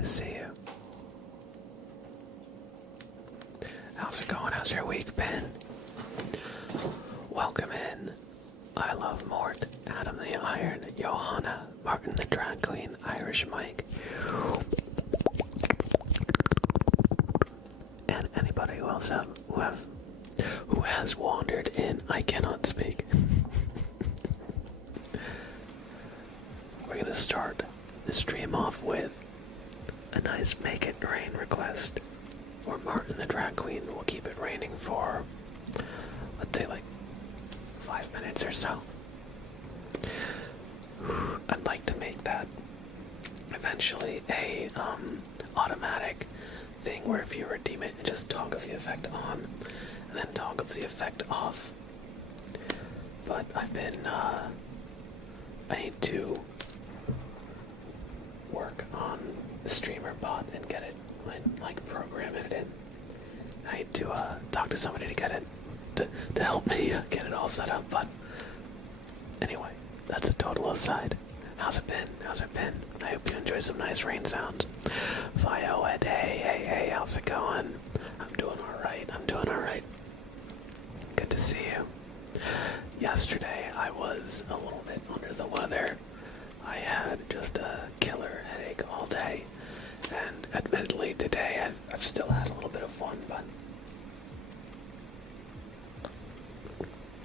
to see you. How's it going? How's your week been? Welcome in. I love Mort, Adam the Iron, Johanna, Martin the Drag Queen, Irish Mike, and anybody who else who has wandered in. I cannot speak. We're gonna start the stream off with a nice Make It Rain request for Martin the Drag Queen. We'll keep it raining for, let's say, like 5 minutes or so. I'd like to make that eventually a automatic thing where if you redeem it, it just toggles the effect on and then toggles the effect off. But I've been I need to work on the streamer bot and get it, like program it in. I need to talk to somebody to get it, to help me get it all set up. But anyway, that's a total aside. How's it been? How's it been? I hope you enjoy some nice rain sounds. Violet, hey, how's it going? I'm doing alright. Good to see you. Yesterday, I was a little bit under the weather. I had just a killer headache all day. And admittedly, today, I've still had a little bit of fun, but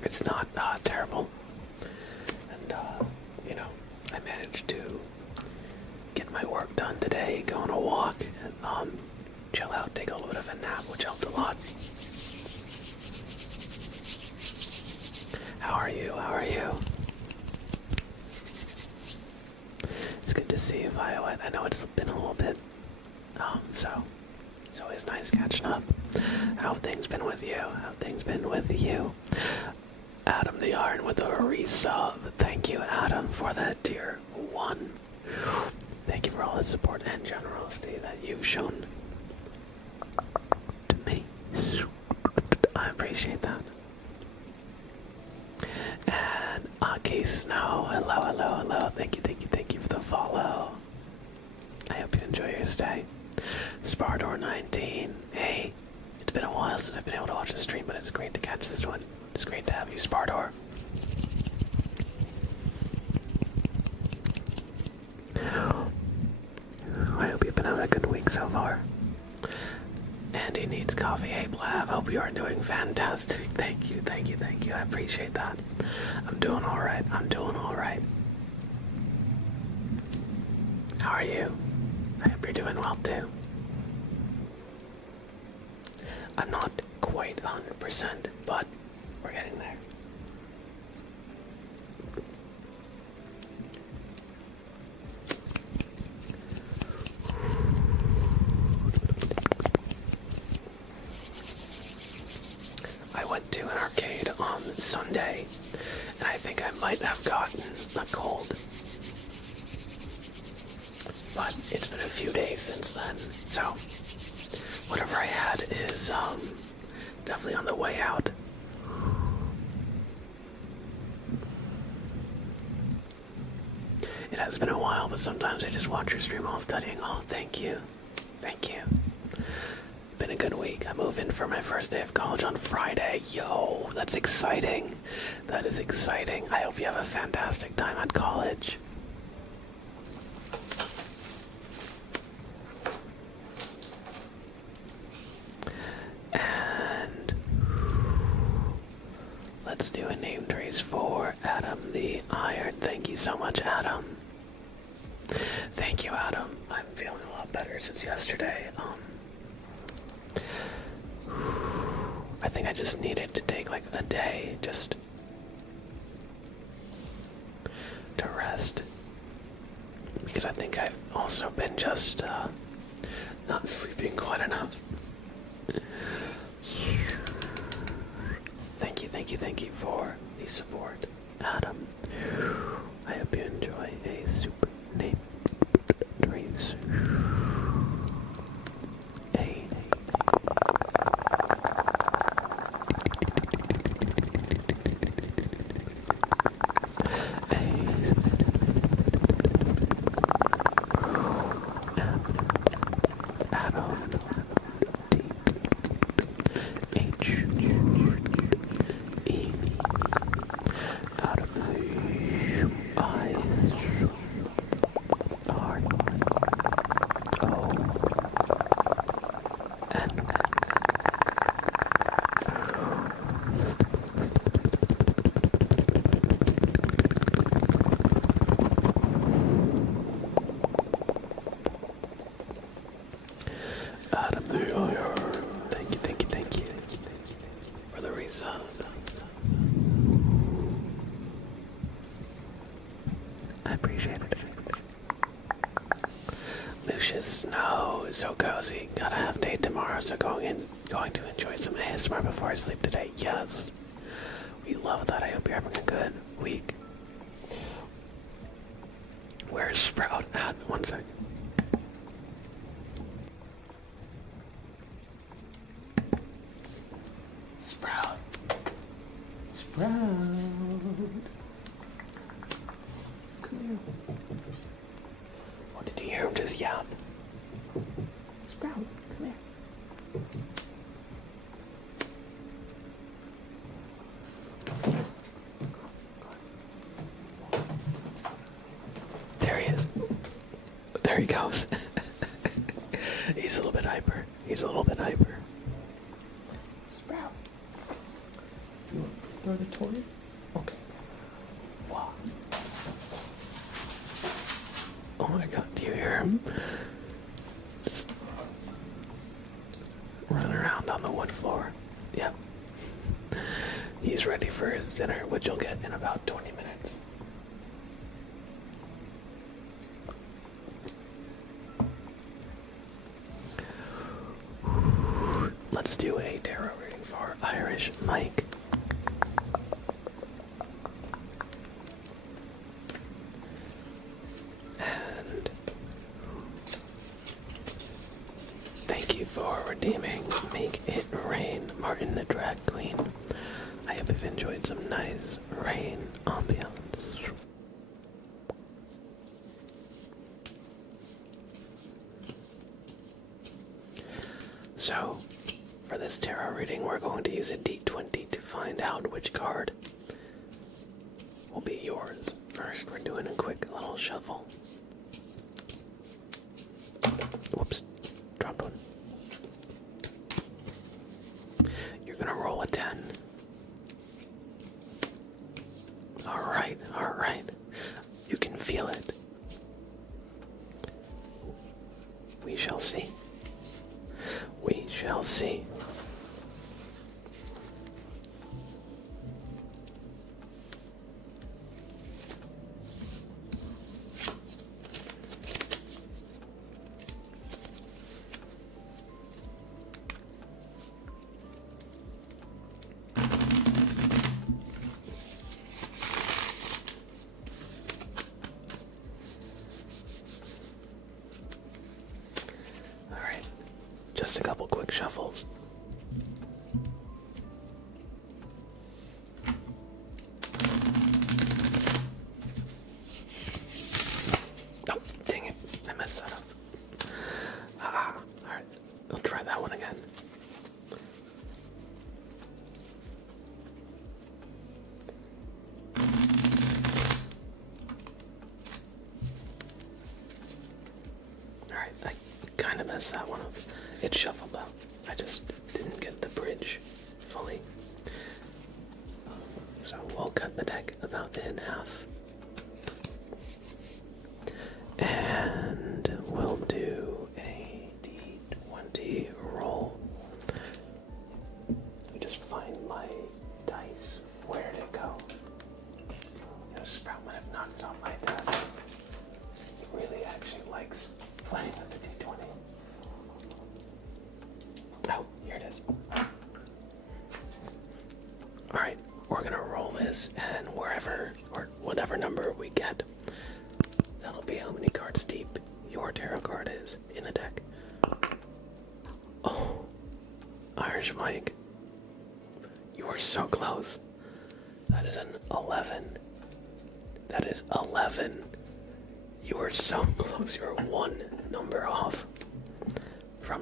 it's not terrible. And, I managed to get my work done today, go on a walk, and, chill out, take a little bit of a nap, which helped a lot. How are you? It's good to see you, Violet. I know it's been a little bit, so it's always nice catching up. How have things been with you? Adam the Iron with a resub. Thank you, Adam, for that tier 1. Thank you for all the support and generosity that you've shown to me. I appreciate that. And Aki Snow, hello. Thank you for the follow. I hope you enjoy your stay. Spardor19, hey, it's been a while since I've been able to watch the stream, but it's great to catch this one. It's great to have you, Spardor. I hope you've been having a good week so far. Andy needs coffee. Hey, Blab, hope you are doing fantastic. Thank you. I appreciate that. I'm doing alright. How are you? I hope you're doing well, too. I'm not quite 100%, but we're getting there. I went to an arcade on Sunday, and I think I might have gotten a cold. But it's been a few days since then, so whatever I had is definitely on the way out. It has been a while, but sometimes I just watch your stream while studying. Oh, thank you. Been a good week. I move in for my first day of college on Friday. Yo, that's exciting. That is exciting. I hope you have a fantastic time at college. And let's do a name trace for Adam the Iron. Thank you so much, Adam. Thank you, Adam. I'm feeling a lot better since yesterday. I think I just needed to take like a day just to rest, because I think I've also been just not sleeping quite enough. Thank you for the support, Adam. I hope you enjoy a super name trace. Adam, D, H, E, out of the I, R, O, N. Out of the IR. Thank you, thank you, thank you, thank you, thank you for the resub. I appreciate it. Lucius Snow, so cozy. Got a half day tomorrow, so going to enjoy some ASMR before I sleep today. Yes, we love that. I hope you're having a good week. Where's Sprout at? 1 sec. Sprout. Sprout. Come here. Oh, did you hear him just yap? Sprout, come here. There he is. There he goes. He's a little bit hyper. He's a little bit hyper. Sprout. You want to throw the toy? Okay. Wow. Oh my god, do you hear him? Just running around on the wood floor. Yep. He's ready for his dinner, which you'll get in about 20 minutes. Let's do a tarot reading for Irish Mike. And thank you for redeeming Make It Rain, Martin the Drag Queen. I hope you've enjoyed some nice rain ambiance. So, for this tarot reading, we're going to use a D20 to find out which card will be yours. First, we're doing a quick little shuffle. Whoops, dropped one. You're gonna roll a 10. Alright, alright. You can feel it. We shall see. We shall see. Just a couple quick shuffles. Oh, dang it. I messed that up. Alright. I'll try that one again. Alright, I kind of messed that one up. It shuffled up. I just didn't get the bridge fully. So we'll cut the deck about in half. And we'll do a D20 roll. Let me just find my dice. Where did it go? You know, Sprout might have knocked it off my desk. He really actually likes playing with the D20. Oh, here it is. Alright, we're gonna roll this, and wherever, or whatever number we get, that'll be how many cards deep your tarot card is in the deck. Oh, Irish Mike. You were so close. That is an 11. That is 11. You were so close. You were one number off from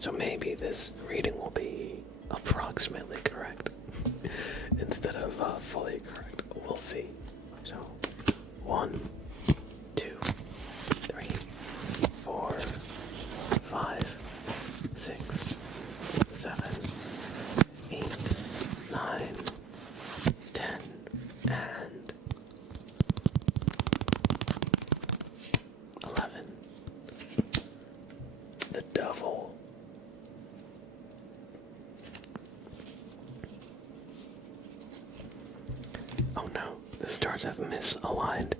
So maybe this reading will be approximately correct instead of fully correct. We'll see. So, 1, 2, 3, 4, 5, 6, 7, 8, 9, 10, and 11. The devil. Oh no, the stars have misaligned.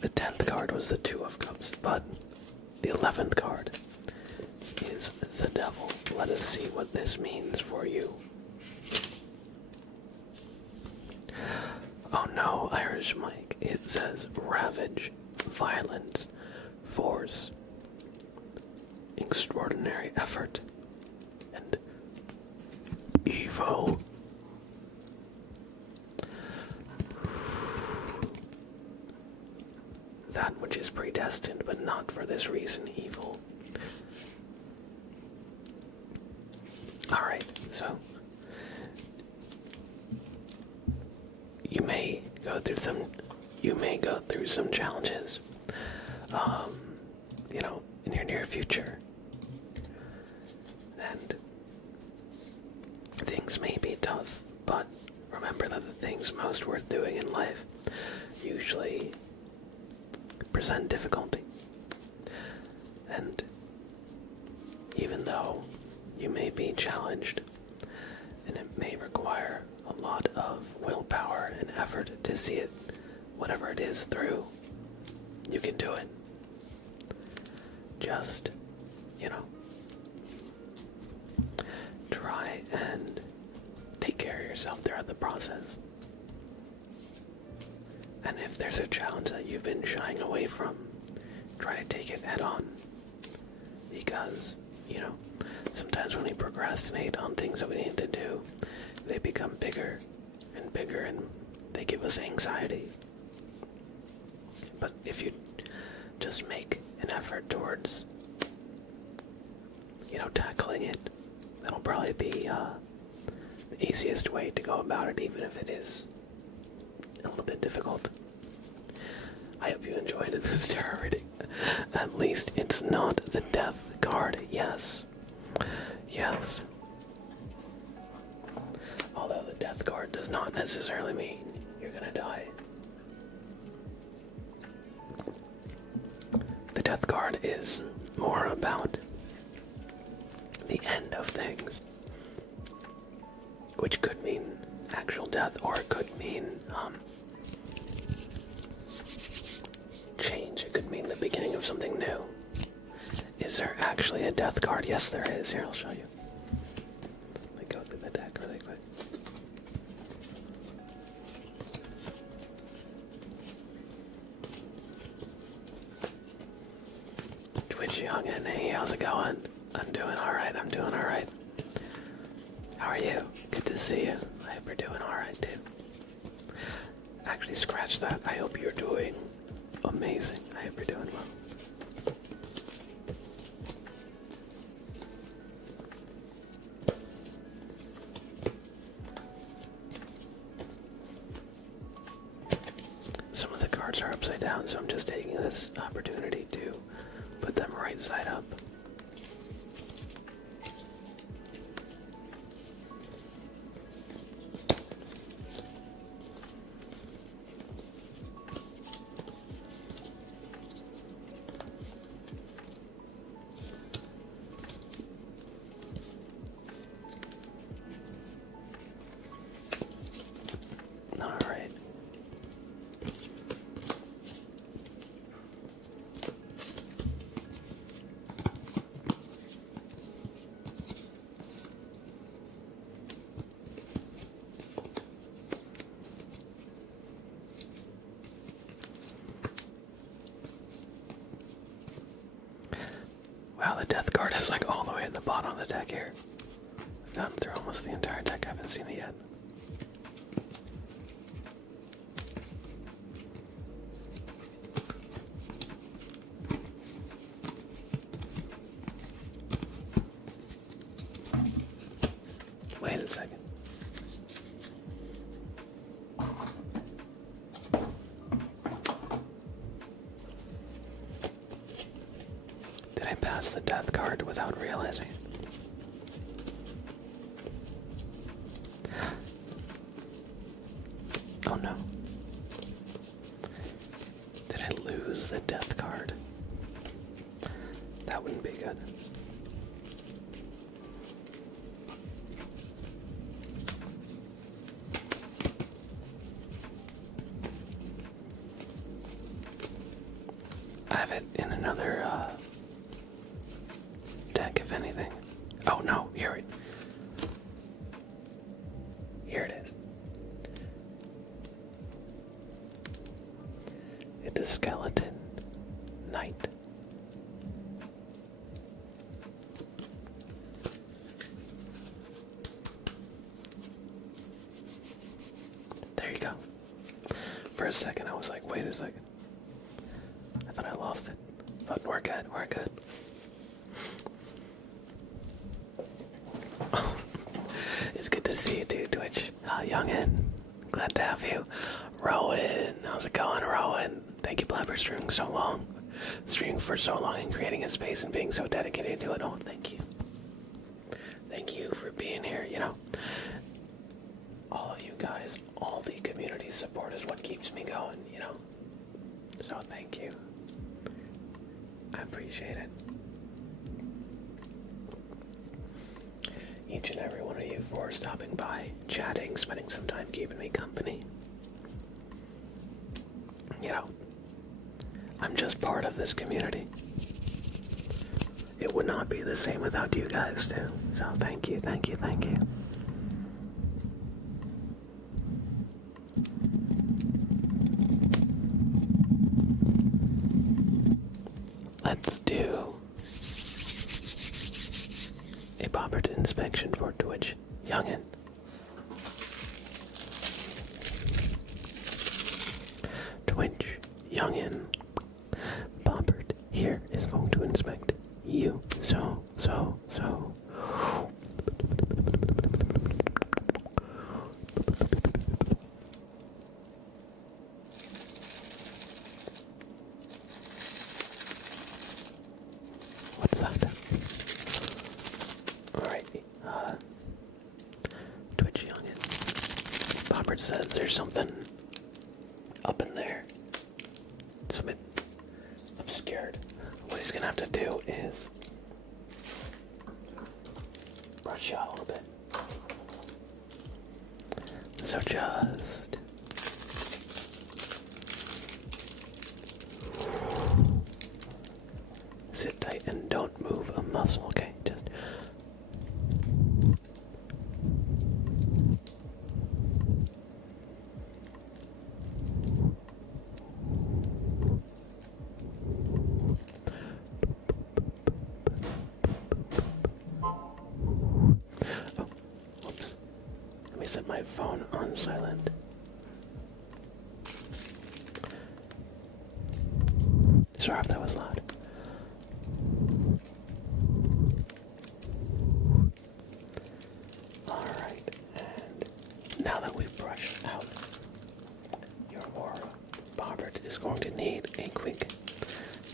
The 10th card was the 2 of Cups, but the 11th card is the devil. Let us see what this means for you. Oh no, Irish Mike. It says ravage, violence, force, extraordinary effort, and evil. That which is predestined, but not for this reason, evil. Alright, so you may go through some challenges, in your near future. And things may be tough, but remember that the things most worth doing in life usually present difficulty. And even though you may be challenged, and it may require a lot of willpower and effort to see it, whatever it is, through, you can do it. Just, try and take care of yourself throughout the process. And if there's a challenge that you've been shying away from, try to take it head on. Because, sometimes when we procrastinate on things that we need to do, they become bigger and bigger and they give us anxiety. But if you just make an effort towards, tackling it, that'll probably be the easiest way to go about it, even if it is a little bit difficult. I hope you enjoyed this tarot reading. At least it's not the death card. Yes. Yes. Although the death card does not necessarily mean you're gonna die. The death card is more about the end of things, which could mean actual death, or it could mean change. It could mean the beginning of something new. Is there actually a death card? Yes, there is. Here, I'll show you. Let me go through the deck really quick. Twitch Youngin, hey, how's it going? I'm doing alright. How are you? Good to see you. I hope you're doing alright too. Actually, scratch that. I hope you're doing amazing. I hope you're doing well. Some of the cards are upside down, so I'm just taking this opportunity to put them right side up. Alright. Wow, the death card is like all the way at the bottom of the deck here. I've gotten through almost the entire deck, I haven't seen it yet. Wait a second. Did I pass the death card without realizing it? Oh no. Did I lose the death card? That wouldn't be good. I have it in another deck, if anything. Oh no, here it is. It's a skeleton knight. There you go. For a second I was like, wait a second. I thought I lost it. But we're good, we're good. It's good to see you too, Twitch. Youngin, glad to have you. Rowan, how's it going, Rowan? Thank you, Blab, for streaming so long. Streaming for so long and creating a space and being so dedicated to it. Oh, thank you. Thank you for being here, you know. All of you guys, all the community support is what keeps me going, you know. So thank you. I appreciate it. Each and every one of you for stopping by, chatting, spending some time keeping me company. You know, I'm just part of this community. It would not be the same without you guys too. So thank you, thank you, thank you. Let's do a proper inspection for Twitch Youngin. Twitch Youngin. Bobbert here is going to inspect you. So. What's that? Alright, Twitch Youngin. Bobbert says there's something up in there. It's a bit obscured. What he's gonna have to do is brush you out a little bit. So just sit tight and don't move a muscle, okay? Just set my phone on silent. Sorry if that was loud. Alright, and now that we've brushed out your aura, Bobbert is going to need a quick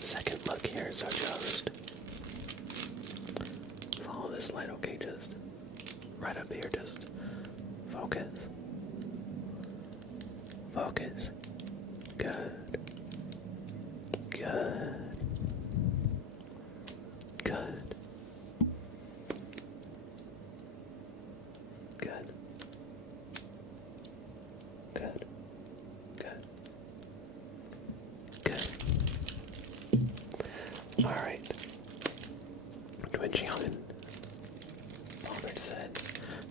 second look here, so just follow this light, okay? Just right up here, just focus. Focus. Good. Good. Good. Good. Good. Good. Good. Alright. Twitching on. Albert said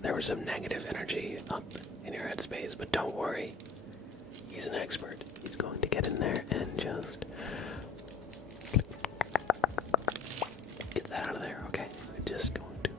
there was some negative energy up in your headspace, but don't worry. He's an expert. He's going to get in there and just get that out of there, okay? We're just going to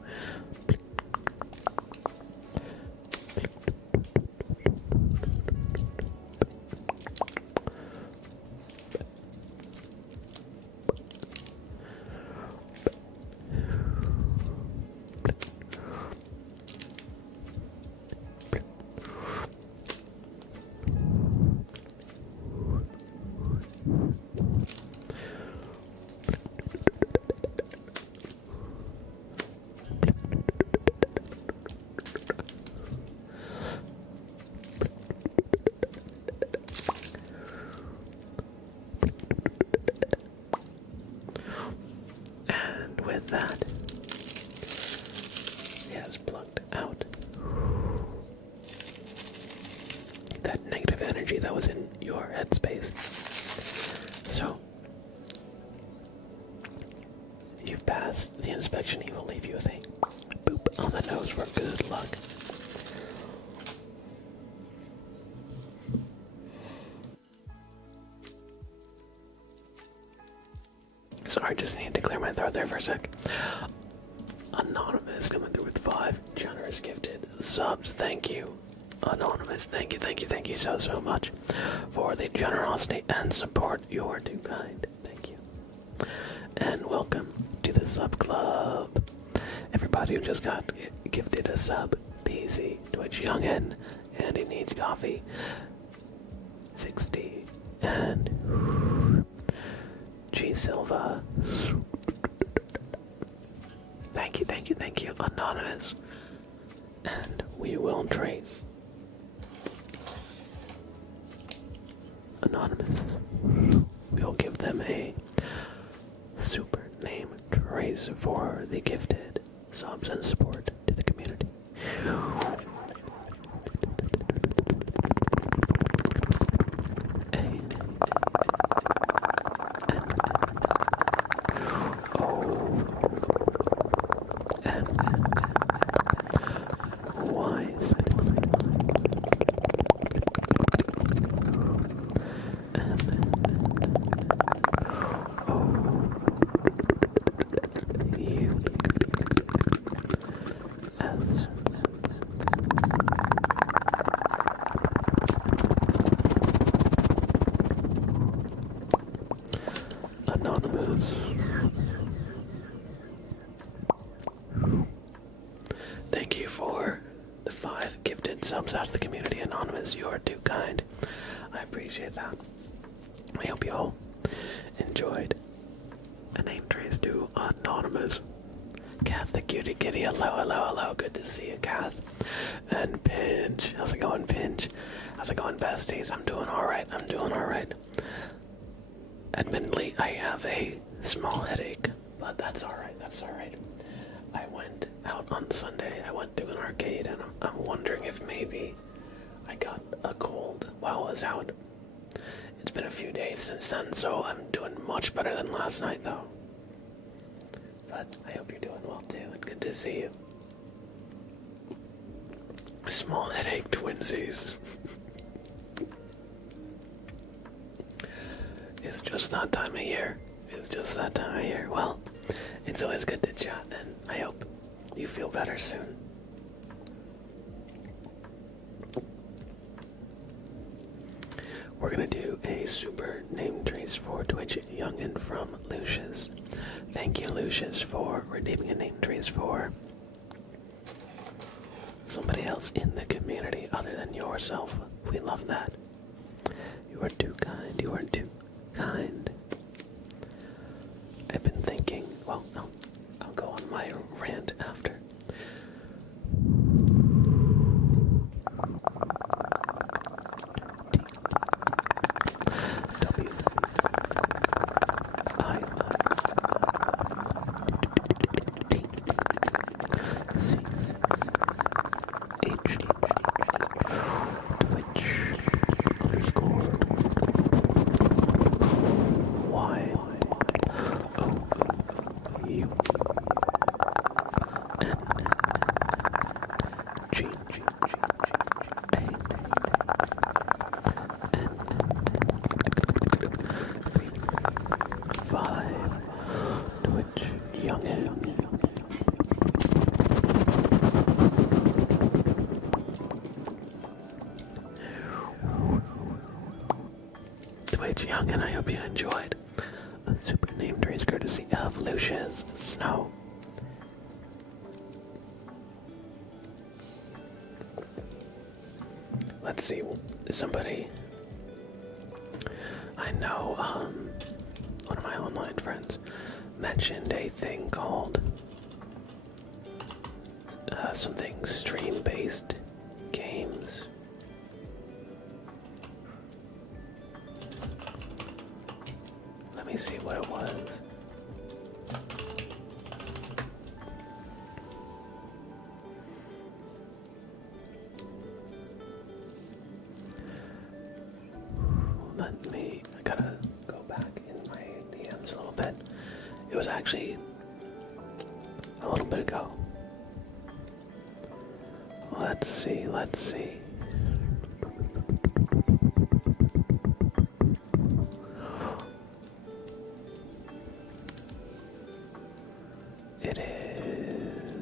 And with that, it has plugged out that negative energy that was in your headspace. So, you've passed the inspection. He will leave you with a boop on the nose for good luck. Sorry, just need to clear my throat there for a sec. Anonymous coming through with 5 generous gifted subs. Thank you, Anonymous. Thank you so much for the generosity and support. You're too kind. Thank you. And welcome to the sub club. Everybody who just got gifted a sub. PZ, Twitch Youngin, Andy Needs Coffee, 60, and G Silva. Thank you, Anonymous. And we will trace. Anonymous. We'll give them a super name trace for the gifted subs and support to the community. Anonymous. Thank you for the 5 gifted subs out to the community. Anonymous, you are too kind. I appreciate that. I hope you all enjoyed a name trace to Anonymous. Kath the cutie kitty, hello. Good to see you, Kath. And Pinch. How's it going, Pinch? How's it going, besties? I'm doing alright. Admittedly, I have a small headache, but that's alright. I went out on Sunday. I went to an arcade, and I'm wondering if maybe I got a cold while I was out. It's been a few days since then, so I'm doing much better than last night, though. But I hope you're doing well, too, and good to see you. Small headache twinsies. It's just that time of year. Well, it's always good to chat, and I hope you feel better soon. We're gonna do a super name trace for Twitch Youngin from Lucius. Thank you, Lucius, for redeeming a name trace for somebody else in the community other than yourself. We love that. You are too kind. I've been thinking, well, I'll go on my rant after. And I hope you enjoyed a super name trace courtesy of Lucius Snow. Let's see, somebody I know, one of my online friends mentioned a thing called something stream-based games. Let me see what it was. It was actually a little bit ago. Let's see, let's see. It is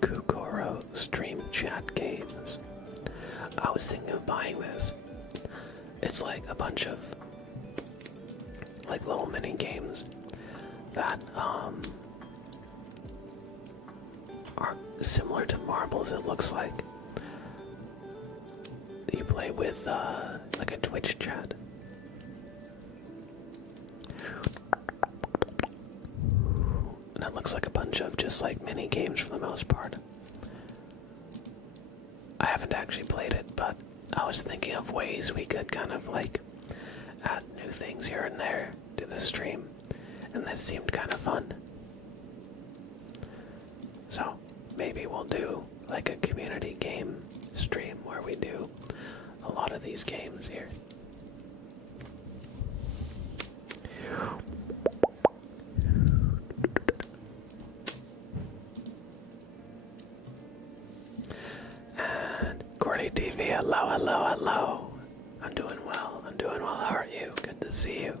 Kukoro Stream Chat Games. I was thinking of buying this. It's like a bunch of like little mini games that are similar to marbles, it looks like. You play with like a Twitch chat. And it looks like a bunch of just like mini games for the most part. I haven't actually played it, but I was thinking of ways we could kind of like add new things here and there to the stream, and this seemed kind of fun. So maybe we'll do like a community game stream where we do a lot of these games here. And Cordy TV, hello, hello, hello. I'm doing well. I'm doing well. How are you? Good to see you.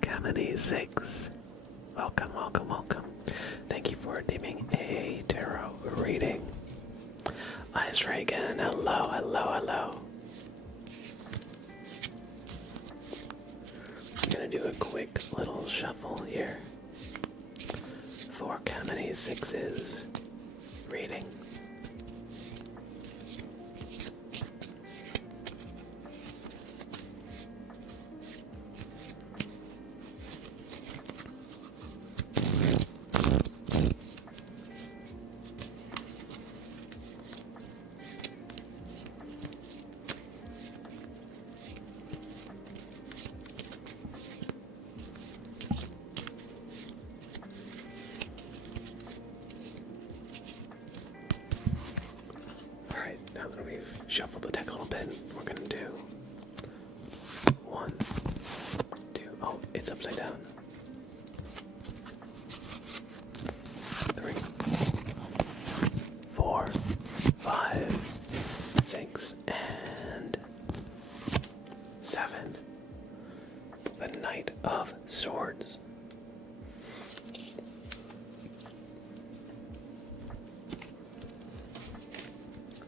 Kamini 6. Welcome, welcome, welcome. Thank you for redeeming a tarot reading. Ice Reagan, hello, hello, hello. I'm gonna do a quick little shuffle here for Kamini 6's reading. Now that we've shuffled the deck a little bit, we're gonna do 1, 2, oh, it's upside down. 3, 4, 5, 6, and 7. The Knight of Swords.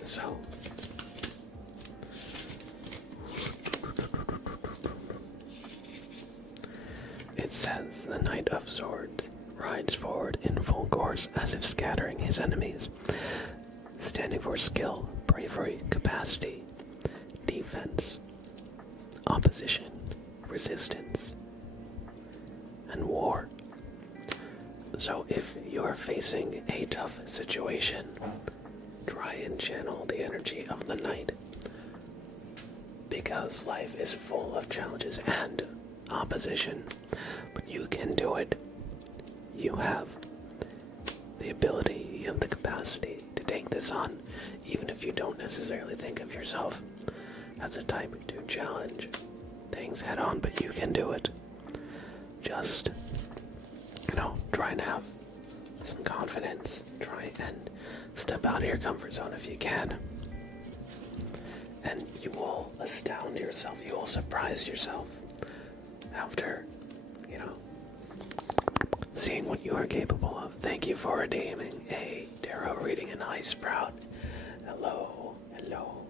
So, it says, the Knight of Swords rides forward in full course as if scattering his enemies, standing for skill, bravery, capacity, defense, opposition, resistance, and war. So if you're facing a tough situation, try and channel the energy of the knight, because life is full of challenges and opposition, but you can do it. You have the ability, you have the capacity to take this on, even if you don't necessarily think of yourself as a type to challenge things head on, but you can do it. Just, try and have some confidence. Try and step out of your comfort zone if you can. And you will astound yourself. You will surprise yourself after, seeing what you are capable of. Thank you for redeeming a tarot reading in Ice Sprout. Hello, hello.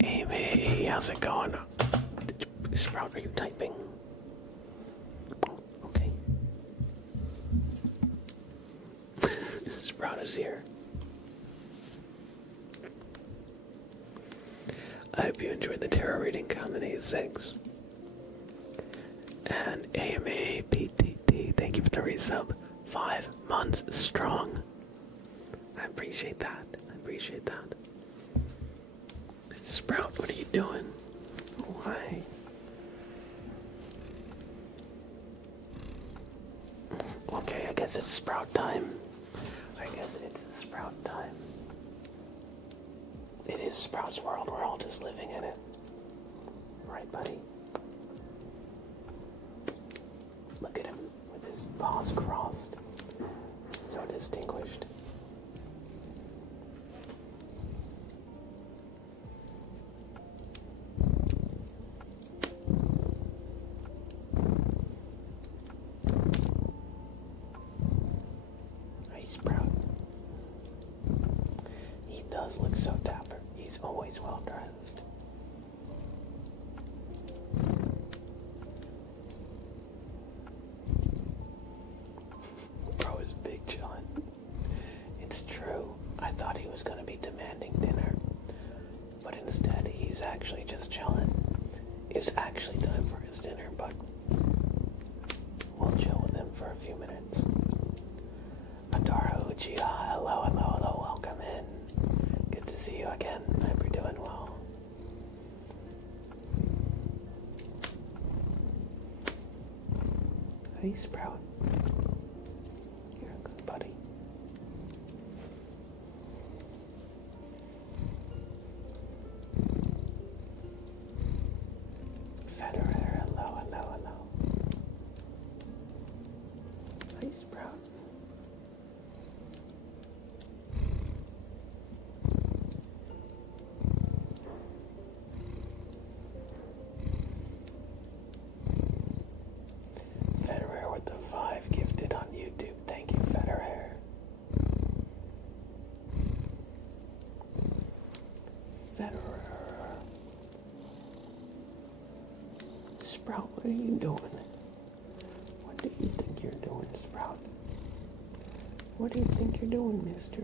Amy, how's it going? Sprout, are you typing? Okay. Sprout is here. I hope you enjoyed the tarot reading, Kamini 6. And AMA PTT, thank you for the resub. 5 months strong. I appreciate that. I appreciate that. Sprout, what are you doing? Why? guess it's sprout time. I guess it's sprout time. It is Sprout's world. We're all just living in it. Right, buddy? Look at him with his paws crossed. So distinguished. He's proud. He does look so dapper. He's always well dressed. Bro is big John. It's true. I thought he was going to be demanding dinner, but instead he's actually just chilling. It's actually time for his dinner, but we'll chill with him for a few minutes. Adara Uchiha, hello, welcome in. Good to see you again. I hope you're doing well. Hey, Sprout. You're a good buddy. Federer, hello. Hey, Sprout. Federer with the 5 gifted on YouTube. Thank you, Federer. Federer. Sprout, what are you doing? What do you think you're doing, Sprout? What do you think you're doing, mister?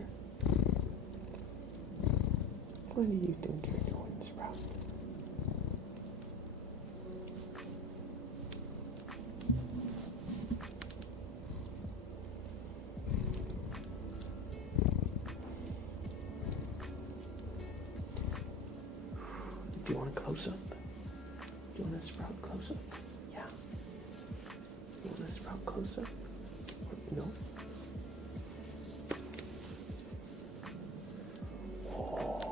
What do you think you're doing, Sprout? Do you want a close-up? Do you want a Sprout close-up? Yeah. You want a Sprout close-up? No? Oh.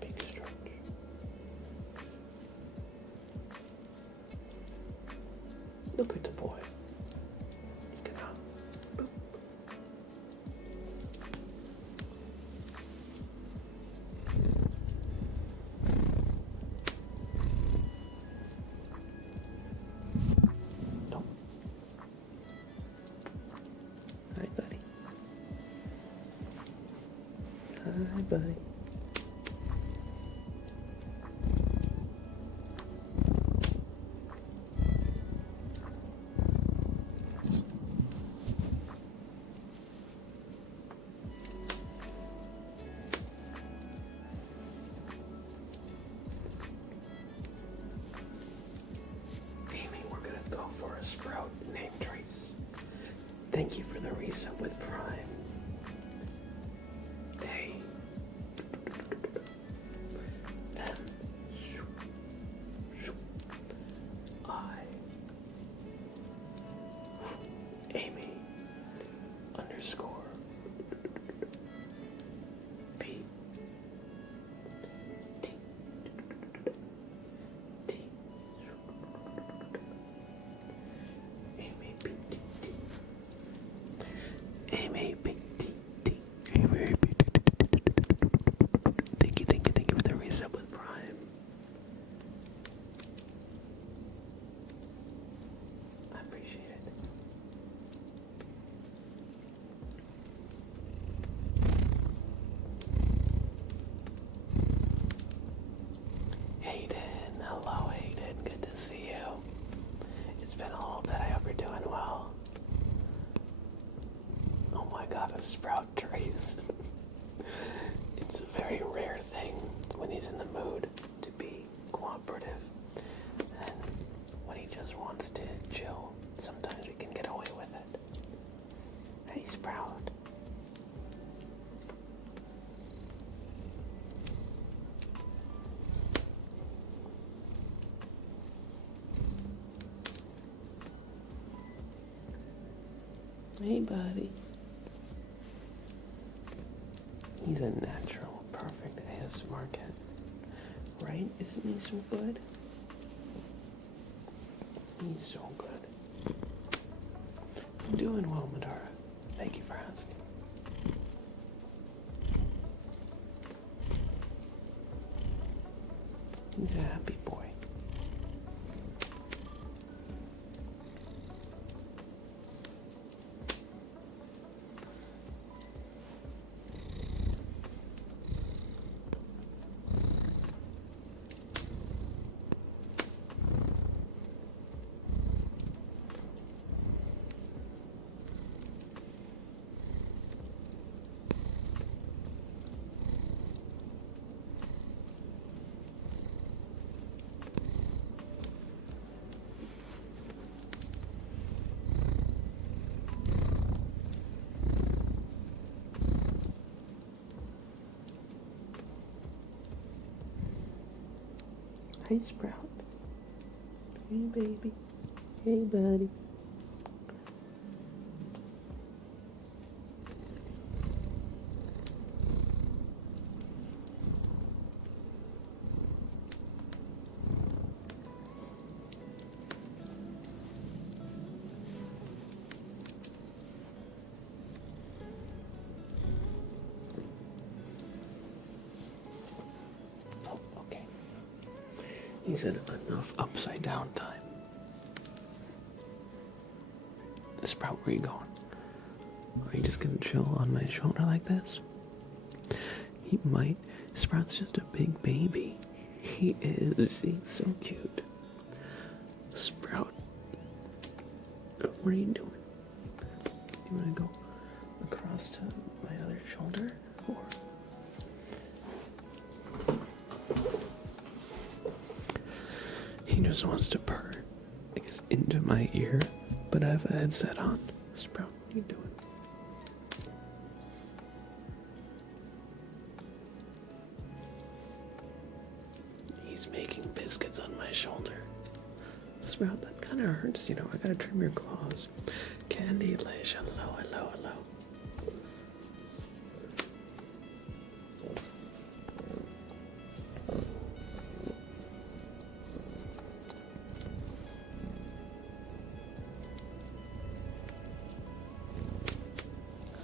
Big stretch. Look at the boy. He cannot. Boop. No. Hi, buddy. Hi, buddy. Amy, we're gonna go for a Sprout name trace. Thank you for the resub with Prime. Hey. Hey, buddy. He's a natural, perfect ASMR cat. Right? Isn't he so good? He's so good. I'm doing well, Madara. Thank you for asking. He's a happy boy. Hey, Sprout. Hey, baby. Hey, buddy. Oh, okay. He said enough upside down time. Sprout, where you going? Are you just gonna chill on my shoulder like this? He might. Sprout's just a big baby. He is. He's so cute. Sprout. What are you doing? You wanna go across to my other shoulder? Or... He just wants to purr, I guess, into my ear, but I have a headset on. Sprout, what are you doing? He's making biscuits on my shoulder. Sprout, that kind of hurts, you know. I gotta trim your claws. Candy Lish, hello, hello, hello.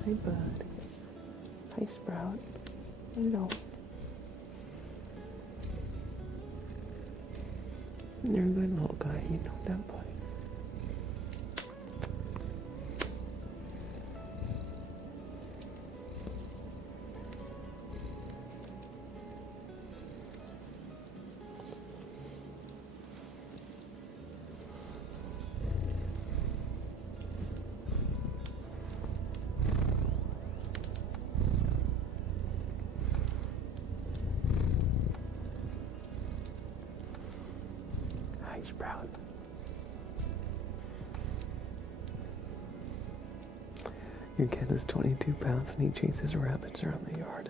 Hi, bud. Hi, Sprout. Hello. You're a good little guy, you know that, buddy. Sprout. Your cat is 22 pounds and he chases rabbits around the yard.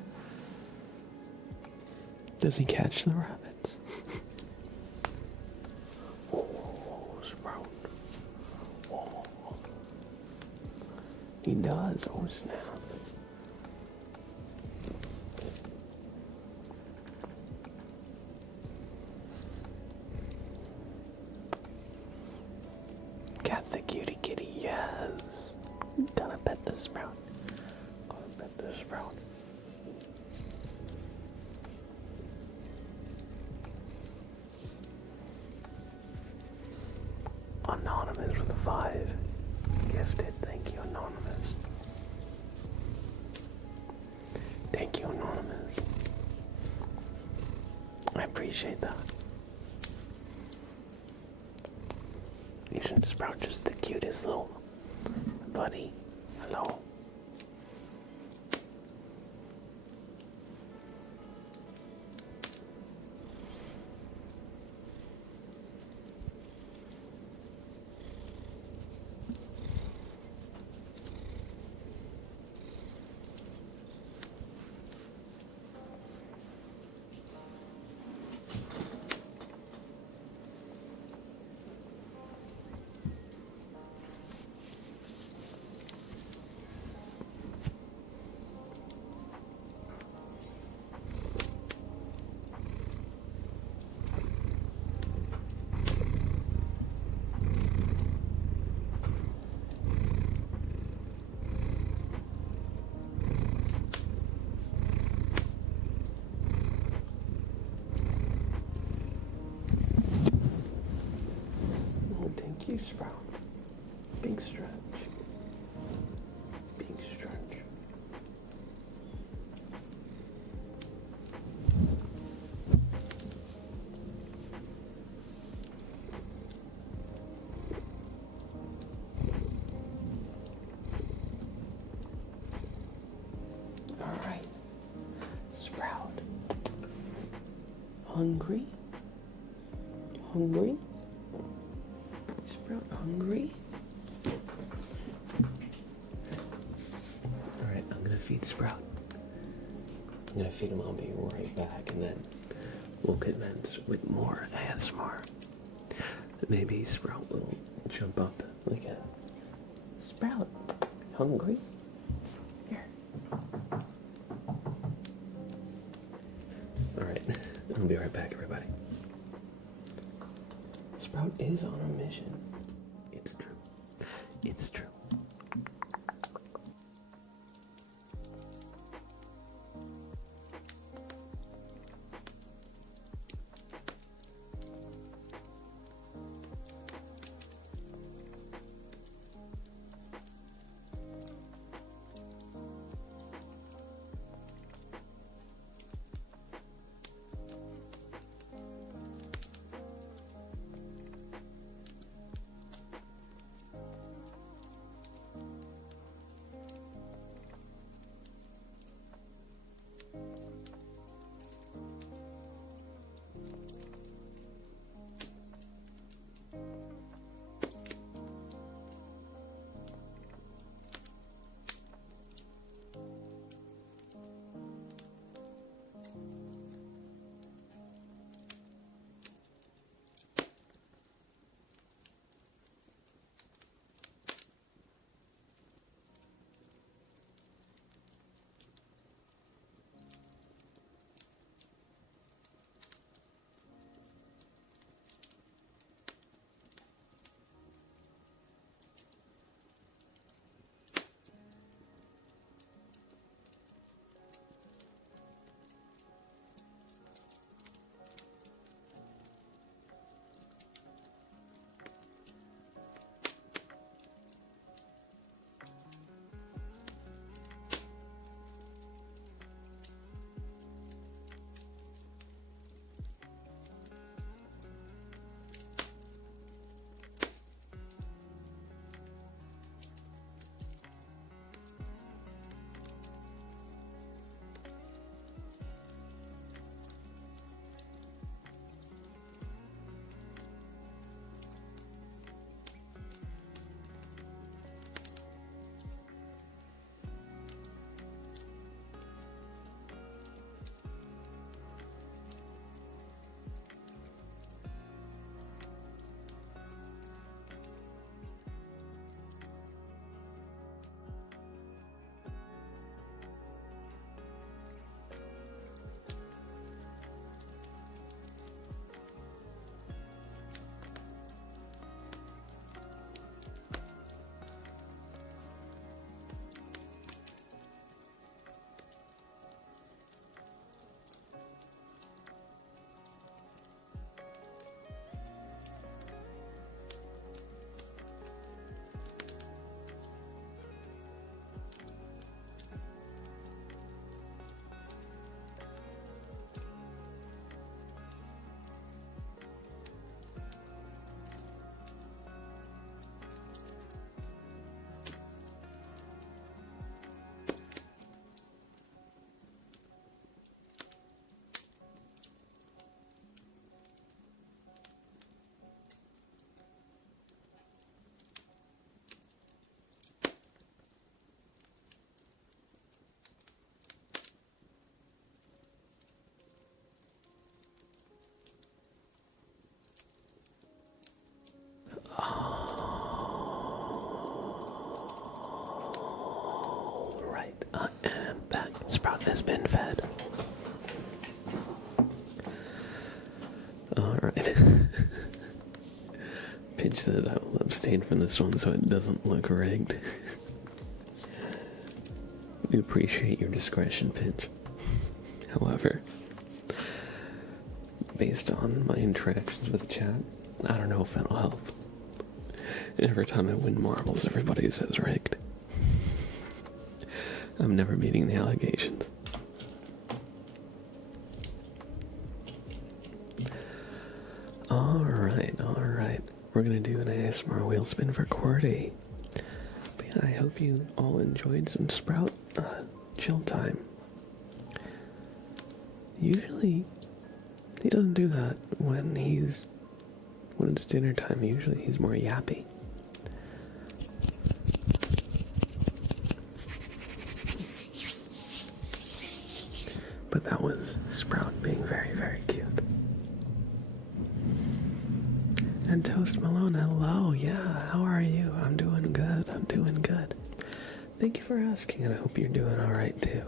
Does he catch the rabbits? Oh, Sprout. Oh. He does. Oh, snap. Cat the cutie kitty, yes. Gotta pet the Sprout. Gotta pet the Sprout. Anonymous with a 5. Gifted. Thank you, Anonymous. Thank you, Anonymous. I appreciate that. Isn't Sprout just the cutest little buddy? Hello. sprout. Big stretch. Big stretch. All right. Sprout. Hungry? Hungry? Sprout hungry? Alright, I'm gonna feed Sprout. I'm gonna feed him, I'll be right back, and then we'll commence with more ASMR. Maybe Sprout will jump up like a Sprout. Hungry? Here. Alright, I'll be right back, everybody. Sprout is on a mission. It's true. It's true. Sprout has been fed. Alright. Pinch said I will abstain from this one so it doesn't look rigged. We appreciate your discretion, Pinch. However, based on my interactions with chat, I don't know if it'll help. Every time I win marbles, everybody says rigged. I'm never meeting the allegations. Alright. We're gonna do an ASMR wheel spin for QWERTY. But yeah, I hope you all enjoyed some Sprout chill time. Usually, he doesn't do that when it's dinner time. Usually he's more yappy. But that was Sprout being very, very cute. And Toast Malone, hello. Yeah, how are you? I'm doing good. Thank you for asking, and I hope you're doing alright too.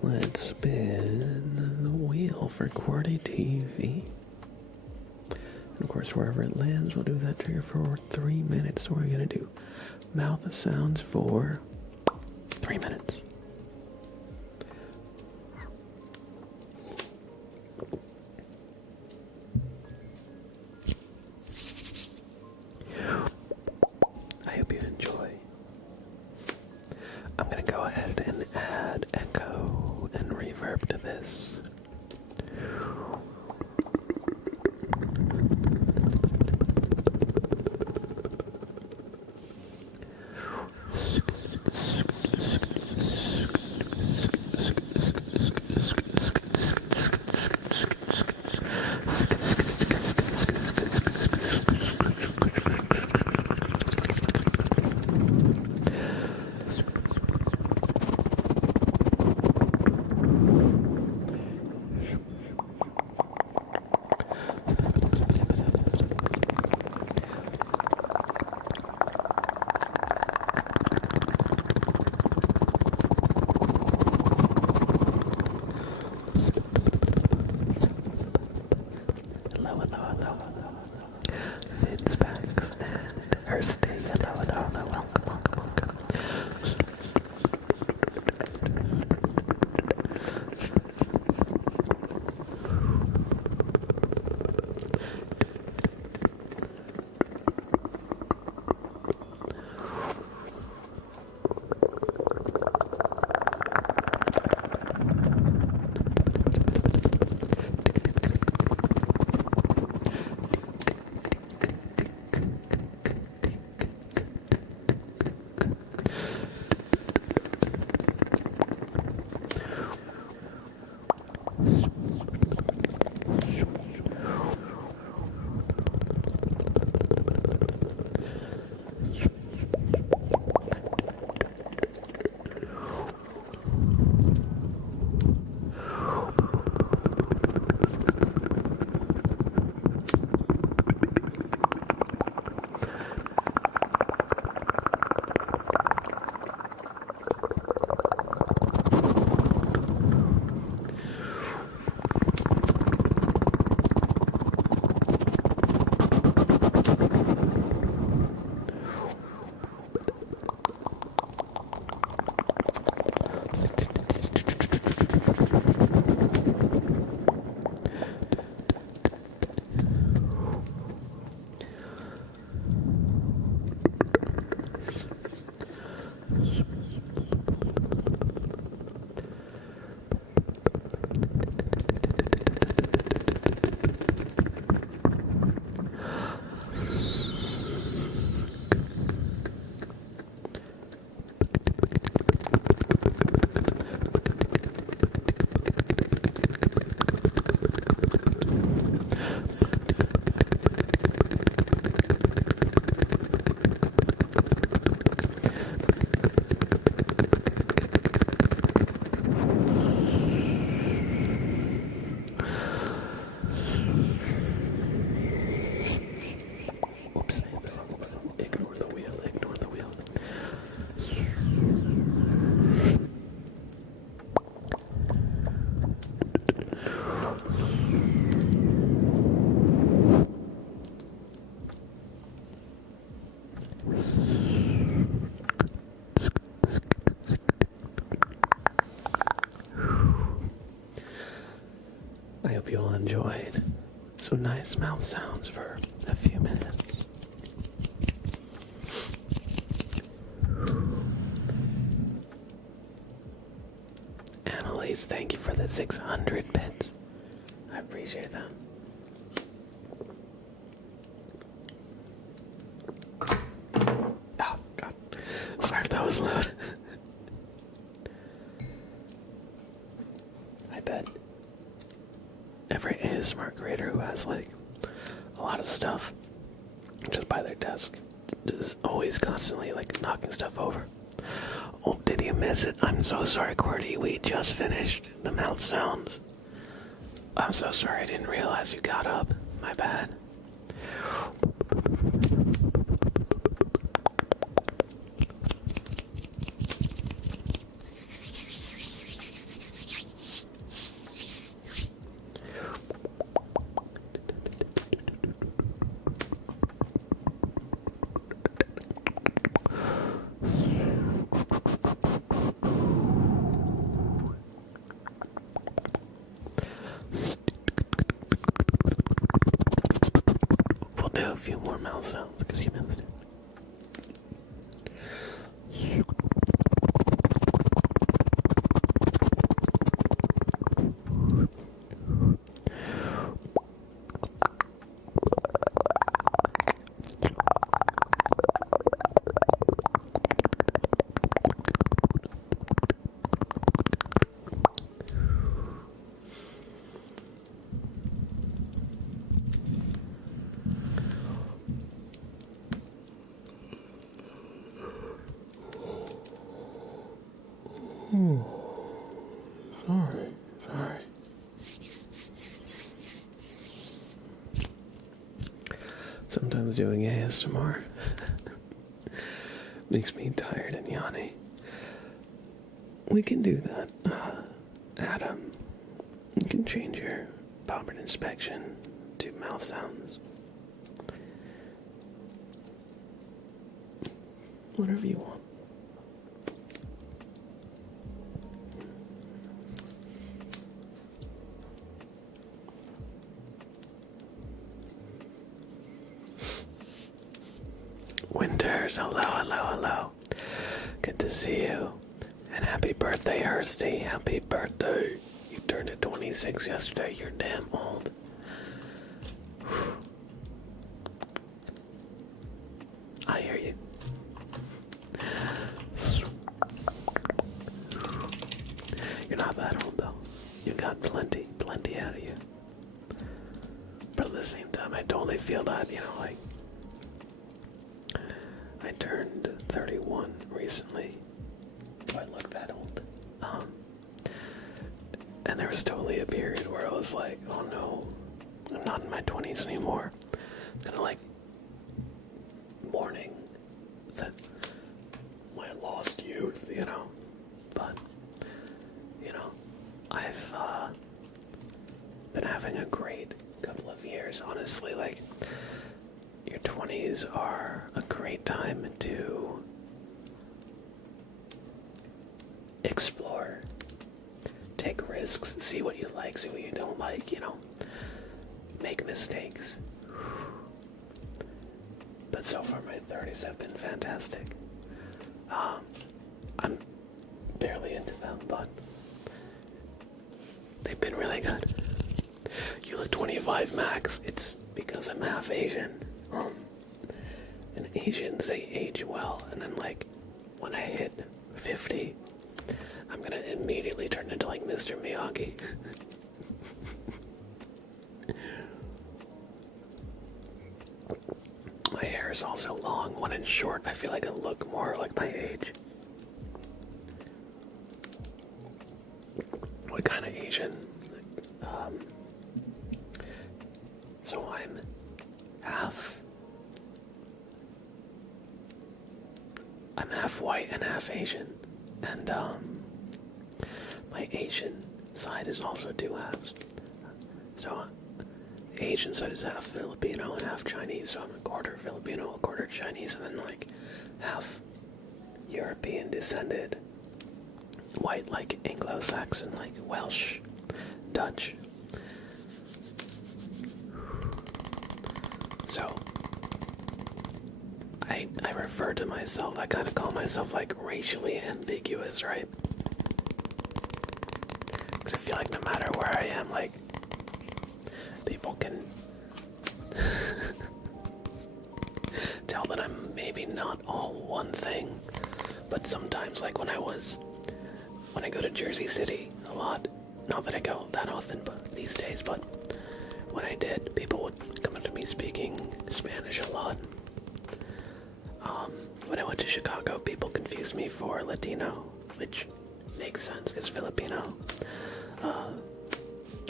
Let's spin the wheel for QWERTY TV. And of course, wherever it lands, we'll do that trigger for 3 minutes. So we're gonna do mouth sounds for 3 minutes. I hope you enjoy. I'm gonna go ahead and add echo and reverb to this. I hope you all enjoyed some nice mouth sounds for a few minutes. Blaze, thank you for the 600 bits. I appreciate that. Oh, God. Sorry if that was loud. I bet every ASMR creator who has, like, a lot of stuff just by their desk is always constantly, like, knocking stuff over. Oh, did you miss it? I'm so sorry, Cordy. We just finished the mouth sounds. I'm so sorry. I didn't realize you got up. My bad. We'll do a few more mouth sounds because you missed it. Sorry. Sometimes doing ASMR makes me tired and yawny. We can do that. Adam, you can change your palpate inspection to mouth sounds. Whatever you want. Winters, hello. Good to see you. And happy birthday, Hursty. Happy birthday. You turned it 26 yesterday. You're damn old. I hear you. You're not that old, though. You got plenty out of you. But at the same time, I totally feel that, like, I turned 31 recently. Do I look that old? And there was totally a period where I was like, oh no, I'm not in my 20s anymore. Kind of like mourning that my lost youth, But, I've been having a great couple of years, honestly. Like, your 20s are a great time to explore, take risks, see what you like, see what you don't like, make mistakes. But so far my 30s have been fantastic. I'm barely into them, but they've been really good. You look 25 max. It's because I'm half Asian. And Asians, they age well, and then, like, when I hit 50, I'm gonna immediately turn into, like, Mr. Miyagi. My hair is also long. When it's short, I feel like I look more like my age. What kind of Asian? So I'm half white and half Asian, and my Asian side is also two halves. So the Asian side is half Filipino and half Chinese, so I'm a quarter Filipino, a quarter Chinese, and then, like, half European descended, white, like Anglo-Saxon, like Welsh, Dutch. So I refer to myself, I kind of call myself, like, racially ambiguous, right? am. Like, people can tell that I'm maybe not all one thing, but sometimes, like when I go to Jersey City a lot, not that I go that often, but these days, but when I did, people would come up to me speaking Spanish a lot. When I went to Chicago, people confused me for Latino, which makes sense, because Filipino,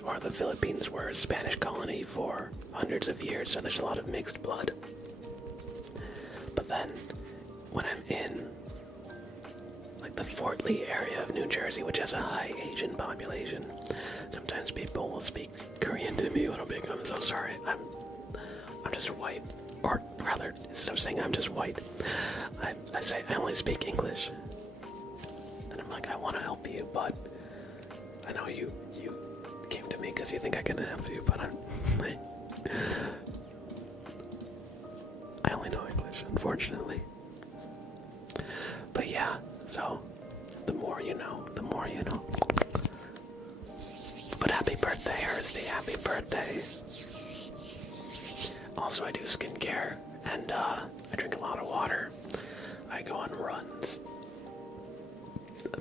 or the Philippines were a Spanish colony for hundreds of years, so there's a lot of mixed blood. But then, when I'm in, like, the Fort Lee area of New Jersey, which has a high Asian population, sometimes people will speak Korean to me when I'm so sorry. I'm just white. Or rather, instead of saying I'm just white, I say I only speak English. And I'm like, I want to help you, but I know you came to me because you think I can help you, but I only know English, unfortunately. But yeah, so the more you know, the more you know. But happy birthday, Ersty, happy birthday. Also, I do skincare, and I drink a lot of water. I go on runs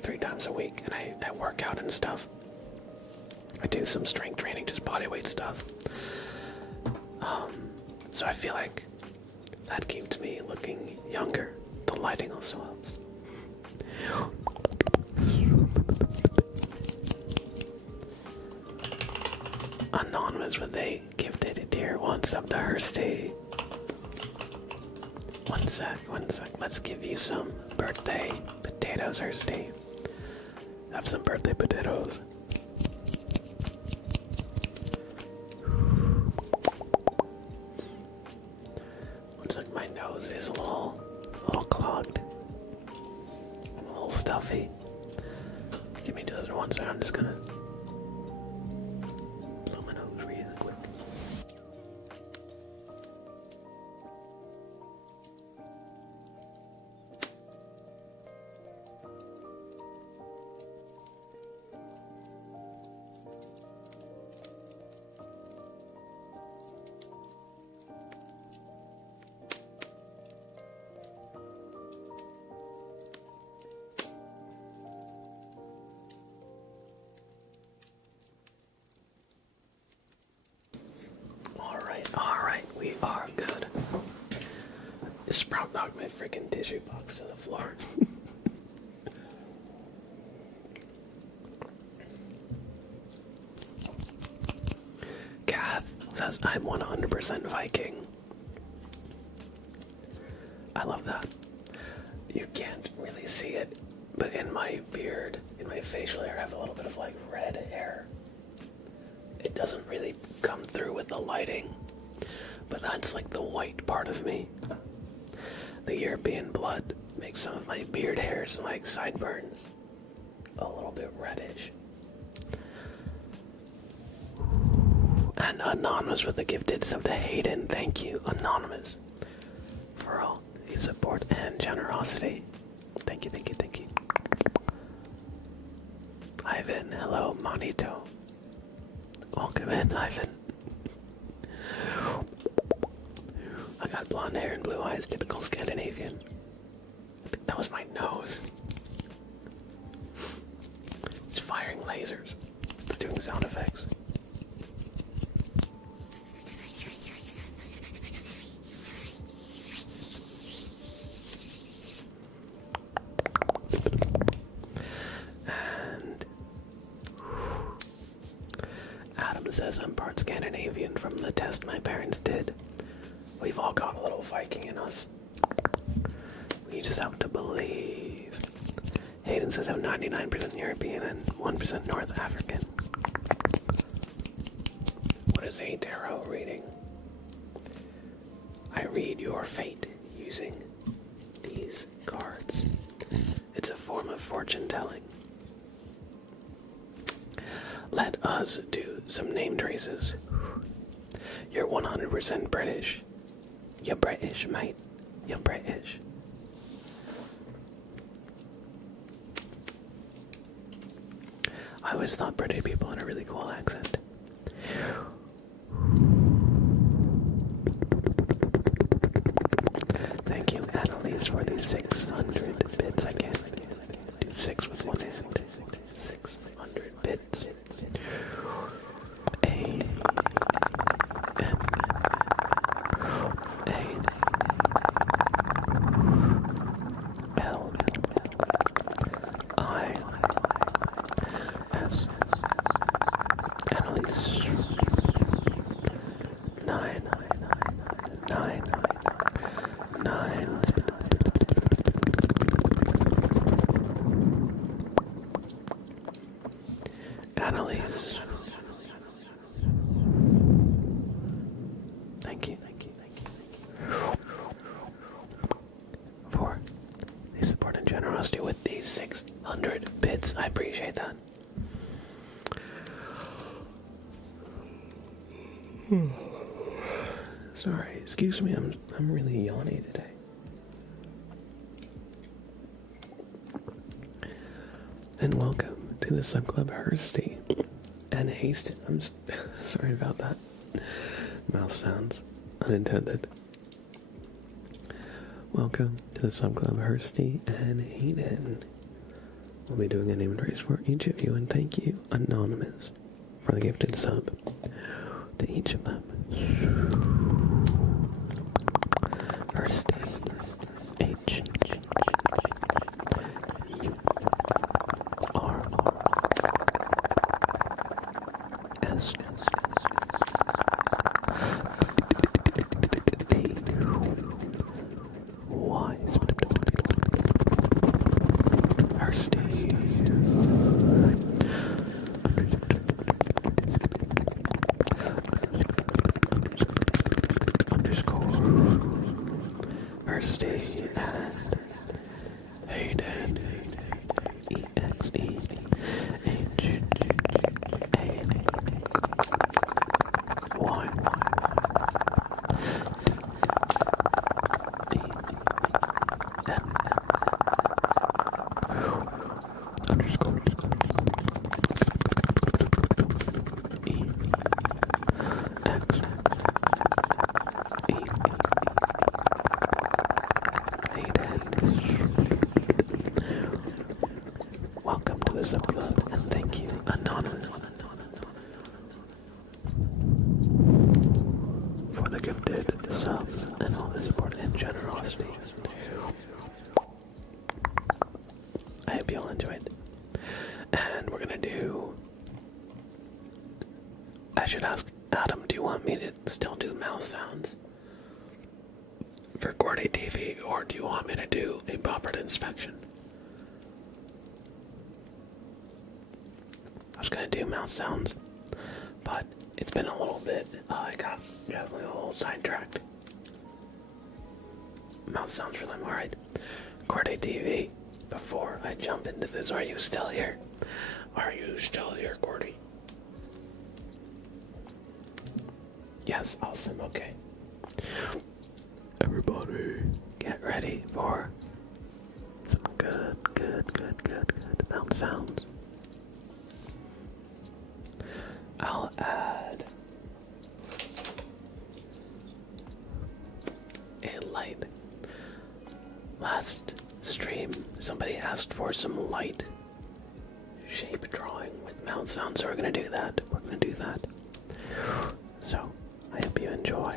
3 times a week, and I work out and stuff. I do some strength training, just body weight stuff. So I feel like that keeps me looking younger. The lighting also helps. Anonymous with a gifted tier 1 sub to Hursty. One sec. Let's give you some birthday potatoes, Hursty. Have some birthday potatoes. Looks like my nose is a little clogged. I'm a little stuffy. Give me just 1 second. I'm just gonna blow my nose really quick. Alright, we are good. Sprout knocked my freaking tissue box to the floor. Kath says I'm 100% Viking. I love that. You can't really see it, but in my beard, in my facial hair, I have a little bit of like red hair. It doesn't really come through with the lighting, but that's like the white part of me. The European blood makes some of my beard hairs and like sideburns a little bit reddish. And Anonymous with the gifted sub to Hayden. Thank you, Anonymous, for all the support and generosity. Thank you. Ivan, hello, Monito. Welcome in, Ivan. I got blonde hair and blue eyes, typical Scandinavian. I think that was my nose. It's firing lasers. It's doing sound effects. And Adam says I'm part Scandinavian from the test my parents did. We've all got a little Viking in us. We just have to believe. Hayden says I'm 99% European and 1% North African. What is a tarot reading? I read your fate using these cards. It's a form of fortune telling. Let us do some name traces. You're 100% British. You're British, mate. You're British. I always thought British people had a really cool accent. Thank you, Annalise, for these 600 bits. I can't do 6 with one hand. 600 bits. A M A L I S Annalise 999 Annalise. Thank you for the support and generosity with these 600 bits. I appreciate that. Sorry, excuse me, I'm really yawny today. And welcome to the subclub Hursty and Hasted. I'm sorry about that. Mouth sounds unintended. Welcome to the subclub Hursty and Hayden. We'll be doing a name and race for each of you, and thank you, Anonymous, for the gifted sub to each of them. Hursty H U R S T Y Hursty Hursty and Hayden EXE H A Y E M underscore E X E welcome to the subclub, and thank you, Anonymous, for the gifted subs and all the support and generosity. I hope you all enjoyed. And we're gonna do... I should ask Adam, do you want me to still do mouth sounds for Gordy TV, or do you want me to do a proper inspection? I was gonna do mouth sounds, but it's been a little bit, I got definitely a little sidetracked. Mouth sounds for them, alright. Gordy TV, before I jump into this, are you still here? Are you still here, Gordy? Yes, awesome, okay. Everybody, get ready for some good mouth sounds. I'll add a light. Last stream, somebody asked for some light shape drawing with mouth sounds, so we're gonna do that. So, I hope you enjoy.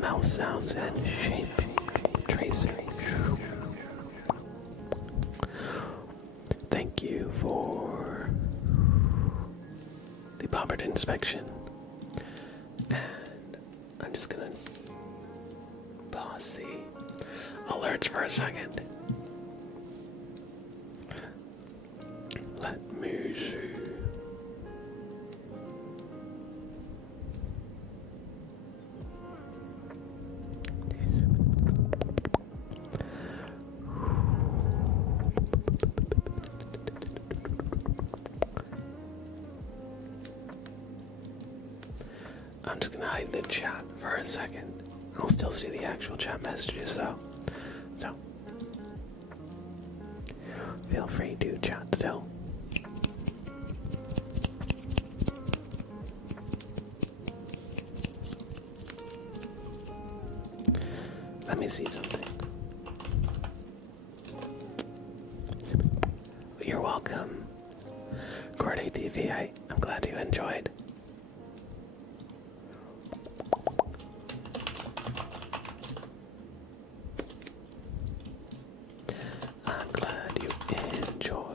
mouth sounds and shape tracing. Thank you for the proper inspection. And I'm just gonna pause the alerts for a second. Let me see. I'm just gonna hide the chat for a second. I'll still see the actual chat messages though. So feel free to chat still. Let me see something. You're welcome. Corday TV, I'm glad you enjoyed. I'm glad you enjoyed.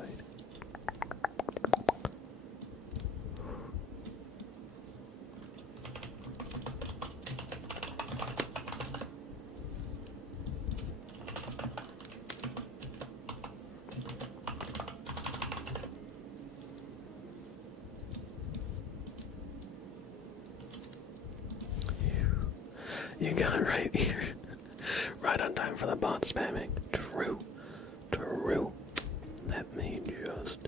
You got it right here. Right on time for the bot spamming. True. True. Let me just...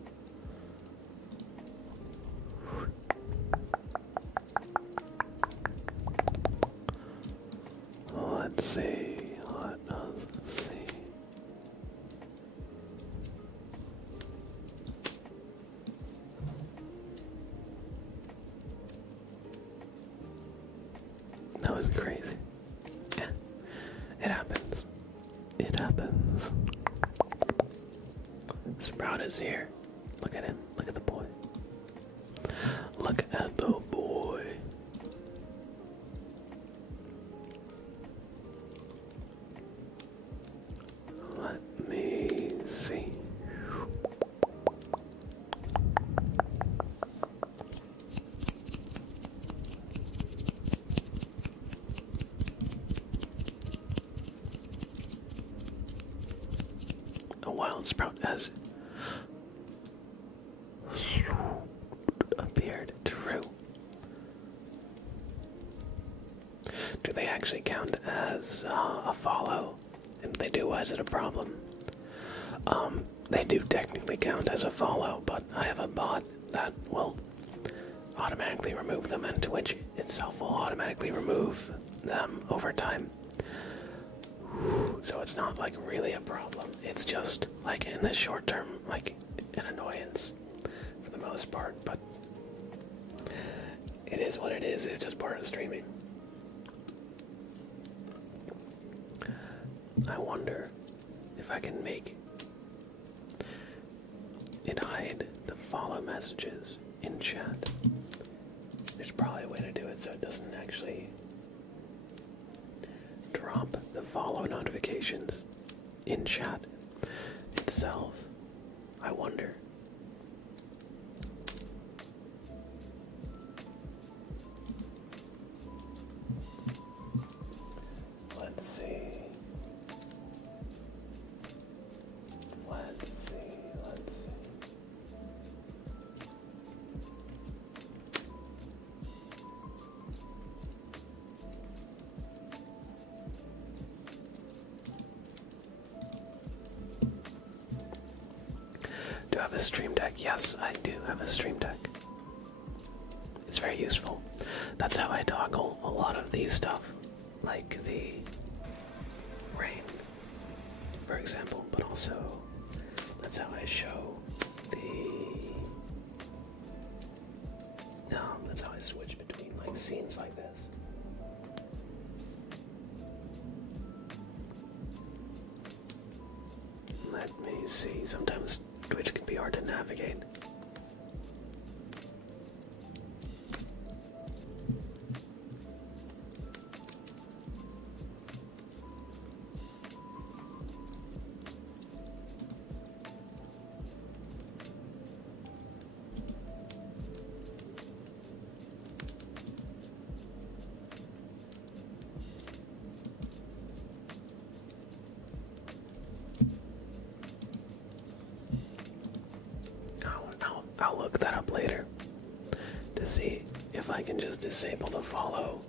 Let's see. Let us see. That was crazy. Yeah. It happens. It happens. Sprout is here. Look at him. Look at the boy. Look at the boy. Let me see. A wild sprout has appeared. True. Do they actually count as a follow? If they do, why is it a problem? They do technically count as a follow, but I have a bot that will automatically remove them, and Twitch itself will automatically remove them over time. So it's not like really a problem. It's just like in the short term, like an annoyance for the most part, but it is what it is. It's just part of streaming. I wonder if I can make it hide the follow messages in chat. There's probably a way to do it so it doesn't actually drop the follow notifications in chat itself. I wonder. Let's see. Let's see. Let's see. Do I have a stream deck? Yes, I do have a stream deck. It's very useful. That's how I toggle a lot of these stuff, like the rain, for example, but also that's how I show that's how I switch between like scenes like this. Let me see, sometimes Twitch can be hard to navigate. I'll look that up later to see if I can just disable the follow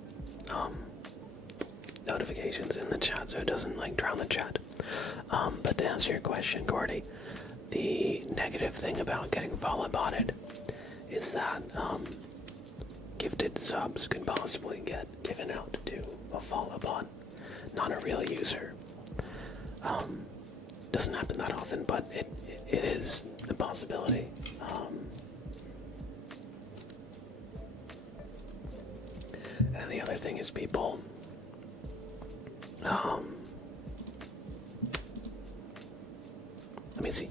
notifications in the chat so it doesn't like drown the chat. But to answer your question, Gordy, the negative thing about getting follow botted is that gifted subs could possibly get given out to a follow bot, not a real user. Doesn't happen that often, but it is a possibility. And the other thing is people let me see.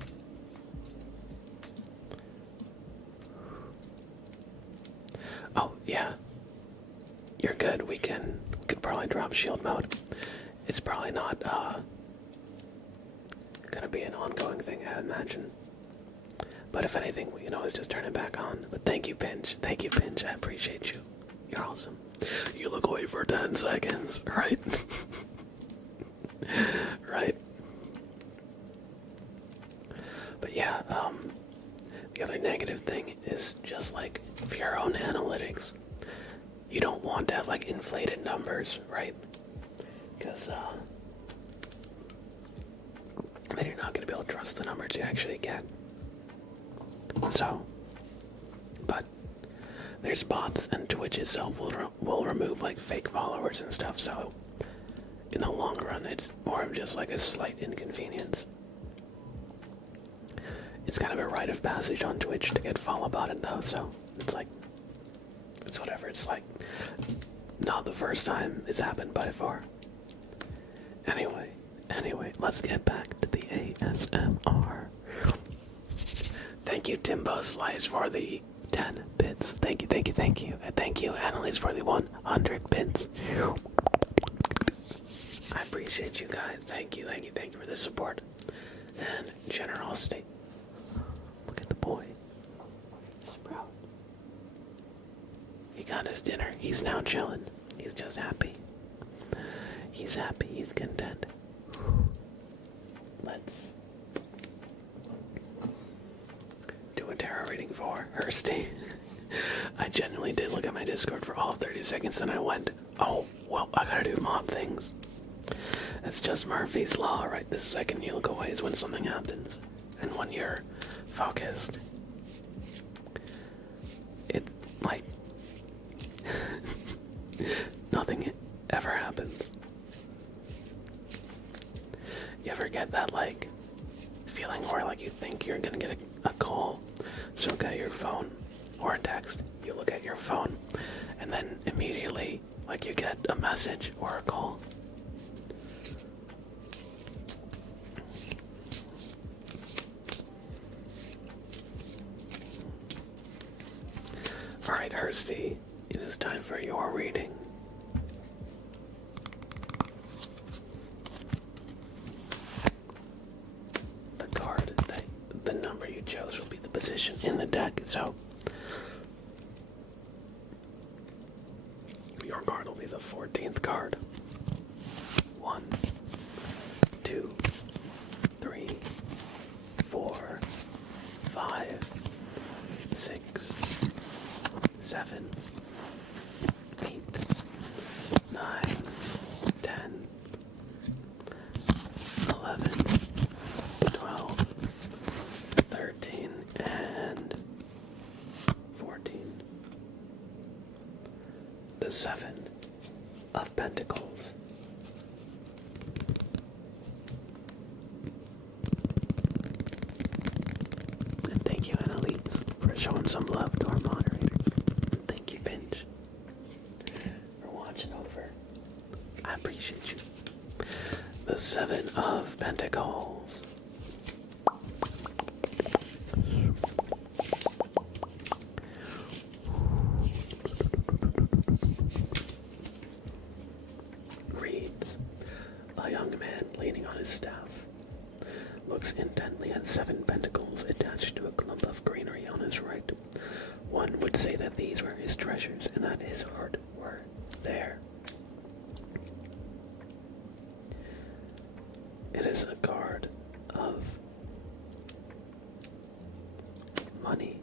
Oh, yeah. You're good. We could probably drop shield mode. It's probably not gonna be an ongoing thing, I imagine. But if anything, we can always just turn it back on. But thank you, Pinch. Thank you, Pinch. I appreciate you. You're awesome. You look away for 10 seconds, right? Right. But yeah, the other negative thing is just like for your own analytics, you don't want to have like inflated numbers, right? Because then you're not going to be able to trust the numbers you actually get. So, but there's bots, and Twitch itself will remove like fake followers and stuff, so in the long run it's more of just like a slight inconvenience. It's kind of a rite of passage on Twitch to get follow botted though, so it's like, it's whatever, it's like not the first time it's happened by far. Anyway, let's get back to the ASMR. Thank you, Timbo Slice, for the 10 bits. Thank you. And thank you, Annalise, for the 100 bits. I appreciate you guys. Thank you for the support and generosity. Look at the boy. He's proud. He got his dinner. He's now chilling. He's just happy. He's happy. He's content. Let's do a tarot reading for Hursty. I genuinely did look at my Discord for all of 30 seconds, and I went, oh, well, I gotta do mob things. That's just Murphy's Law, right? The second you look away is when something happens. And when you're focused, it, like, nothing ever happens. You ever get that, like, feeling where, like, you think you're gonna get a call, so look at your phone, or a text, you look at your phone, and then immediately, like, you get a message or a call. Alright, Hursty, it is time for your reading. The number you chose will be the position in the deck, so your card will be the 14th card. 1, 2, 3, 4, 5, 6, 7, 8, 9, 10, 11, 12, 13, and 14. The 7 of Pentacles. And thank you, Annalise, for showing some love to our moderators. And thank you, Pinch, for watching over. I appreciate you. The 7 of Pentacles. Reads, a young man leaning on his staff looks intently at 7 pentacles attached to a clump of greenery on his right. One would say that these were his treasures and that his heart were there. It is a card of money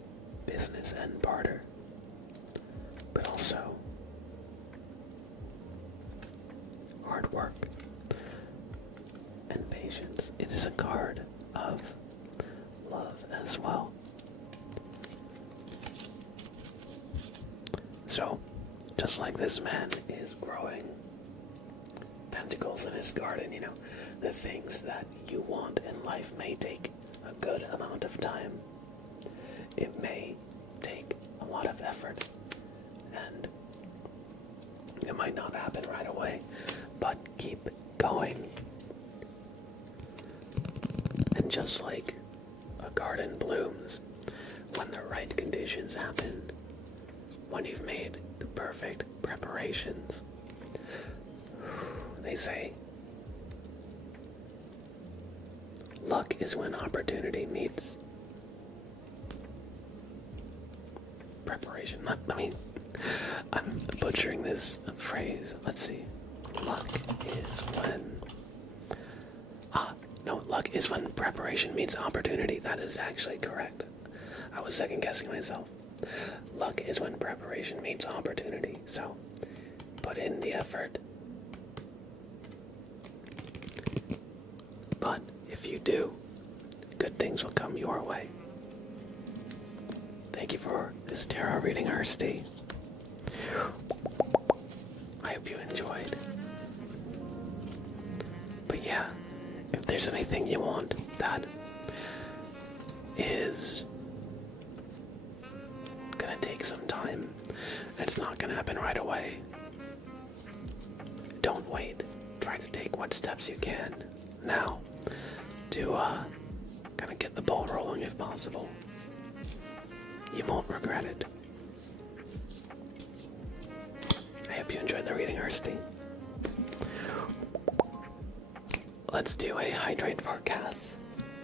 work and patience. It is a card of love as well. So, just like this man is growing pentacles in his garden, the things that you want in life may take a good amount of time. It may take a lot of effort, and it might not happen right away, but keep going. And just like a garden blooms when the right conditions happen, when you've made the perfect preparations. They say, luck is when opportunity meets preparation. I'm butchering this phrase. Let's see. Luck is when... luck is when preparation meets opportunity. That is actually correct. I was second guessing myself. Luck is when preparation meets opportunity. So, put in the effort. But if you do, good things will come your way. Thank you for this tarot reading, Kirsty. I hope you enjoyed. But yeah, if there's anything you want that is gonna take some time, it's not gonna happen right away, don't wait. Try to take what steps you can now to kind of get the ball rolling if possible. You won't regret it. I hope you enjoyed the reading, Kirsty. Let's do a hydrate for Kath,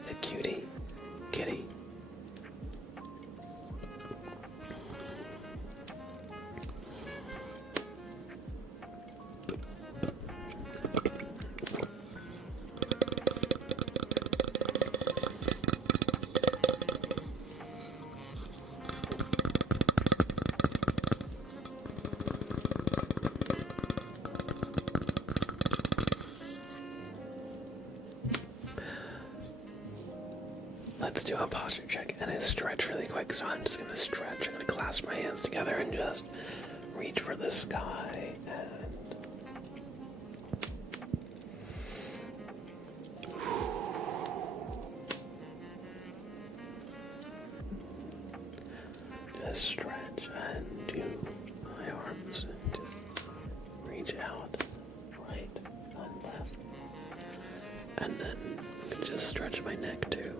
the cutie kitty. Let's do a posture check and a stretch really quick. So I'm just going to stretch. I'm going to clasp my hands together and just reach for the sky and just stretch and do my arms and just reach out right and left. And then I'm going to just stretch my neck too.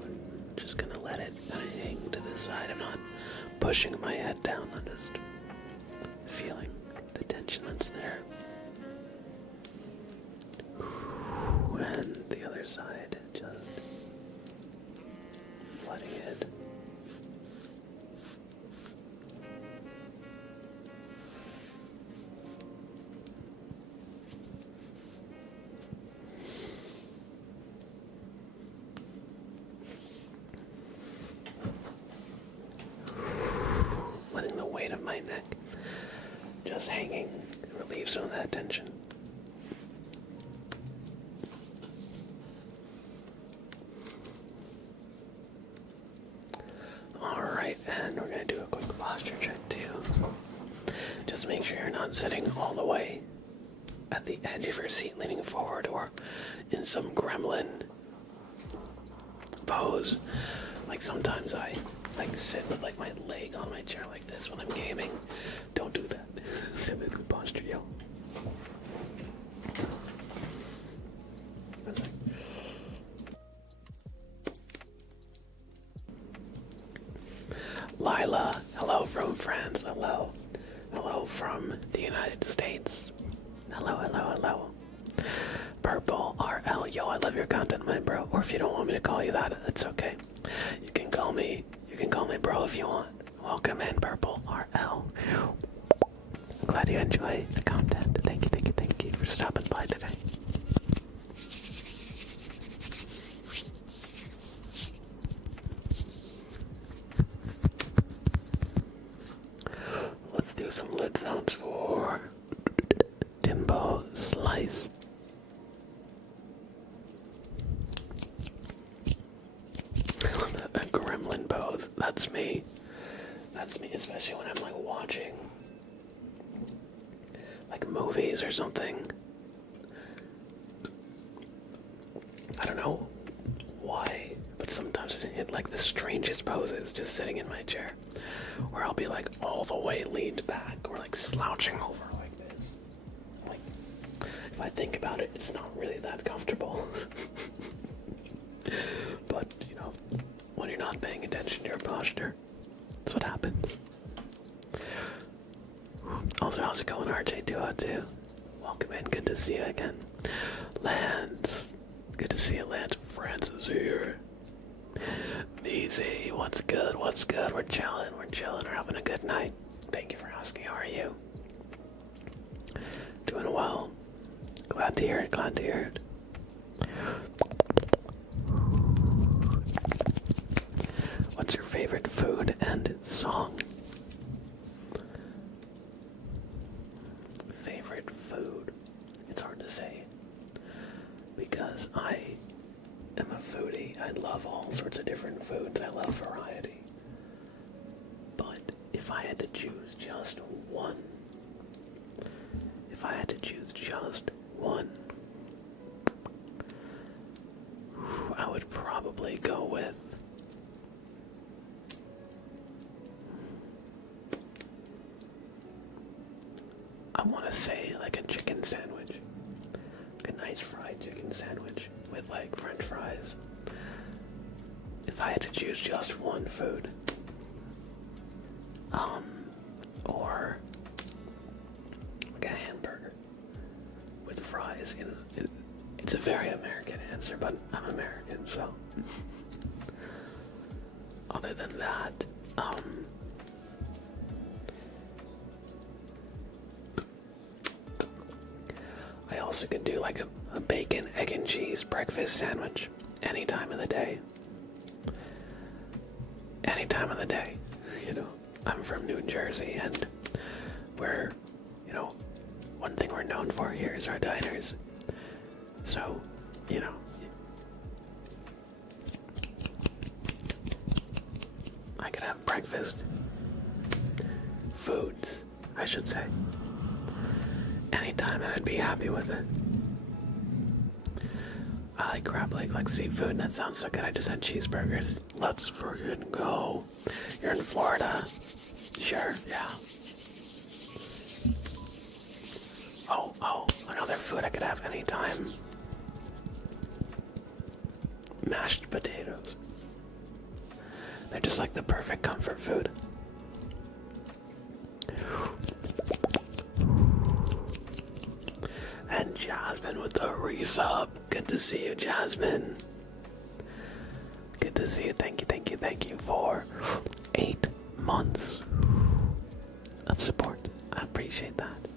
Just gonna let it kind of hang to the side. I'm not pushing my head down. I'm just feeling the tension that's there. And the other side, just letting it. Of my neck just hanging relieves some of that tension. Alright, and we're going to do a quick posture check too. Just make sure you're not sitting all the way at the edge of your seat leaning forward or in some gremlin pose. Like sometimes I sit with my leg on my chair like this when I'm gaming. Don't do that. Sit with good posture, yo. Lila, hello from France. Hello. Hello from the United States. Hello, hello, hello. Purple RL, yo, I love your content, my bro. Or if you don't want me to call you that, it's okay. You can call me bro if you want. Welcome in, Purple RL. Glad you enjoy the content. Thank you for stopping by today. Let's do some lid sounds for Timbo Slice. that's me. That's me, especially when I'm like watching like movies or something. I don't know why, but sometimes I hit like the strangest poses just sitting in my chair. Where I'll be like all the way leaned back or like slouching over like this. Like, if I think about it, it's not really that comfortable. But, you know, when you're not paying attention to your posture, that's what happens. Also, how's it going, RJ202? Welcome in, good to see you again. Lance, good to see you, Lance. Francis here. Easy, what's good, what's good? We're chilling, we're having a good night. Thank you for asking, how are you? Doing well. Glad to hear it, glad to hear it. What's your favorite food and song? Favorite food? It's hard to say. Because I am a foodie. I love all sorts of different foods. I love variety. But if I had to choose just one, I would probably go with I want to say like a chicken sandwich. Like a nice fried chicken sandwich with like french fries. If I had to choose just one food. Or like a hamburger with fries. You know, it's a very American answer, but I'm American, so. Other than that, I also could do like a bacon, egg, and cheese breakfast sandwich any time of the day. Any time of the day, you know. I'm from New Jersey, and we're, you know, one thing we're known for here is our diners. So, you know, I could have breakfast foods, I should say, anytime, and I'd be happy with it. I like crab leg, like seafood. That sounds so good. I just had cheeseburgers. Let's friggin' go. You're in Florida. Sure, yeah. Oh, another food I could have anytime. Mashed potatoes. They're just like the perfect comfort food. And Jasmine with the resub. Good to see you, Jasmine. Good to see you. Thank you for 8 months of support. I appreciate that.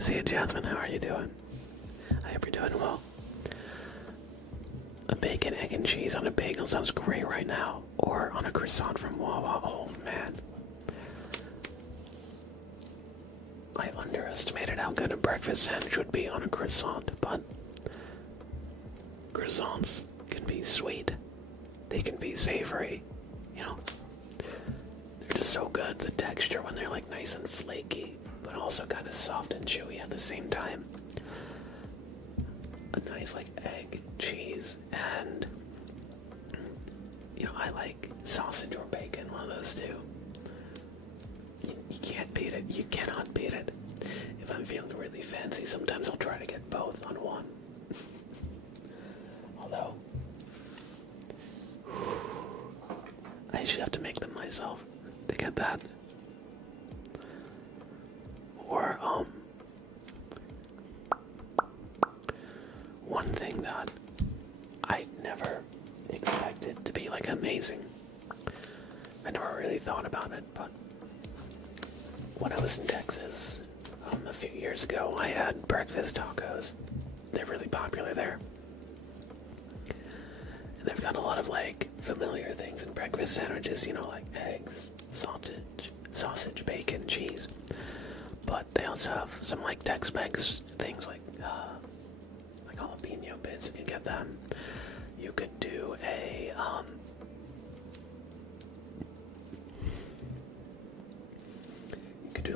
See you, Jasmine. How are you doing? I hope you're doing well. A bacon, egg, and cheese on a bagel sounds great right now. Or on a croissant from Wawa. Oh, man. I underestimated how good a breakfast sandwich would be on a croissant, but croissants can be sweet. They can be savory. You know, they're just so good. The texture when they're like nice and flaky, but also kind of soft and chewy at the same time. a nice like egg, cheese, and I like sausage or bacon, one of those two. You can't beat it. You cannot beat it. If I'm feeling really fancy, sometimes I'll try to get both on one. Although, I should have to make them myself to get that. Or, one thing that I never expected to be like amazing. I never really thought about it, but when I was in Texas a few years ago, I had breakfast tacos. They're really popular there. And they've got a lot of like familiar things in breakfast sandwiches, like eggs, sausage, bacon, cheese. But they also have some like Tex-Mex things like jalapeno bits. You can get them. You could do a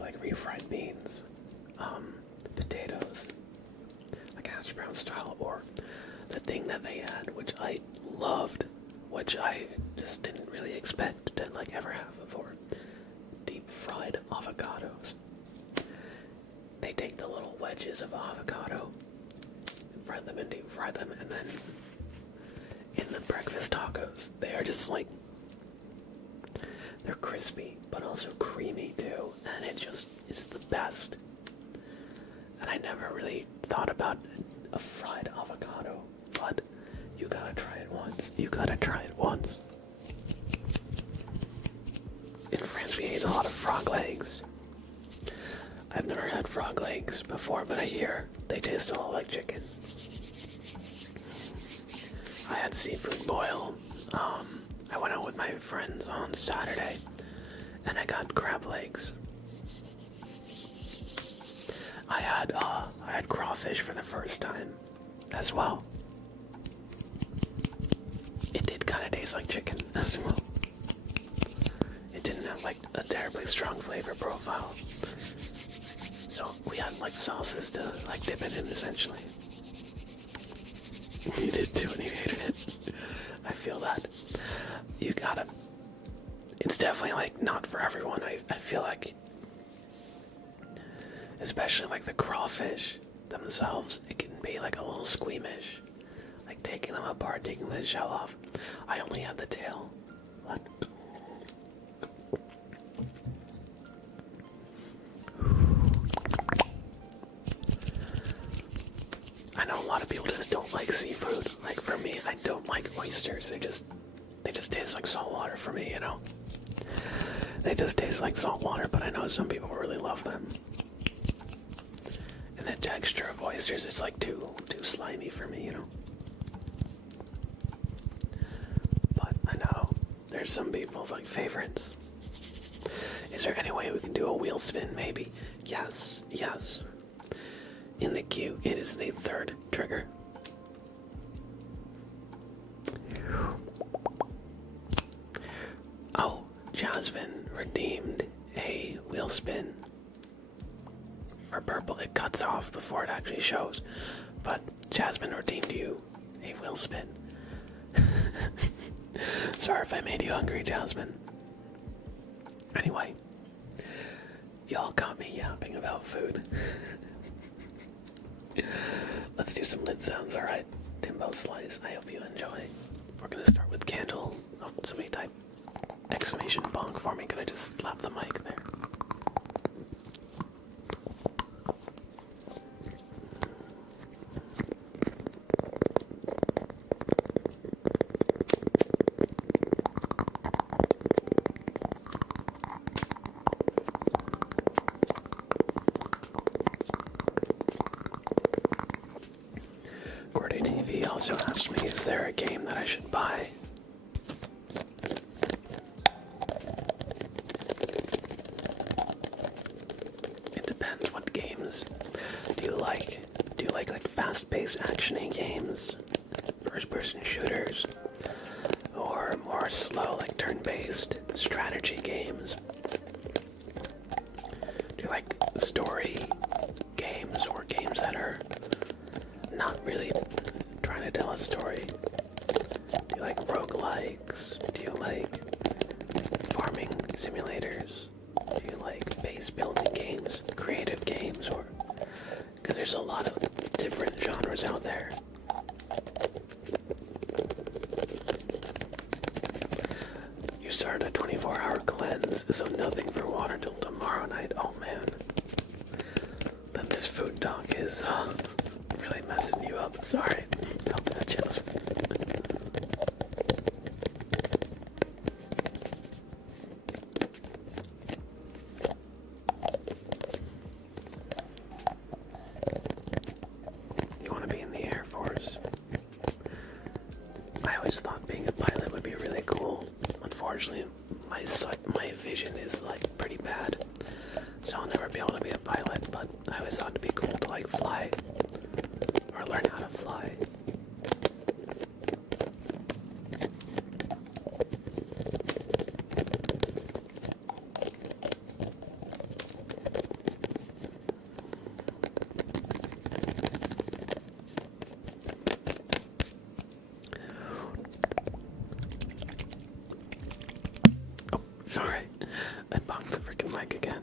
like refried beans, potatoes, like hash brown style, or the thing that they had, which I loved, which I just didn't really expect to like ever have before. Deep fried avocados. They take the little wedges of avocado, fry them and deep fry them, and then in the breakfast tacos, they are just like, they're crispy, but also creamy too, and it's the best. And I never really thought about a fried avocado, but you gotta try it once. You gotta try it once. In France, we ate a lot of frog legs. I've never had frog legs before, but I hear they taste a lot like chicken. I had seafood boil. I went out with my friends on Saturday, and I got crab legs. I had crawfish for the first time, as well. It did kind of taste like chicken as well. It didn't have like a terribly strong flavor profile. So we had like sauces to like dip it in, essentially. You did too, and you hated it. I feel that. You gotta. It's definitely like not for everyone. I feel like, especially like the crawfish themselves, it can be like a little squeamish. Like taking them apart, taking the shell off. I only had the tail. What? I know a lot of people just don't like seafood. Like for me, I don't like oysters. They just taste like salt water for me, They just taste like salt water, but I know some people really love them. And the texture of oysters is like too slimy for me, But I know there's some people's like favorites. Is there any way we can do a wheel spin, maybe? Yes. In the queue, it is the third trigger. Oh, Jasmine redeemed a wheel spin for purple. It cuts off before it actually shows, but Jasmine redeemed you a wheel spin. Sorry if I made you hungry, Jasmine. Anyway, y'all got me yapping about food. Let's do some lid sounds, alright? Timbo Slice, I hope you enjoy. We're gonna start with candle. Oh, somebody type exclamation bonk for me. Could I just slap the mic there? Gordy TV also asked me, is there a game that I should buy? It depends what games. Do you like fast-paced actiony games, first-person shooters, or more slow like turn-based strategy games? Do you like story games or games that are not really like games, creative games, or because there's a lot of different genres out there. You start a 24-hour cleanse, so nothing for water till tomorrow night. Oh man. Then this food talk is really messing you up. Sorry. No, that chills. You want to be in the Air Force? I always thought being a pilot would be really cool. Unfortunately, my vision is like pretty bad, so I'll never be able to be a pilot, but I always thought it'd be cool to like fly, or learn how to fly. Oh, sorry, I bonked the freaking mic again.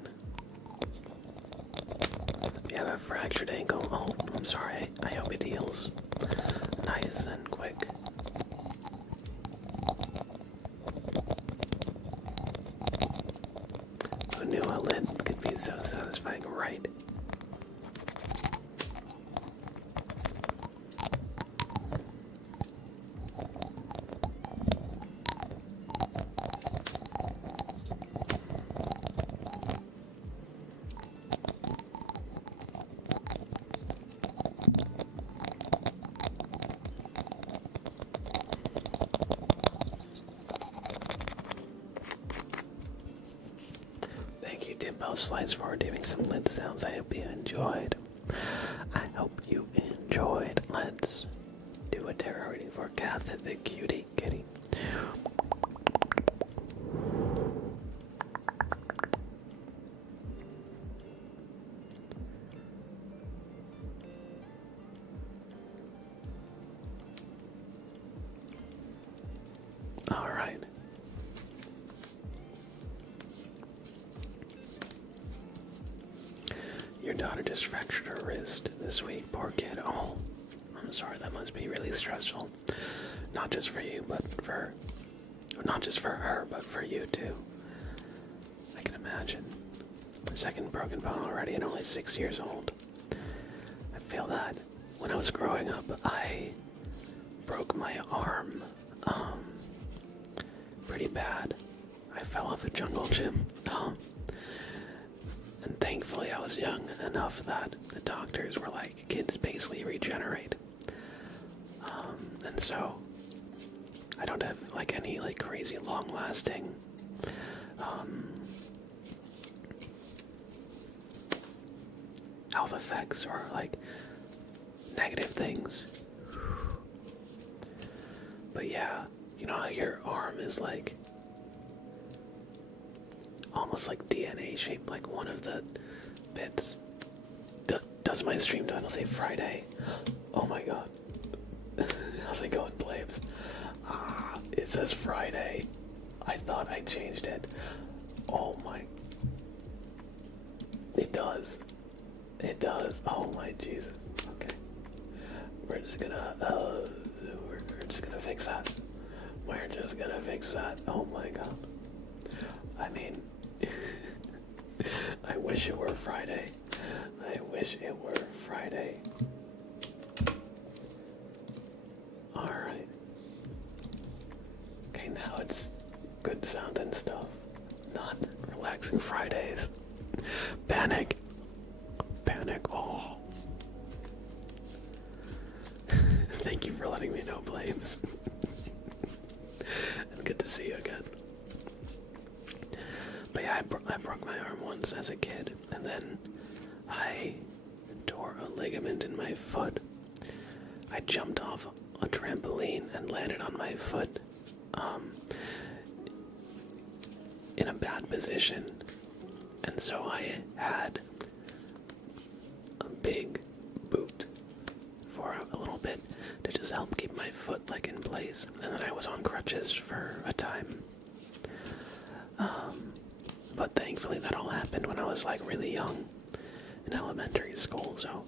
You have a fractured ankle. Oh, I'm sorry. I hope it heals nice and quick. Who knew a lid could be so satisfying, right? Thank you, Timbo Slice, for doing some lid sounds. I hope you enjoyed. I hope you enjoyed. Let's do a tarot reading for Kath, the cutie kitty. All right. Your daughter just fractured her wrist this week. Poor kid. Oh, I'm sorry. That must be really stressful. Not just for you, but for... Not just for her, but for you, too. I can imagine. Second broken bone already and only 6 years old. I feel that. When I was growing up, I broke my arm. Pretty bad. I fell off a jungle gym. And thankfully I was young enough that the doctors were like, kids basically regenerate. And so I don't have like any like crazy long lasting health effects or like negative things. But yeah, you know how your arm is like almost like DNA shaped, like one of the bits. Does my stream title say Friday? Oh my god. How's it going, Blabes? It says Friday. I thought I changed it. Oh my. It does. It does. Oh my Jesus. Okay. We're just gonna fix that. We're just gonna fix that. Oh my god. I mean, I wish it were Friday. I wish it were Friday. Alright. Okay, now it's good sound and stuff. Not relaxing Fridays. Panic. Panic. Oh. Thank you for letting me know, Blames. And good to see you again. But yeah, I broke my arm once as a kid, and then I tore a ligament in my foot. I jumped off a trampoline and landed on my foot in a bad position. And so I had a big boot for a little bit to just help keep my foot like in place. And then I was on crutches for a time. But thankfully that all happened when I was like really young in elementary school, so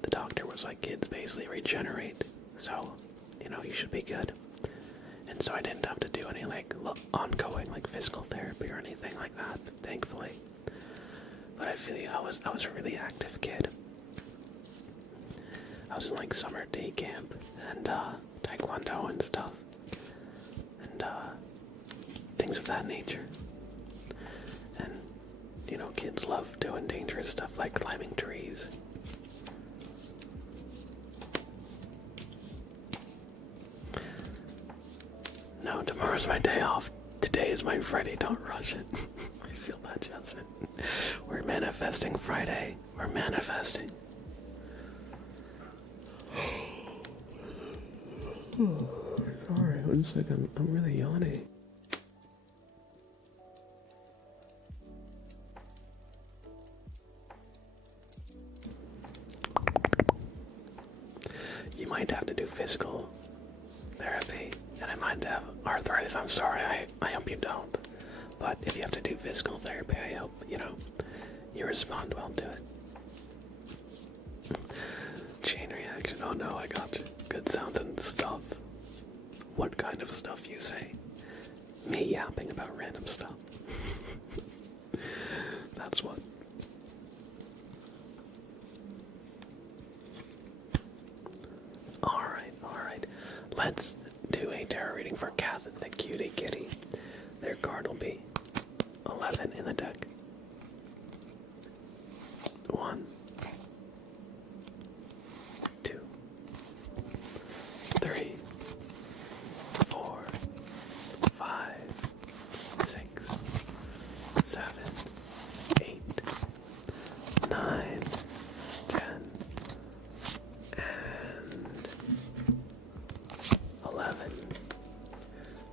the doctor was like, kids basically regenerate, so, you should be good. And so I didn't have to do any like ongoing like physical therapy or anything like that, thankfully. But I feel I was a really active kid. I was in like summer day camp and taekwondo and stuff. And things of that nature. And kids love doing dangerous stuff like climbing trees. No, tomorrow's my day off. Today is my Friday. Don't rush it. I feel that, Justin. We're manifesting Friday. We're manifesting. Sorry, one second. I'm really yawning. You might have to do physical therapy, and I might have arthritis. I'm sorry, I hope you don't. But if you have to do physical therapy, I hope, you respond well to it. Chain reaction, oh no, I got you. Good sounds and stuff. What kind of stuff you say? Me yapping about random stuff. That's what. Alright. Let's do a tarot reading for Kath, the cutie kitty. Their card will be 11 in the deck. 1, 2, 3, 4, 5, 6, 7, 8, 9, 10, and 11.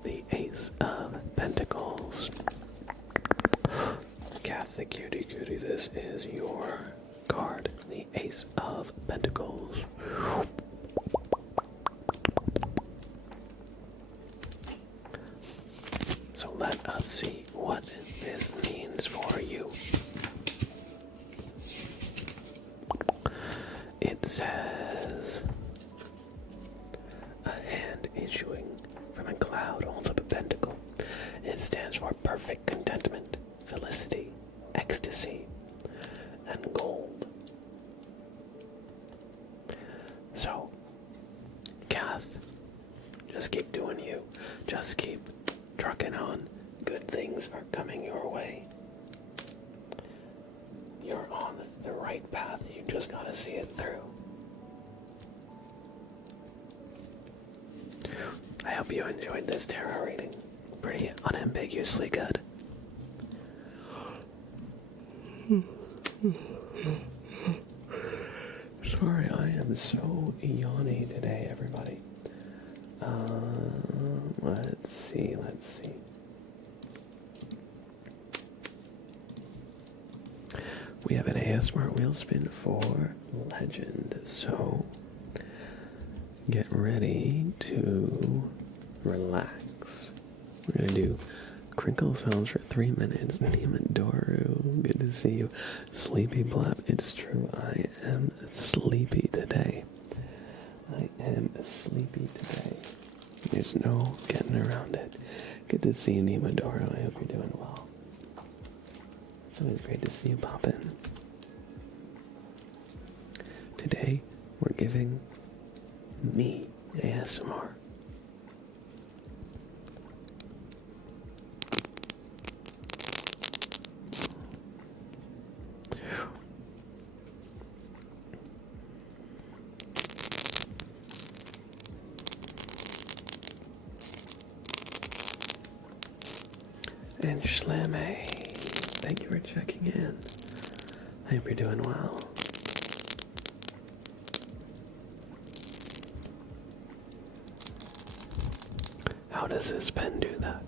The Ace of Pentacles. Kath, the cutie, this is your card. The Ace of Pentacles. So let us see what this means for you. It says, a hand issuing from a cloud holds up a pentacle. It stands for perfect contentment, felicity, ecstasy, and gold. So, Kath, just keep doing you. Just keep trucking on. Good things are coming your way. You're on the right path. You just gotta see it through. I hope you enjoyed this tarot reading. Pretty unambiguously good. Sorry, I am so yawny today, everybody. Let's see. We have an ASMR wheel spin for Legend, so get ready to relax. We're gonna do crinkle sounds for 3 minutes. Nimadoru, good to see you. Sleepy Blap, it's true, I am sleepy today. There's no getting around it. Good to see you, Nimadoru. I hope you're doing well. It's always great to see you pop in. Today, we're giving me ASMR. And Schlemme, thank you for checking in. I hope you're doing well. How does this pen do that?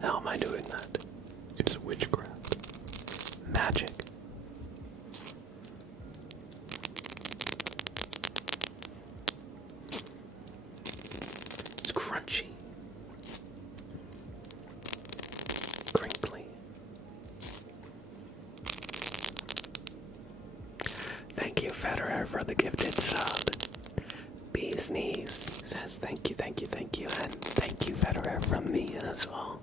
How am I doing that? It's witchcraft. Magic. It's crunchy. Crinkly. Thank you, Federer, for the gifted sub. Bee's Knees says thank you, thank you, thank you, and thank you, Federer, from me as well.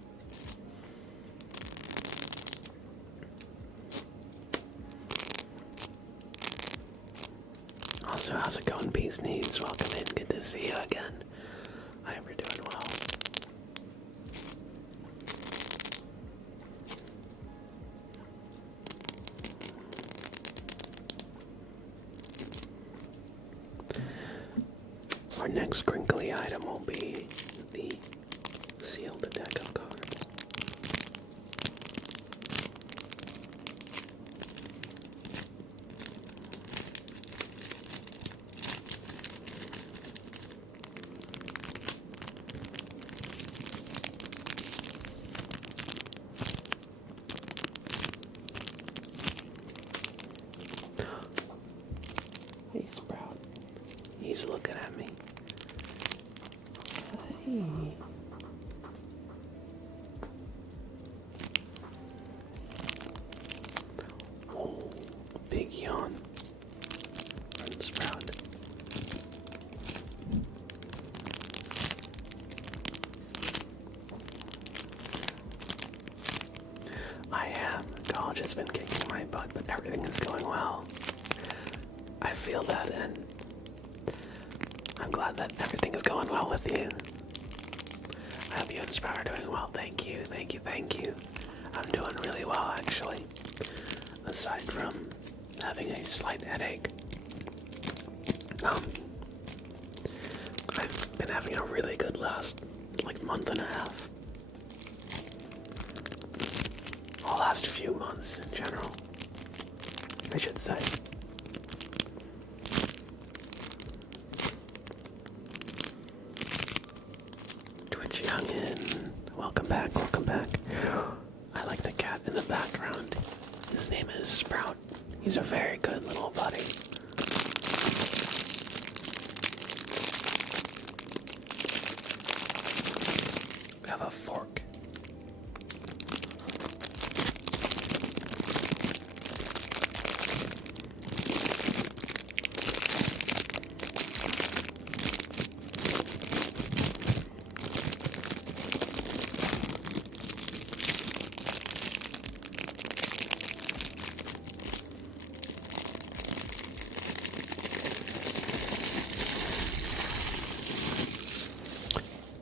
Also, how's it going, Bee's Knees? Welcome in, good to see you again. I hope you're doing well. Our next crinkly item will be the sealed deck of cards. Hey, Sprout. He's looking at me. Hey. Oh, big yawn from Sprout. I am. College has been kicking my butt, but everything is going well. I feel that, and I'm glad that everything is going well with you. I hope you and Sprout are doing well. Thank you, thank you, thank you. I'm doing really well, actually. Aside from having a slight headache. I've been having a really good last, month and a half. Or last few months in general, I should say. Youngin, welcome back, welcome back. I like the cat in the background. His name is Sprout. He's a very good little buddy. We have a fork.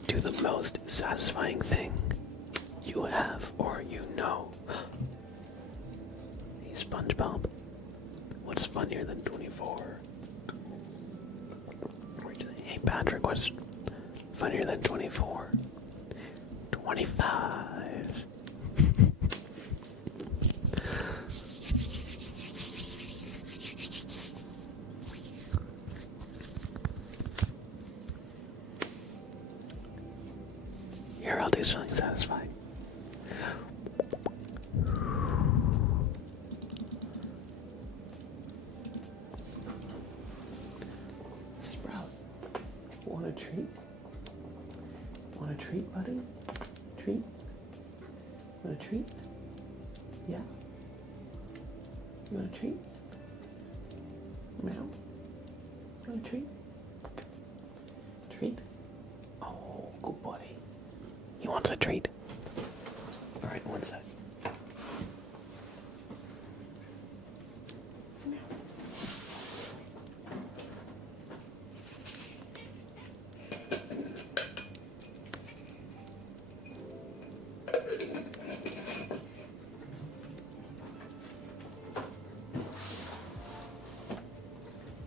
Do the most satisfying thing you have or you know. Hey, SpongeBob. What's funnier than 24? Hey, Patrick, what's funnier than 24? 25. Here, I'll do something satisfying. Sprout, want a treat? Want a treat, buddy? Treat? Want a treat? Yeah? You want a treat? Meow? Want a treat? Treat? Oh, good buddy. He wants a treat. Alright, one sec.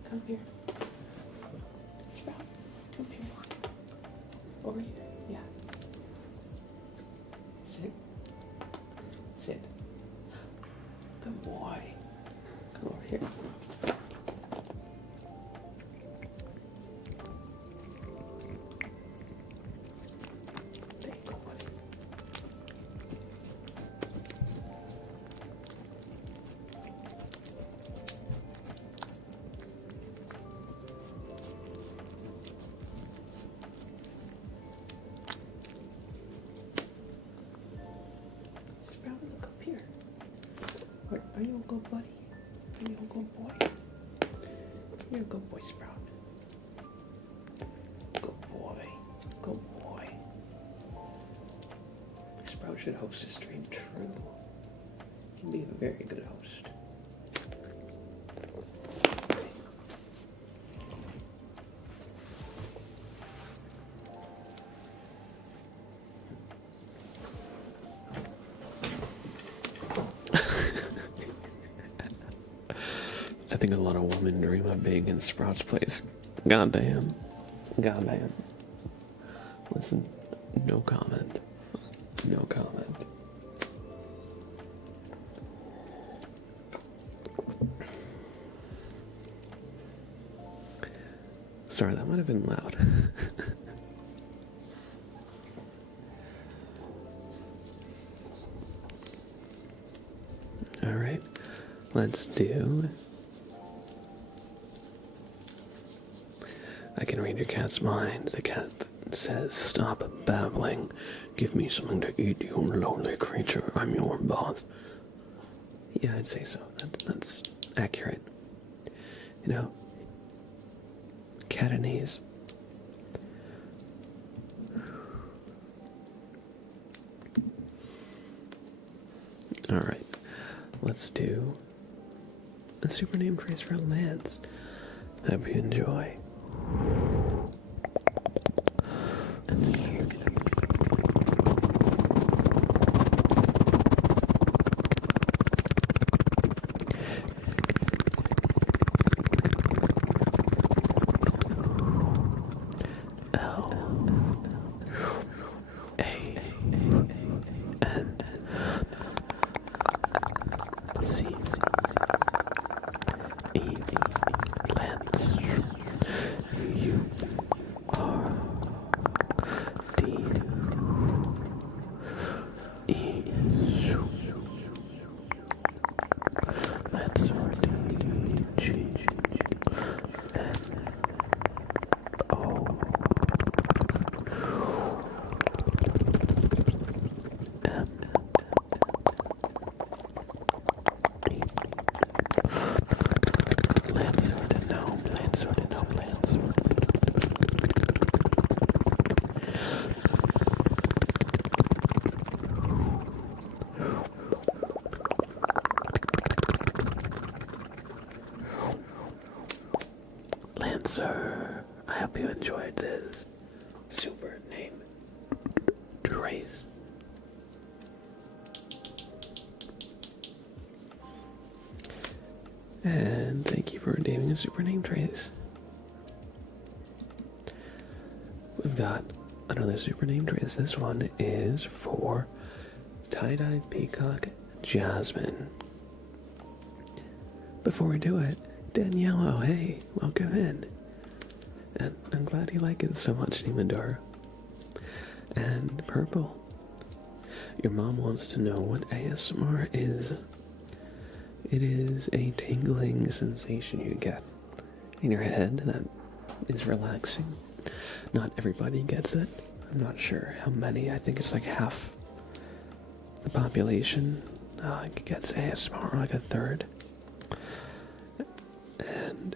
Come here. Sprout, come here. Over here. Yeah. Sit. Sit. Good boy. Come over here. There you go, buddy. Sprout, look up here. Are you a good buddy? Are you a good boy? You're a good boy, Sprout. Good boy. Good boy. Sprout should host a stream, true. He'd be a very good host. I think a lot of women dream of being in Sprout's place. Goddamn. Goddamn. Listen, no comment. No comment. Sorry, that might have been loud. Alright, let's do... I can read your cat's mind. The cat says, "Stop babbling. Give me something to eat, you lonely creature. I'm your boss." Yeah, I'd say so. That's accurate. You know, Catanese. Alright, let's do a super name phrase for Lance. Hope you enjoy. Lancer, I hope you enjoyed this super name trace. And thank you for redeeming a super name trace. We've got another super name trace. This one is for Tie-Dye Peacock Jasmine. Before we do it, Daniello, hey, welcome in. And I'm glad you like it so much, Nemandora. And Purple, your mom wants to know what ASMR is. It is a tingling sensation you get in your head that is relaxing. Not everybody gets it. I'm not sure how many. I think it's like half the population gets ASMR, like a third. And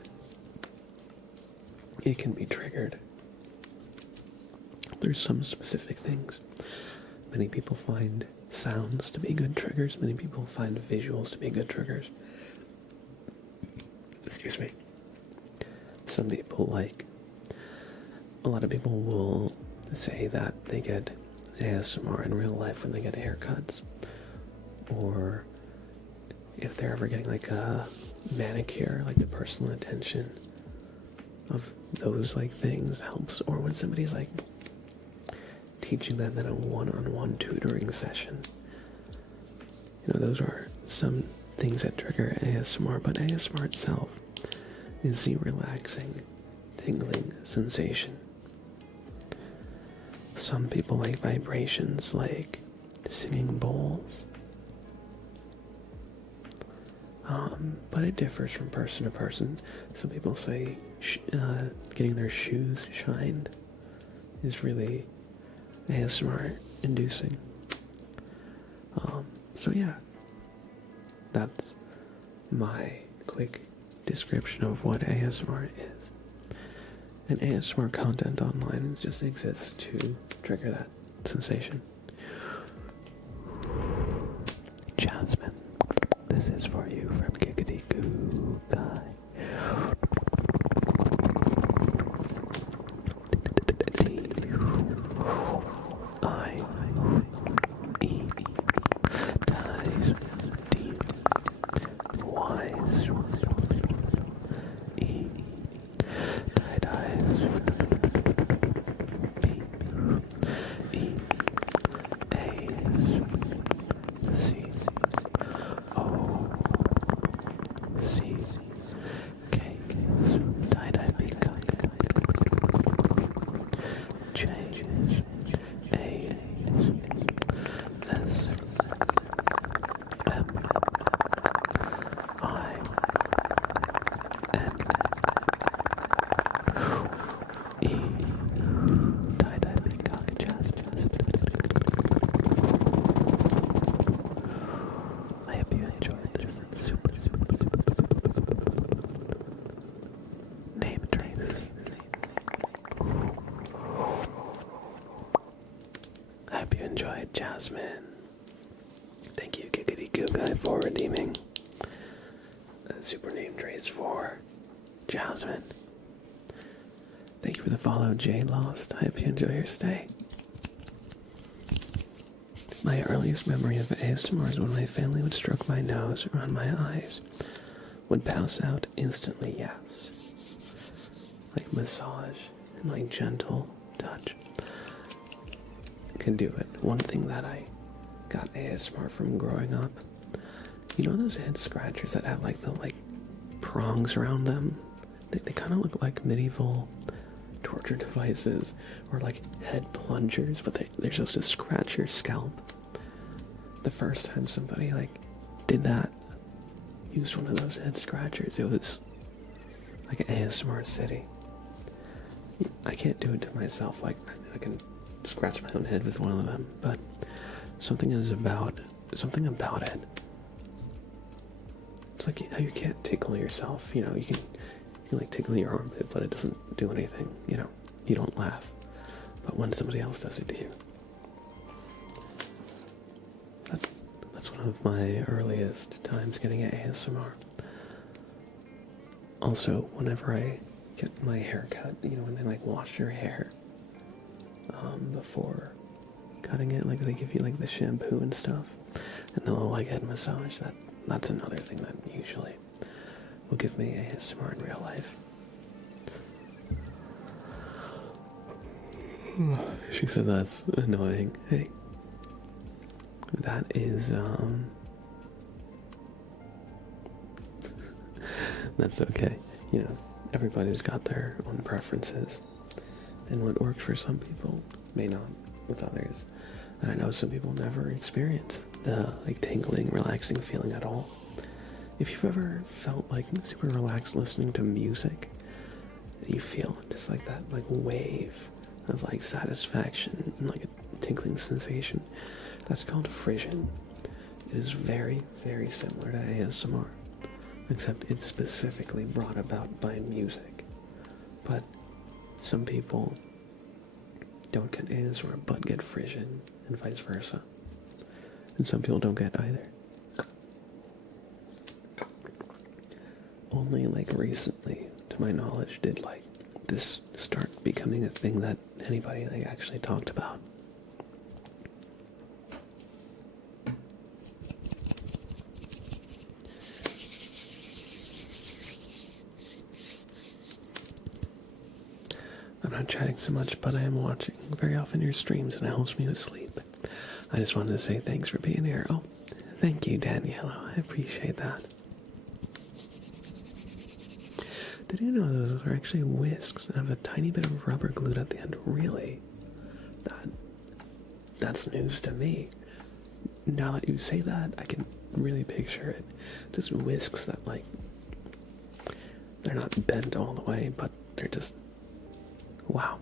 it can be triggered through some specific things. Many people find sounds to be good triggers. Many people find visuals to be good triggers. Excuse me. Some people a lot of people will say that they get ASMR in real life when they get haircuts. Or if they're ever getting like a manicure, like the personal attention of those like things helps. Or when somebody's like teaching them in a one-on-one tutoring session. You know, those are some things that trigger ASMR, but ASMR itself is the relaxing, tingling sensation. Some people like vibrations like singing bowls. But it differs from person to person. Some people say getting their shoes shined is really ASMR inducing. So yeah, that's my quick description of what ASMR is. And ASMR content online just exists to trigger that sensation. Jasmine, this is for you from Giggity Goo Guy. Ties deep, wise, tie-dyes, P, E, A's, C's, O, C's, K's, tie-dye peacock, J's, A's, S, M, I, N, E, tie-dye peacock, Jasmine. I hope you enjoyed this super name trace. I hope you enjoyed, Jasmine. Thank you, Giggity Goo Guy, for redeeming a super name trace for Jasmine. Thank you for the follow, Jay Lost. I hope you enjoy your stay. My earliest memory of ASMR is when my family would stroke my nose around my eyes. Would pass out instantly, yes. Like massage and like gentle touch. Can do it. One thing that I got ASMR from growing up, you know those head scratchers that have like the prongs around them? They kind of look like medieval torture devices or like head plungers, but they're supposed to scratch your scalp. The first time somebody did that, used one of those head scratchers, it was like an ASMR city. I can't do it to myself, I can scratch my own head with one of them, but something about it. It's like how you can't tickle yourself, you can tickle your armpit, but it doesn't do anything, you don't laugh. But when somebody else does it to you, that's one of my earliest times getting ASMR. Also, whenever I get my hair cut, when they wash your hair before cutting it, they give you the shampoo and stuff, and the little head massage, that's another thing that usually will give me ASMR in real life. She said that's annoying. Hey, that is that's okay. Everybody's got their own preferences, and what works for some people may not with others. And I know some people never experience the tingling, relaxing feeling at all. If you've ever felt super relaxed listening to music, you feel just that wave of satisfaction and a tingling sensation, that's called frisson. It is very, very similar to ASMR, except it's specifically brought about by music. But some people don't get ASMR but get frisson, and vice versa. And some people don't get either. Only recently, to my knowledge, did this start becoming a thing that anybody actually talked about. I'm not chatting so much, but I am watching very often your streams, and it helps me to sleep. I just wanted to say thanks for being here. Oh, thank you, Daniela. I appreciate that. Did you know those are actually whisks and have a tiny bit of rubber glued at the end? Really? That's news to me. Now that you say that, I can really picture it. Just whisks that they're not bent all the way, but they're just, wow.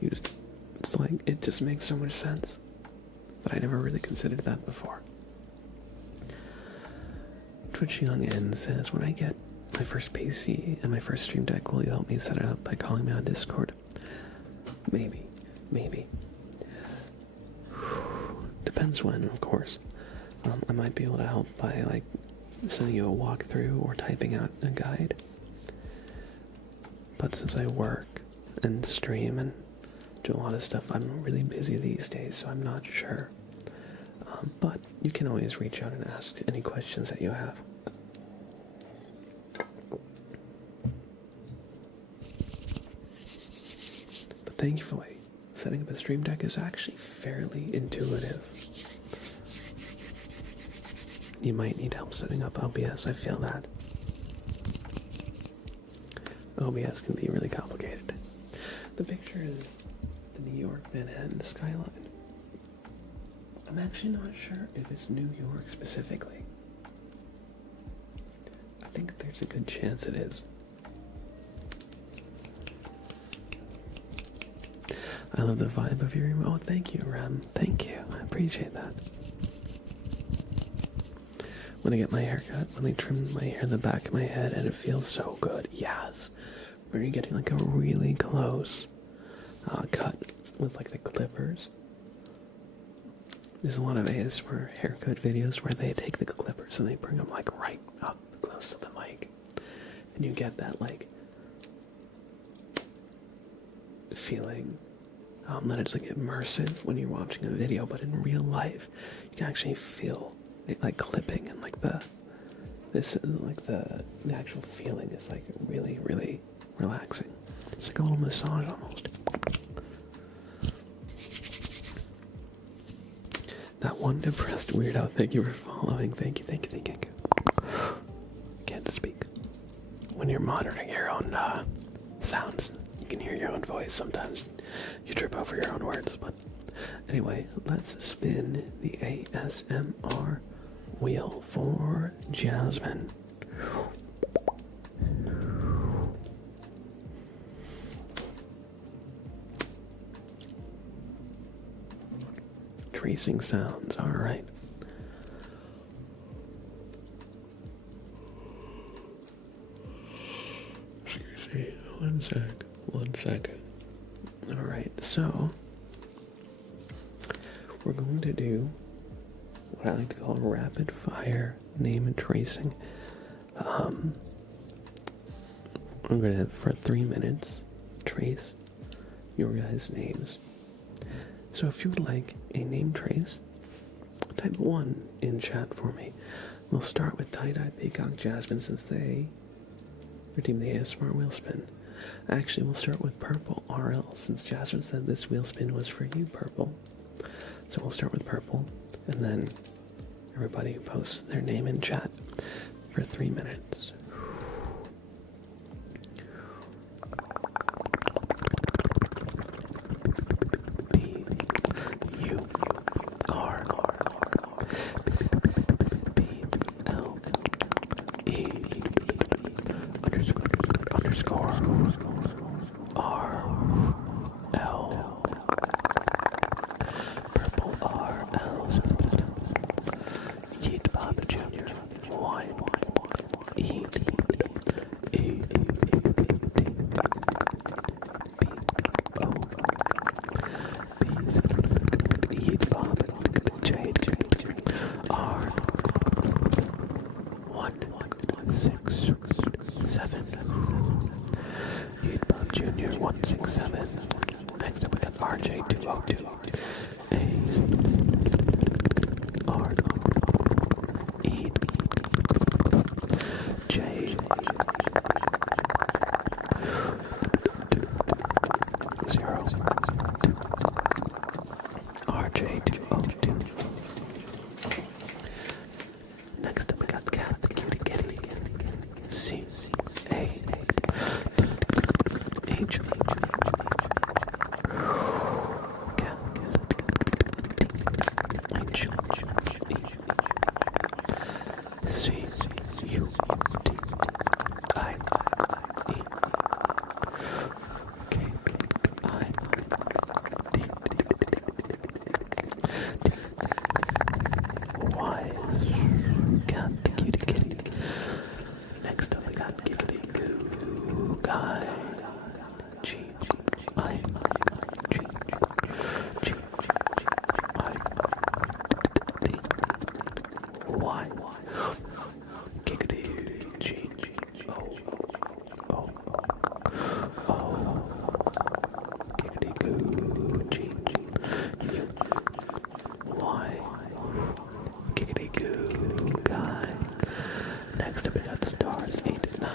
It just makes so much sense. But I never really considered that before. Twitch Young N says, when I get my first PC and my first stream deck. Will you help me set it up by calling me on Discord? Maybe. Depends when, of course. I might be able to help by like sending you a walkthrough or typing out a guide. But since I work and stream and do a lot of stuff, I'm really busy these days, so I'm not sure. But you can always reach out and ask any questions that you have. But thankfully, setting up a stream deck is actually fairly intuitive. You might need help setting up OBS, I feel that. OBS can be really complicated. The picture is the New York Manhattan skyline. I'm actually not sure if it's New York specifically. I think there's a good chance it is. I love the vibe of your emo. Oh, thank you, Rem. Thank you. I appreciate that. When I get my hair cut, when they trim my hair in the back of my head, and it feels so good. Yes. Where you're getting like a really close cut with like the clippers. There's a lot of ASMR haircut videos where they take the clippers and they bring them like right up close to the mic. And you get that like feeling that it's like immersive when you're watching a video, but in real life you can actually feel it like clipping and like the actual feeling is like really, really relaxing. It's like a little massage almost. That one depressed weirdo, thank you for following. Thank you. Can't speak. When you're monitoring your own sounds, you can hear your own voice. Sometimes you trip over your own words, but anyway, let's spin the ASMR wheel for Jasmine. Tracing sounds, alright. Excuse me, one sec. Alright, so we're going to do what I like to call rapid fire name and tracing. I'm gonna, for 3 minutes, trace your guys' names. So if you would like a name trace, type 1 in chat for me. We'll start with Tie-Dye Peacock Jasmine since they redeemed the ASMR wheel spin. Actually, we'll start with Purple RL since Jasmine said this wheel spin was for you, Purple. So we'll start with Purple, and then everybody who posts their name in chat for 3 minutes.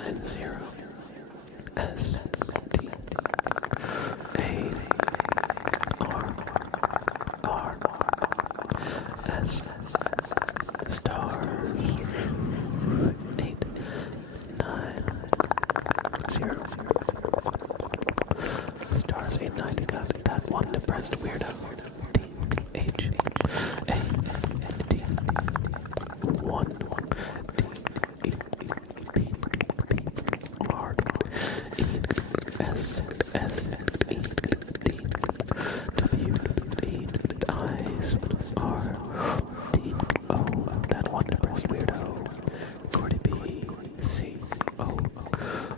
7 0 S T A R R S stars 8 9 0 stars 8 9. You got that one depressed weirdo. T H A T 1 T E P R E S S E D W E I's R T O. That one depressed weirdo. Cordy B C O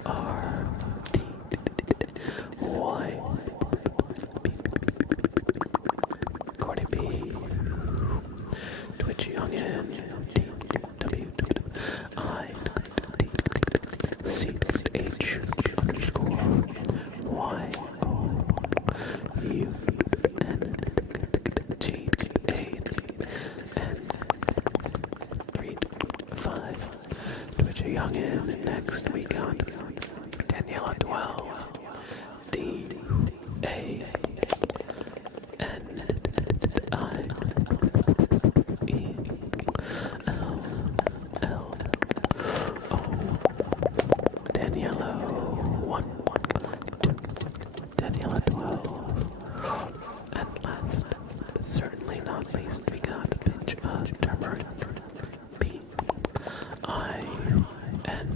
R T Y Cordy B Twitch Youngin T W I T C H underscore Y O U N G A N 3 5 Twitch Youngin. Next we got Daniela 12 D A N I E L L O Daniela 1 2 Daniela 12. And last but certainly not least we got a pinch of turmeric. P I N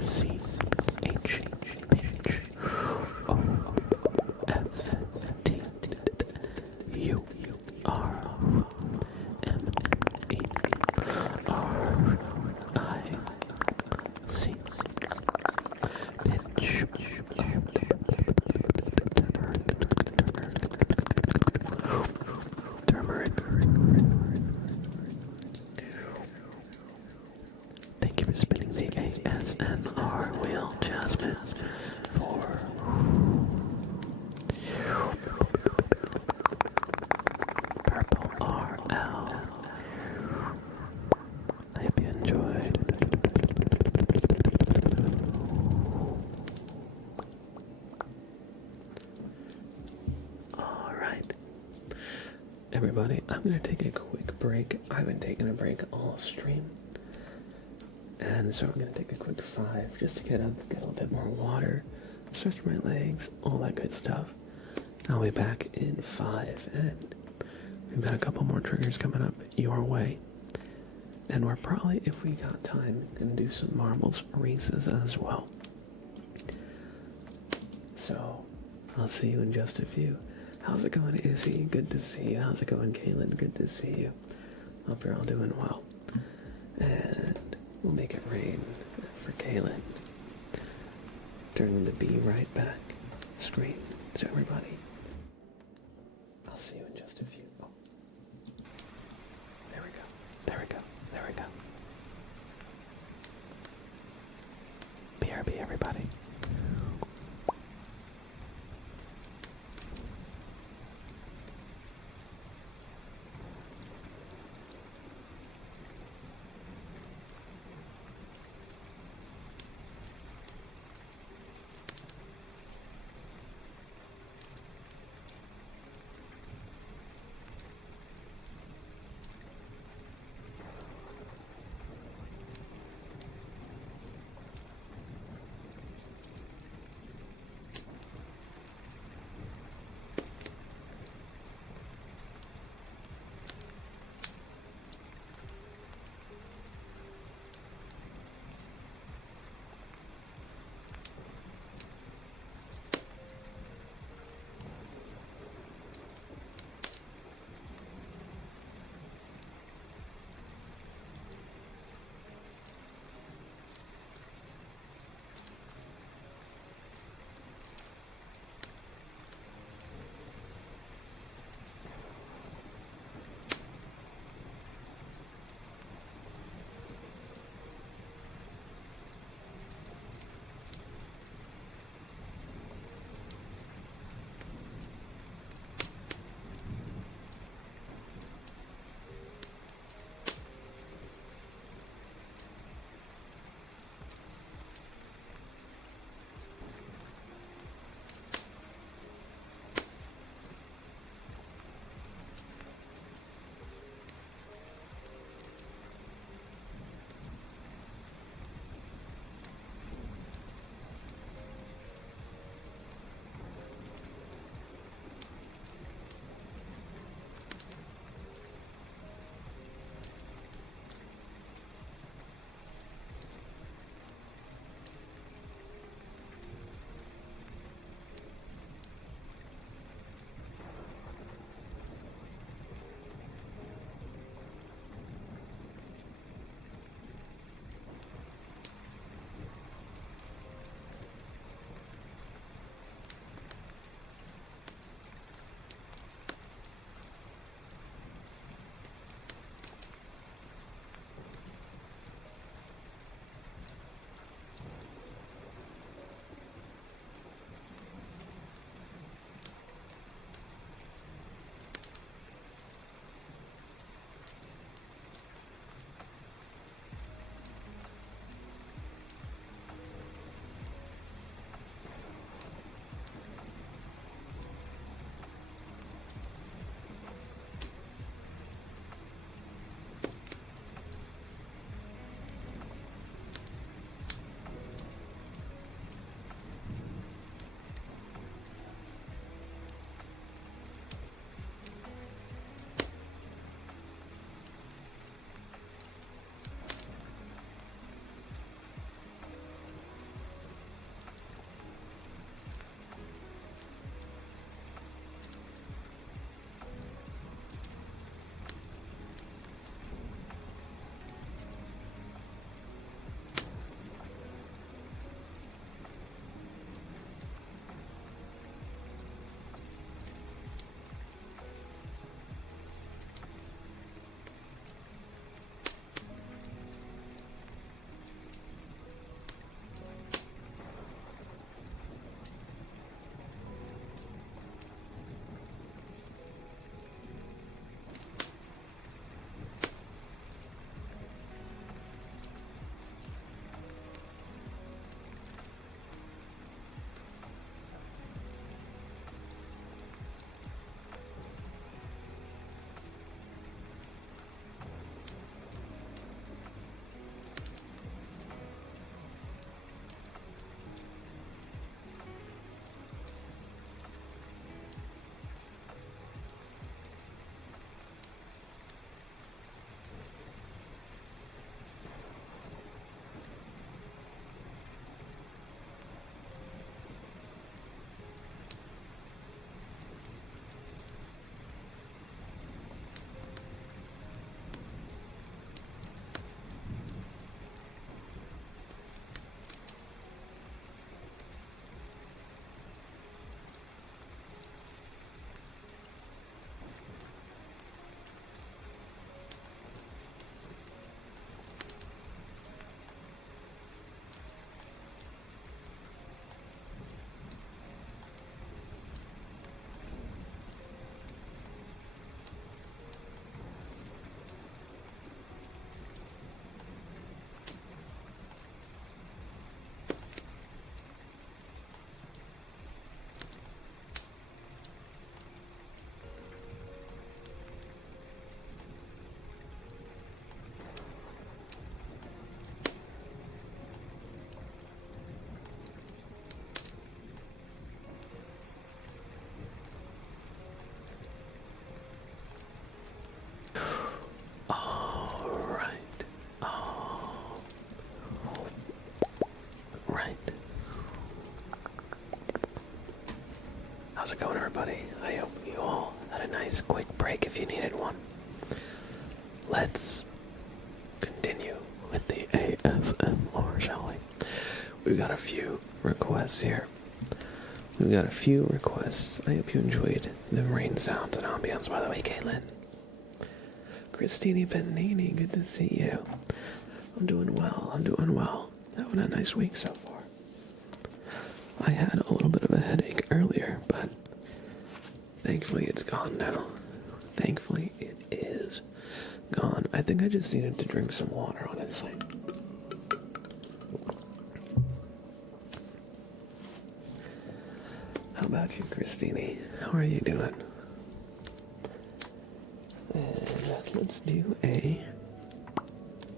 C H H O F T U R M E R I C pinch turmeric. Thank you for spinning the ASMR wheel, Jasmine, for Purple RL. I hope you enjoyed. Alright. Everybody, I'm going to take a quick break. I haven't taken a break all stream. And so I'm going to take a quick 5 just to get up, get a little bit more water, stretch my legs, all that good stuff. I'll be back in 5, and we've got a couple more triggers coming up your way. And we're probably, if we got time, going to do some marbles races as well. So, I'll see you in just a few. How's it going, Izzy? Good to see you. How's it going, Kaylin? Good to see you. Hope you're all doing well. And we'll make it rain for Kaylin during the Be Right Back screen. So everybody, I'll see you in just a few. Oh. There we go. There we go. There we go. BRB, everybody. Alright. How's it going, everybody? I hope you all had a nice quick break if you needed one. Let's continue with the ASMR, shall we? We've got a few requests here. I hope you enjoyed the rain sounds and ambience. By the way, Caitlin. Christine Benini, good to see you. I'm doing well. Having a nice week so far. I had a little bit of a headache earlier, but thankfully it's gone now. Thankfully it is gone. I think I just needed to drink some water, honestly. How about you, Christine? How are you doing? And let's do a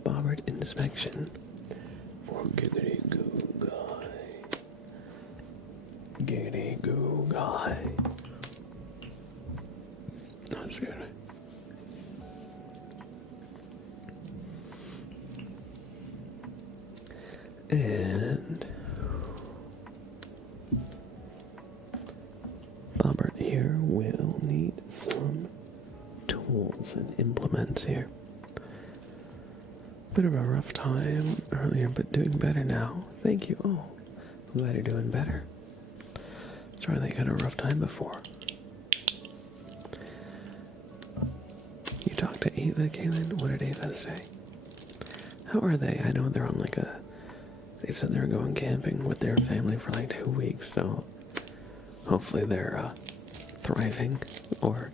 Bobbert inspection for Giggity Goo Guy. Giggity Goo Guy. That's good. And Bobbert here will need some tools and implements here. Bit of a rough time earlier, but doing better now. Thank you. Oh, I'm glad you're doing better. Sorry that you had a rough time before. You talked to Ava, Kaylin? What did Ava say? How are they? I know they're on they said they were going camping with their family for 2 weeks, so hopefully they're thriving or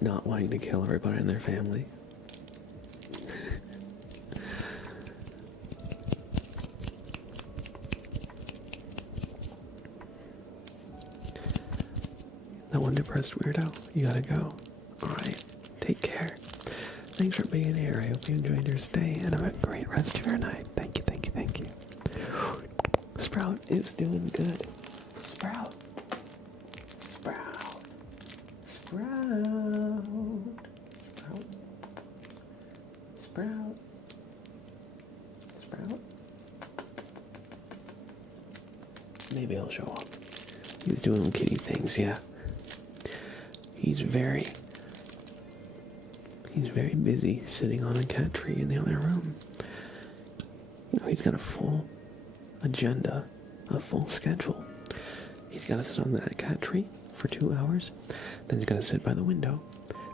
not wanting to kill everybody in their family. That one depressed weirdo, you gotta go. Alright, take care. Thanks for being here. I hope you enjoyed your stay and have a great rest of your night. Thank you. Sprout is doing good. Sprout. Maybe he'll show up. He's doing kitty things, yeah. He's very busy sitting on a cat tree in the other room. He's got a full agenda, a full schedule. He's got to sit on that cat tree for 2 hours, then he's got to sit by the window,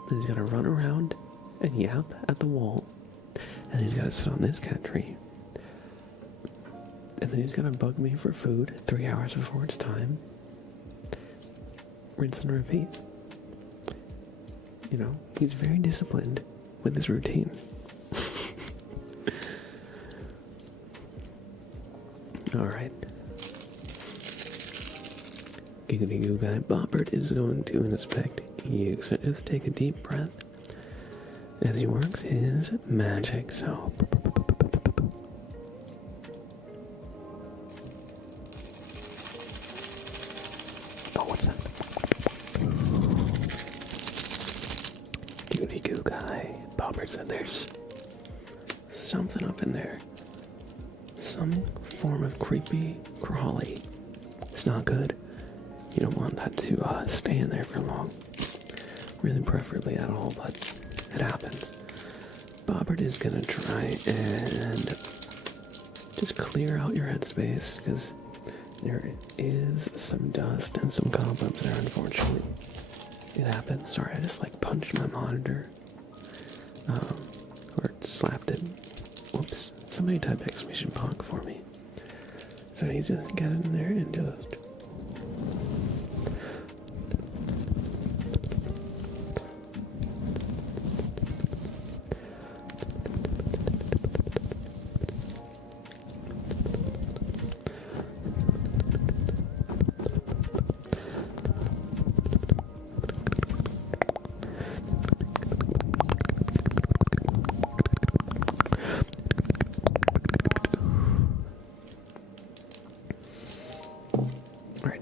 then he's got to run around and yap at the wall, and he's got to sit on this cat tree, and then he's got to bug me for food 3 hours before it's time. Rinse and repeat. He's very disciplined with his routine. Alright. Giggity Goo Guy Bobbert is going to inspect you, so just take a deep breath as he works his magic, so... Oh, what's that? Giggity Goo Guy Bobbert said there's something up in there. Some form of creepy crawly. It's not good. You don't want that to stay in there for long. Really preferably at all, but it happens. Bobbert is gonna try and just clear out your headspace, because there is some dust and some cobwebs there, unfortunately. It happens. Sorry, I just punched my monitor. Or slapped it. Whoops. Somebody type exclamation punk for me. So he just get in there and just...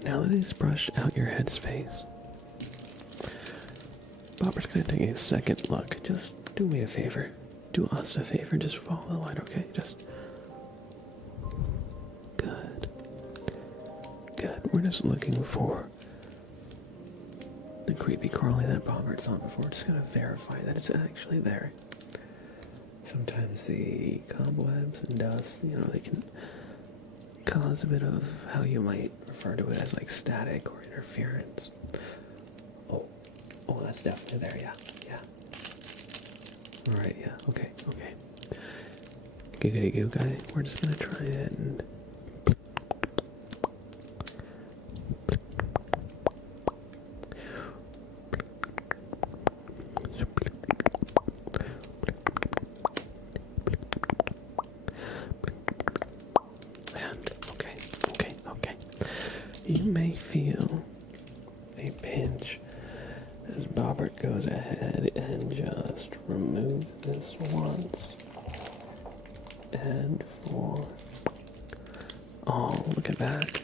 Now that he's brushed out your headspace, Bobbert's gonna take a second look. Just do me a favor. Do us a favor. Just follow the light, okay? Just... Good. we're just looking for the creepy crawly that Bobbert saw before. Just gotta verify that it's actually there. Sometimes the cobwebs and dust, they can cause a bit of how you might refer to it as like static or interference. Oh, that's definitely there, yeah. Alright, yeah, okay. Giggity goo guy, we're just gonna try it and... Okay. You may feel a pinch as Bobbert goes ahead and just removes this once and for... Oh, look at that.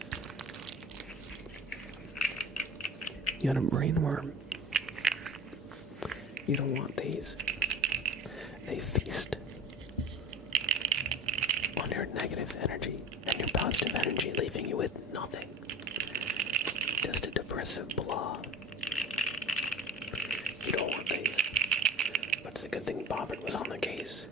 You got a brainworm. You don't want these. They feast on your negative energy and your positive energy, leaving you with nothing. Just a depressive blob. You don't want these. But it's a good thing Bobbert was on the case.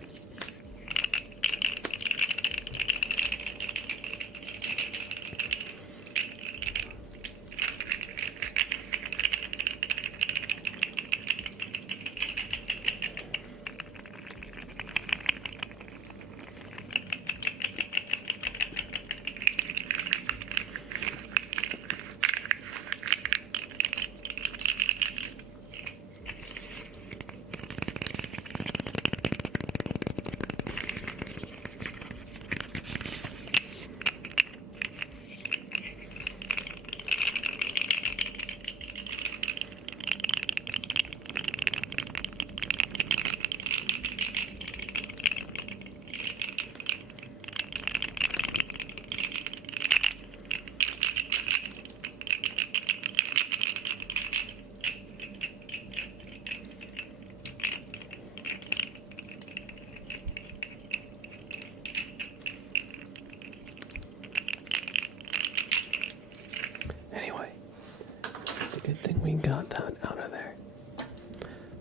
Good thing we got that out of there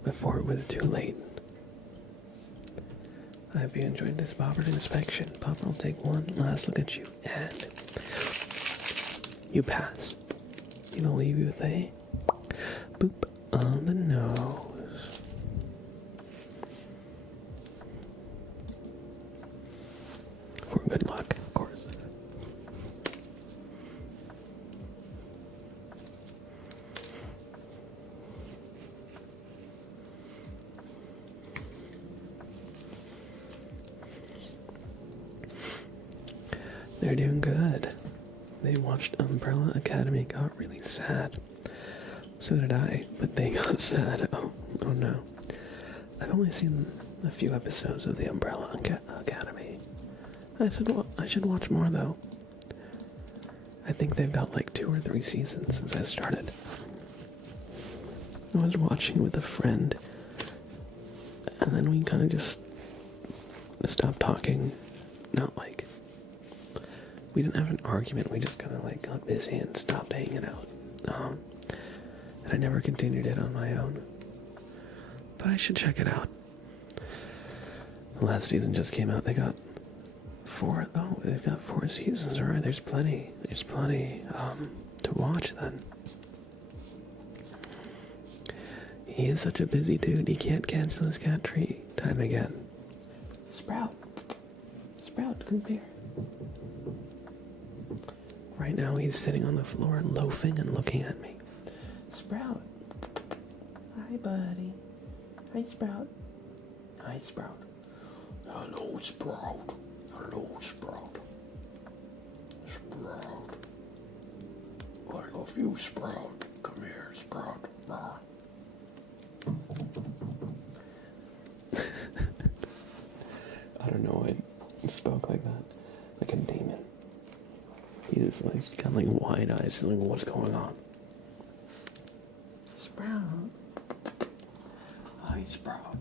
before it was too late. I hope you enjoyed this Bobbert inspection. Bobbert will take one last look at you, and you pass. He will leave you with a boop on the nose. For good luck, of course. They're doing good. They watched Umbrella Academy, got really sad. So did I, but they got sad. Oh no. I've only seen a few episodes of the Umbrella Academy. I should watch more though. I think they've got like 2 or 3 seasons since I started. I was watching with a friend, and then we kind of just stopped talking. Not like we didn't have an argument, we just kind of like got busy and stopped hanging out. And I never continued it on my own. But I should check it out. The last season just came out. They've got 4 seasons, alright, there's plenty to watch then. He is such a busy dude, he can't cancel his cat tree time again. Sprout, come here. Right now he's sitting on the floor loafing and looking at me. Sprout. Hi, buddy. Hi, Sprout. Hi, Sprout. Hello, Sprout. Hello, Sprout. Sprout. I love you, Sprout. Come here, Sprout. I don't know, I spoke like that. Like a demon. He's like, got like wide eyes, he's like, what's going on? Sprout. Hi, Sprout.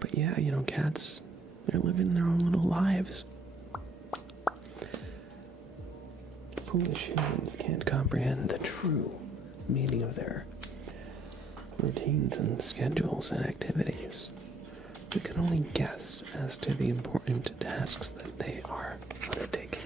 But yeah, cats They're living their own little lives. Foolish humans can't comprehend the true meaning of their routines and schedules and activities. We can only guess as to the important tasks that they are undertaking.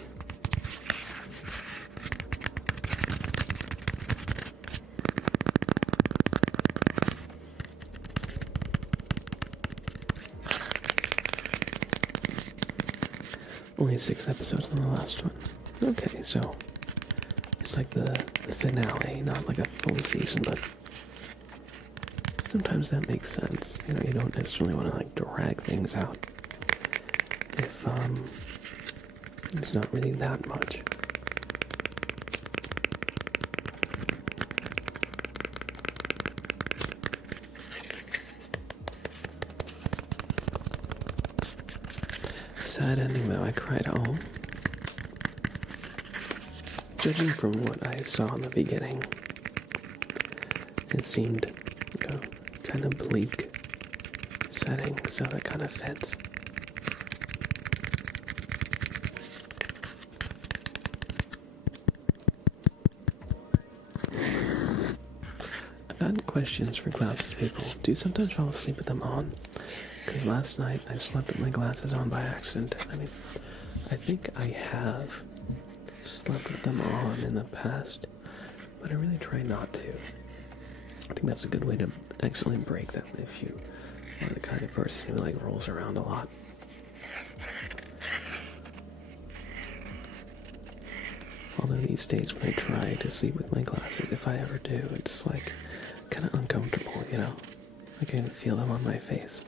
Only 6 episodes on the last one. Okay, so it's like the finale, not like a full season, but sometimes that makes sense. You know, you don't necessarily want to like drag things out if it's not really that much. Sad ending though, I cried all. Judging from what I saw in the beginning, it seemed, you know, kind of bleak setting, so it kind of fits. I've gotten questions for glasses people. Do you sometimes fall asleep with them on? Because last night I slept with my glasses on by accident. I mean, I think I have slept with them on in the past, but I really try not to. I think that's a good way to accidentally break them if you are the kind of person who like rolls around a lot. Although these days when I try to sleep with my glasses, if I ever do, it's like kind of uncomfortable, you know? I can feel them on my face.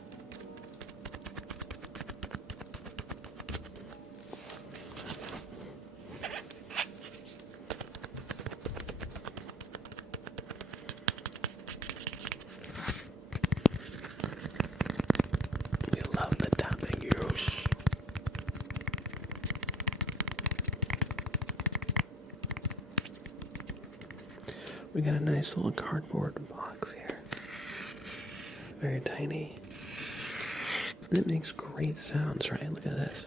We got a nice little cardboard box here. Very tiny. And it makes great sounds, right? Look at this.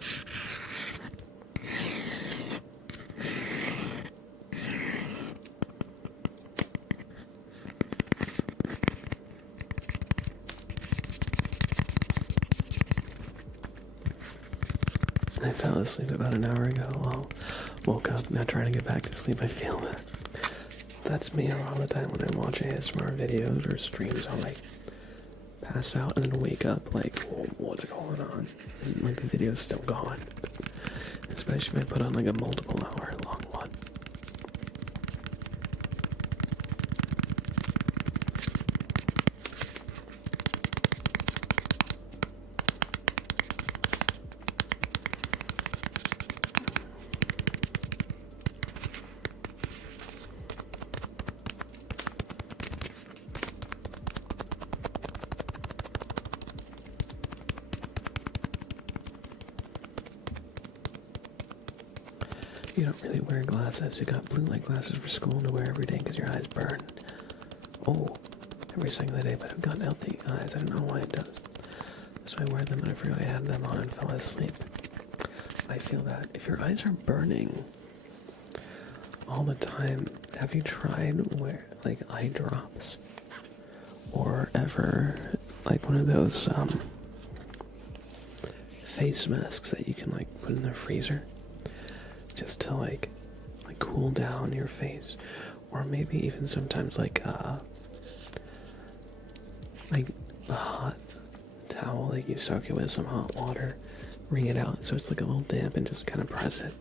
I fell asleep about an hour ago. Well, woke up, now trying to get back to sleep. I feel that. That's me a lot of the time when I watch ASMR videos or streams. I'll like pass out and then wake up like, what's going on? And like the video's still going. Especially if I put on like a multiple hour long one. You don't really wear glasses. You got blue light glasses for school to wear every day because your eyes burn. Oh, every single day, but I've got healthy eyes. I don't know why it does. So I wear them and I forgot I had them on and fell asleep. I feel that if your eyes are burning all the time, have you tried wear like eye drops? Or ever like one of those face masks that you can like put in the freezer? Just to like cool down your face, or maybe even sometimes like a hot towel, like you soak it with some hot water, wring it out so it's like a little damp, and just kind of press it.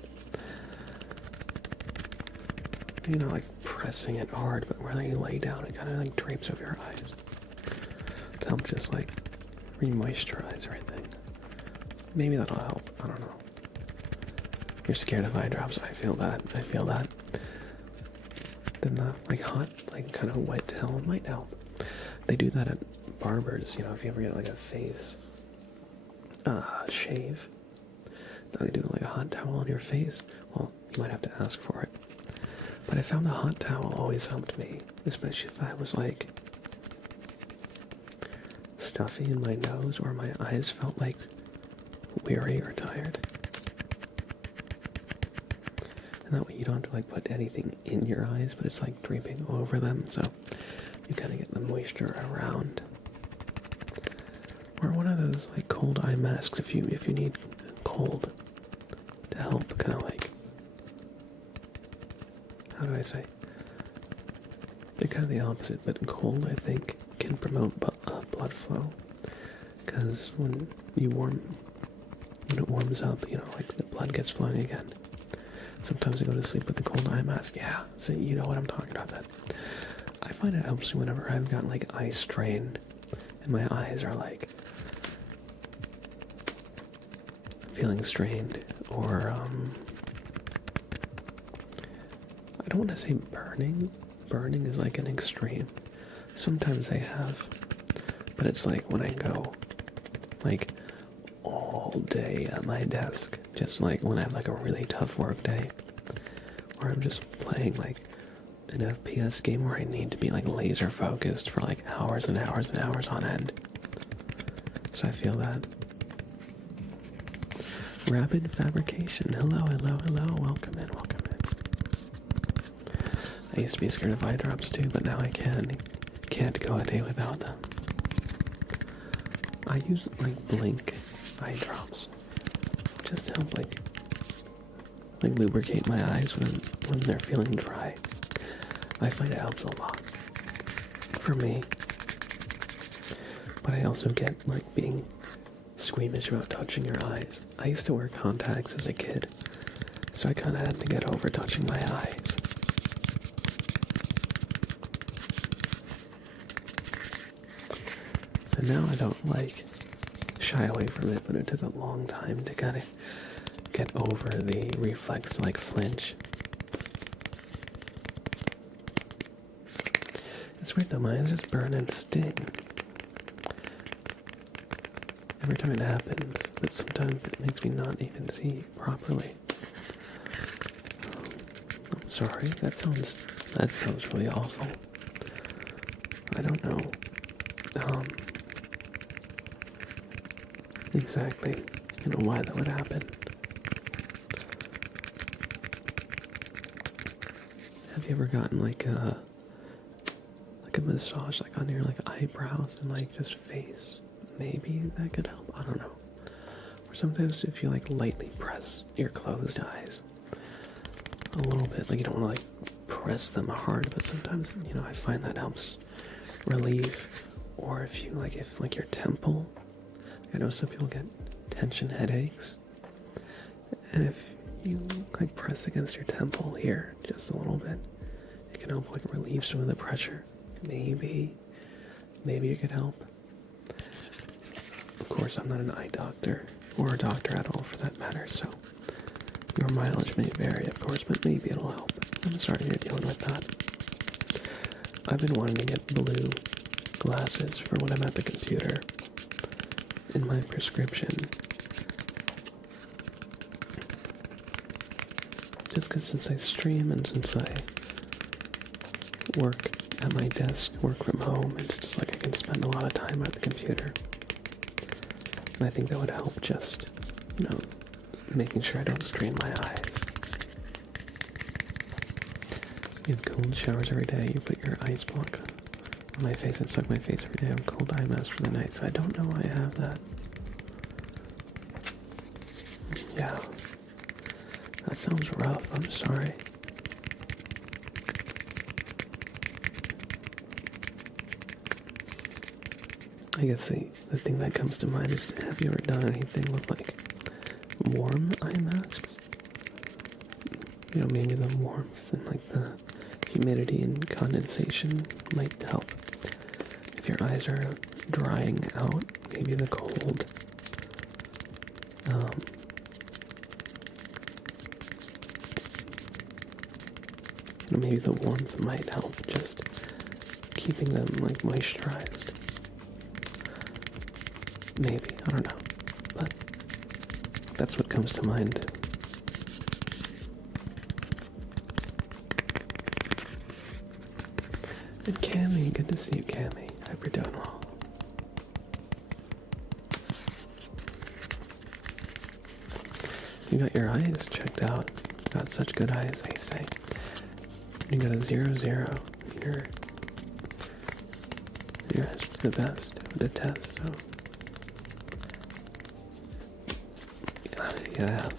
You know, like pressing it hard, but where you lay down, it kind of like drapes over your eyes to help just like re-moisturize everything. Maybe that'll help. I don't know. You're scared of eye drops. I feel that. Then the like hot, like kind of wet towel might help. They do that at barbers, you know, if you ever get like a face shave. They do like a hot towel on your face. Well, you might have to ask for it. But I found the hot towel always helped me, especially if I was like stuffy in my nose or my eyes felt like weary or tired. And that way you don't have to like put anything in your eyes, but it's like draping over them, so you kind of get the moisture around. Or one of those like cold eye masks if you need cold to help kind of like, how do I say? They're kind of the opposite, but cold I think can promote blood flow. Because when it warms up, like the blood gets flowing again. Sometimes I go to sleep with the cold eye mask. Yeah, so you know what I'm talking about then. I find it helps me whenever I've got like eye strain and my eyes are like feeling strained, or I don't want to say burning. Burning is like an extreme. Sometimes they have, but it's like when I go like all day at my desk, just like when I have like a really tough work day, or I'm just playing like an FPS game where I need to be like laser focused for like hours and hours and hours on end. So I feel that. Rapid fabrication. Hello, hello, hello. Welcome in, welcome in. I used to be scared of eye drops too, but now I can't go a day without them. I use like Blink eye drops just to help like lubricate my eyes when they're feeling dry. I find it helps a lot for me. But I also get like being squeamish about touching your eyes. I used to wear contacts as a kid, so I kind of had to get over touching my eyes. So now I don't like shy away from it, but it took a long time to kind of get over the reflex to like flinch. It's weird though, my eyes just burn and sting every time it happens, but sometimes it makes me not even see properly. I'm sorry, that sounds really awful. I don't know exactly why that would happen. Have you ever gotten like a massage like on your like eyebrows and like just face? Maybe that could help. I don't know. Or sometimes if you like lightly press your closed eyes a little bit, like you don't want to like press them hard, but sometimes I find that helps relieve. Or if your temple, I know some people get tension headaches, and if you like press against your temple here just a little bit, it can help like relieve some of the pressure. Maybe it could help. Of course, I'm not an eye doctor, or a doctor at all for that matter, so your mileage may vary, of course, but maybe it'll help. I'm sorry you're dealing with that. I've been wanting to get blue glasses for when I'm at the computer in my prescription. Just because since I stream and since I work at my desk, work from home, it's just like I can spend a lot of time at the computer. And I think that would help just, making sure I don't strain my eyes. You have cold showers every day, you put your ice block on my face and suck my face every day. I have cold eye mask for the night, so I don't know why I have that. Yeah. That sounds rough, I'm sorry. I guess the thing that comes to mind is, have you ever done anything with like warm eye masks? Maybe the warmth and like the humidity and condensation might help. If your eyes are drying out, maybe the cold maybe the warmth might help, just keeping them like moisturized. Maybe, I don't know, but that's what comes to mind. And Cammy, good to see you, Cammy. Hope you're doing well. You got your eyes checked out. Got such good eyes, they say. You got a 0-0. You're the best with the test, so. Yeah.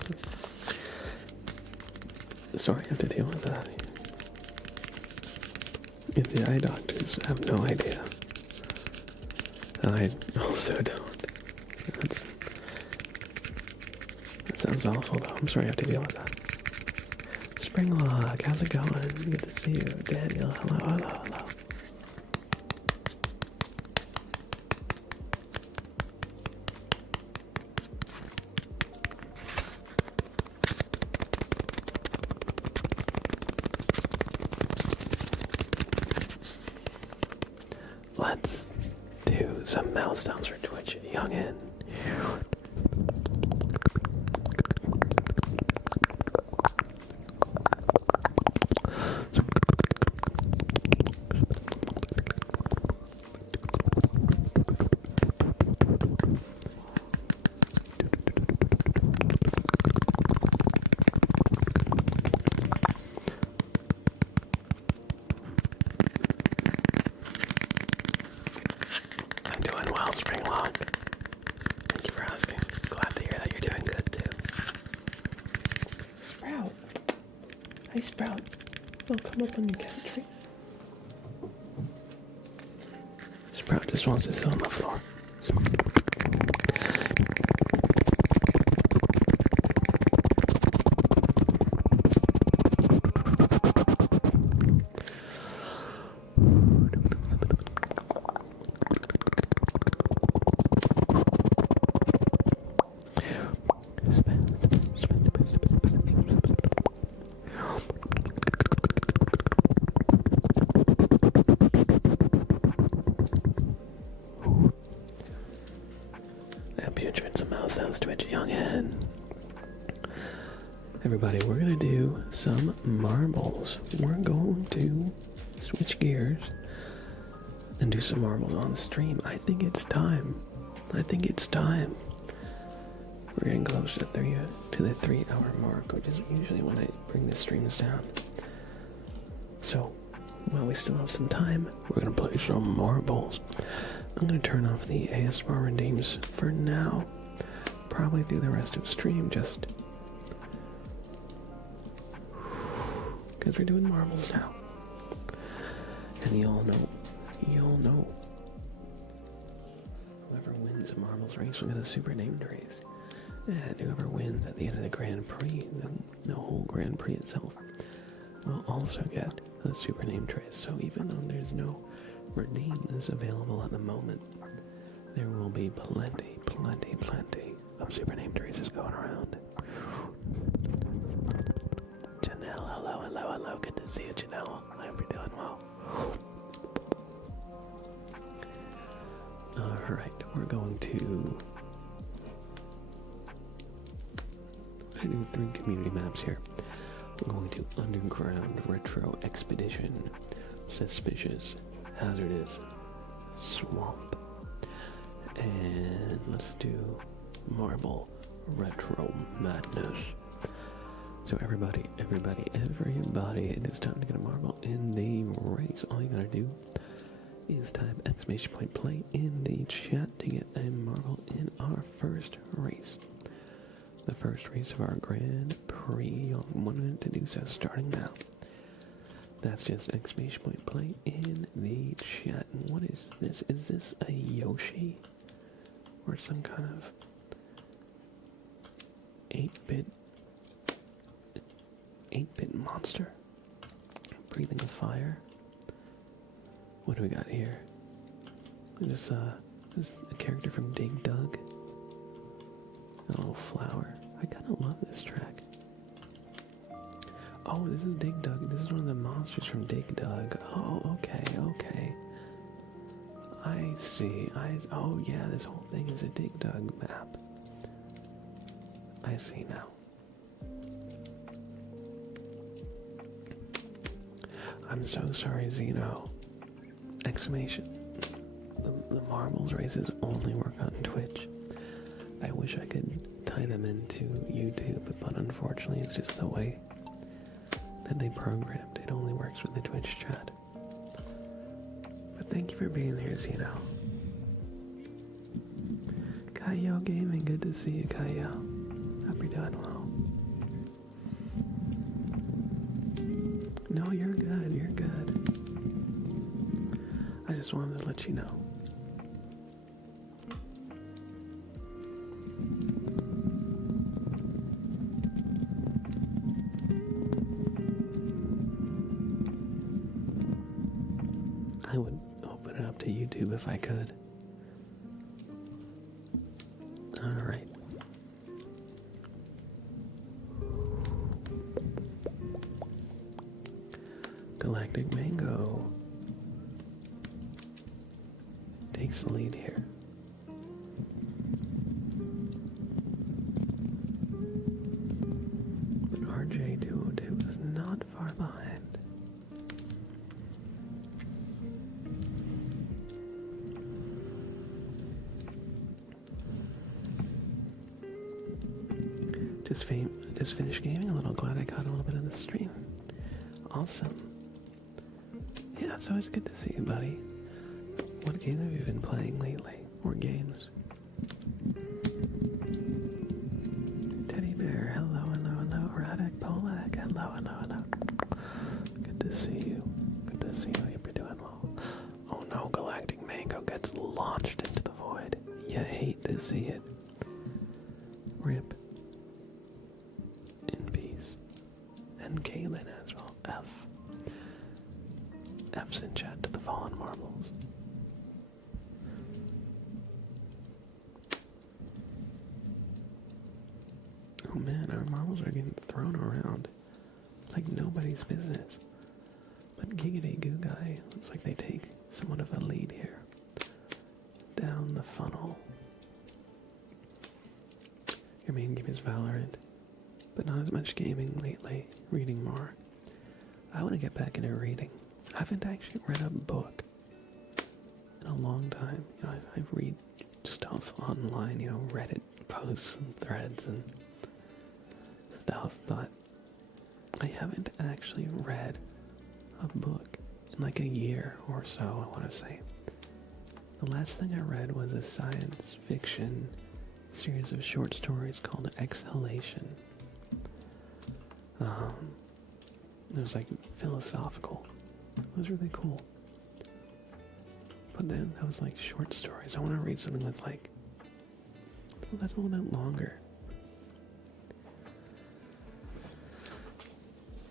Sorry, I have to deal with that. The eye doctors have no idea. I also don't. That sounds awful, though. I'm sorry I have to deal with that. Springlock, how's it going? Good to see you. Daniel, hello. Let's do some mouse sounds for Twitch, youngin'. I'm doing well, Springlock. Thank you for asking. Glad to hear that you're doing good too. Sprout. Hey, Sprout. I'll come up on your couch. Sprout just wants to sit on the floor. Sounds Twitch youngin'. Everybody, we're gonna do some marbles. We're going to switch gears and do some marbles on stream. I think it's time. We're getting close to the 3 hour mark, which is usually when I bring the streams down. So, while we still have some time, we're gonna play some marbles. I'm gonna turn off the ASMR redeems for now. Probably through the rest of stream, just because we're doing marbles now. And you'll know whoever wins a marbles race will get a super named race. And whoever wins at the end of the Grand Prix, the whole Grand Prix itself, will also get a super named race. So even though there's no redeems available at the moment, there will be plenty of super named races going around. Janelle, hello. Good to see you, Janelle. I hope you're doing well. Alright, we're going to do 3 community maps here. We're going to Underground, Retro Expedition, Suspicious, Hazardous, Swamp, and let's do Marble Retro Madness. So everybody, it is time to get a marble in the race. All you gotta do is type !play in the chat to get a marble in our first race. The first race of our Grand Prix. You have 1 minute to do so, starting now. That's just !play in the chat. And what is this? Is this a Yoshi? Or some kind of 8-bit monster breathing fire? What do we got here? This a character from Dig Dug. A little flower. I kind of love this track. Oh, this is Dig Dug. This is one of the monsters from Dig Dug. Oh, okay. I see. Oh yeah, this whole thing is a Dig Dug map. I see now. I'm so sorry, Zeno. Exclamation. The marbles races only work on Twitch. I wish I could tie them into YouTube, but unfortunately it's just the way that they programmed. It only works with the Twitch chat. But thank you for being here, Zeno. Kaio Gaming, good to see you, Kaio. Hope you're doing well. No, you're good, you're good. I just wanted to let you know. I would open it up to YouTube if I could. Alright. Galactic Mango takes the lead here. But RJ202 is not far behind. Just finished gaming a little. Glad I caught a little bit of the stream. Awesome. Yeah, it's always good to see you, buddy. What game have you been playing lately? Or games? Teddy Bear, hello, hello, hello. Radek Polak, hello, hello, hello. Good to see you. Good to see you. Hope you're doing well. Oh no, Galactic Mango gets launched into the void. You hate to see it. Rip. In peace. And Kaylin as well. F's in chat to the fallen marbles. Oh man, our marbles are getting thrown around like nobody's business. But Giggity Goo Guy, looks like they take somewhat of a lead here. Down the funnel. Your main game is Valorant, but not as much gaming lately. Reading more. I want to get back into reading. I haven't actually read a book in a long time. You know, I read stuff online, you know, Reddit posts and threads and stuff, but I haven't actually read a book in like a year or so, I want to say. The last thing I read was a science fiction series of short stories called Exhalation. It was like philosophical. It was really cool. But then that was like short stories. I want to read something with like that's a little bit longer.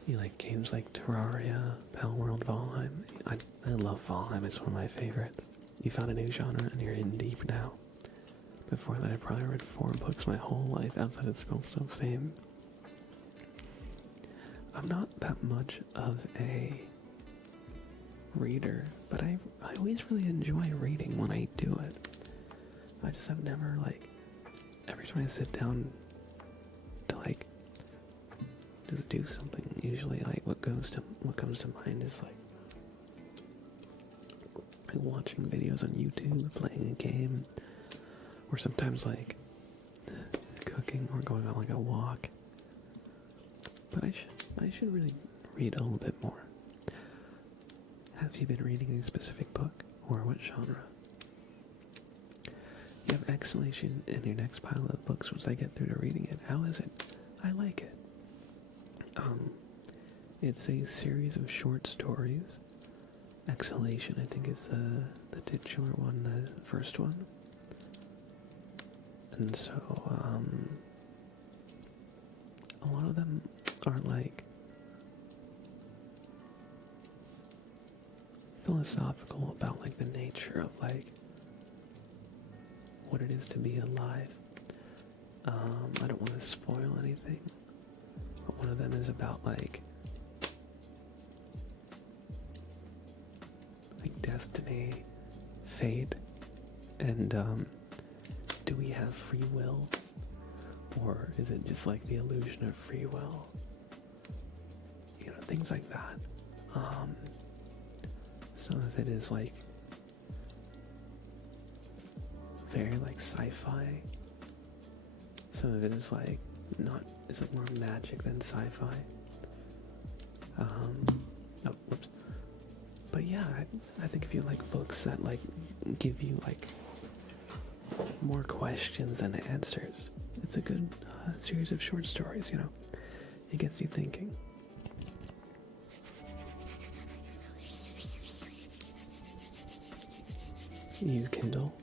You like games like Terraria, Palworld, Valheim. I love Valheim. It's one of my favorites. You found a new genre and you're in deep now. Before that, I probably read 4 books my whole life outside of school, so same. I'm not that much of a reader, but I always really enjoy reading when I do it. I just have never, like, every time I sit down to, like, just do something, usually, like, what comes to mind is, like watching videos on YouTube, playing a game, or sometimes, like, cooking or going on, like, a walk. But I should really read a little bit more. Have you been reading a specific book, or what genre? You have Exhalation in your next pile of books once I get through to reading it. How is it? I like it. It's a series of short stories. Exhalation, I think, is the titular one, the first one. And so, a lot of them are like philosophical about like the nature of like what it is to be alive. I don't want to spoil anything, but one of them is about like destiny, fate, and do we have free will, or is it just like the illusion of free will? You know, things like that. Some of it is like very like sci-fi, Some of it is like not, it's like more magic than sci-fi. Oh, whoops. But yeah, I think if you like books that like give you like more questions than answers, it's a good series of short stories, you know. It gets you thinking. You use Kindle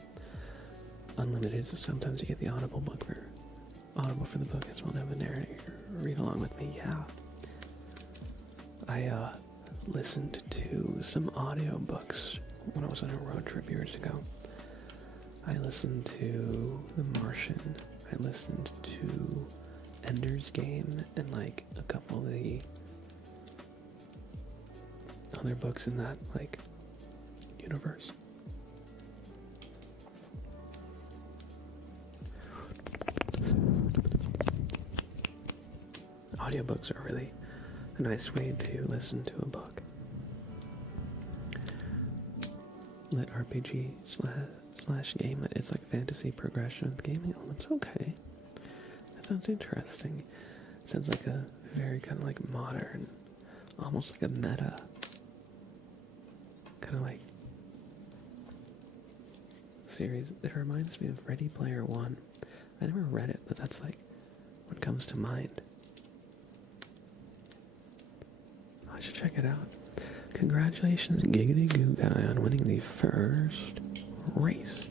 Unlimited, so sometimes you get the Audible for the book as well to have a narrator read along with me. Yeah. I listened to some audiobooks when I was on a road trip years ago. I listened to The Martian. I listened to Ender's Game and like a couple of the other books in that like universe. Audiobooks are really a nice way to listen to a book. Lit RPG slash game. It's like fantasy progression with gaming elements. Okay. That sounds interesting. It sounds like a very kind of like modern, almost like a meta. Kind of like series. It reminds me of Ready Player One. I never read it, but that's like what comes to mind. I should check it out. Congratulations, Giggity Goo Guy, on winning the first race.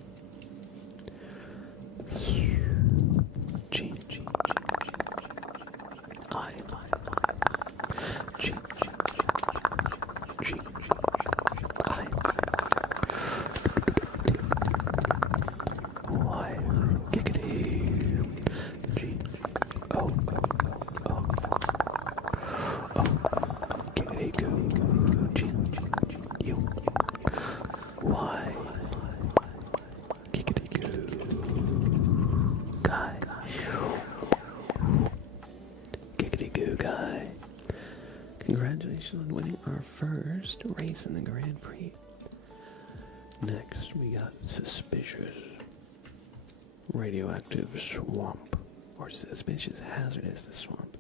Congratulations on winning our first race in the Grand Prix. Next, we got Suspicious Radioactive Swamp, or Suspicious Hazardous Swamp.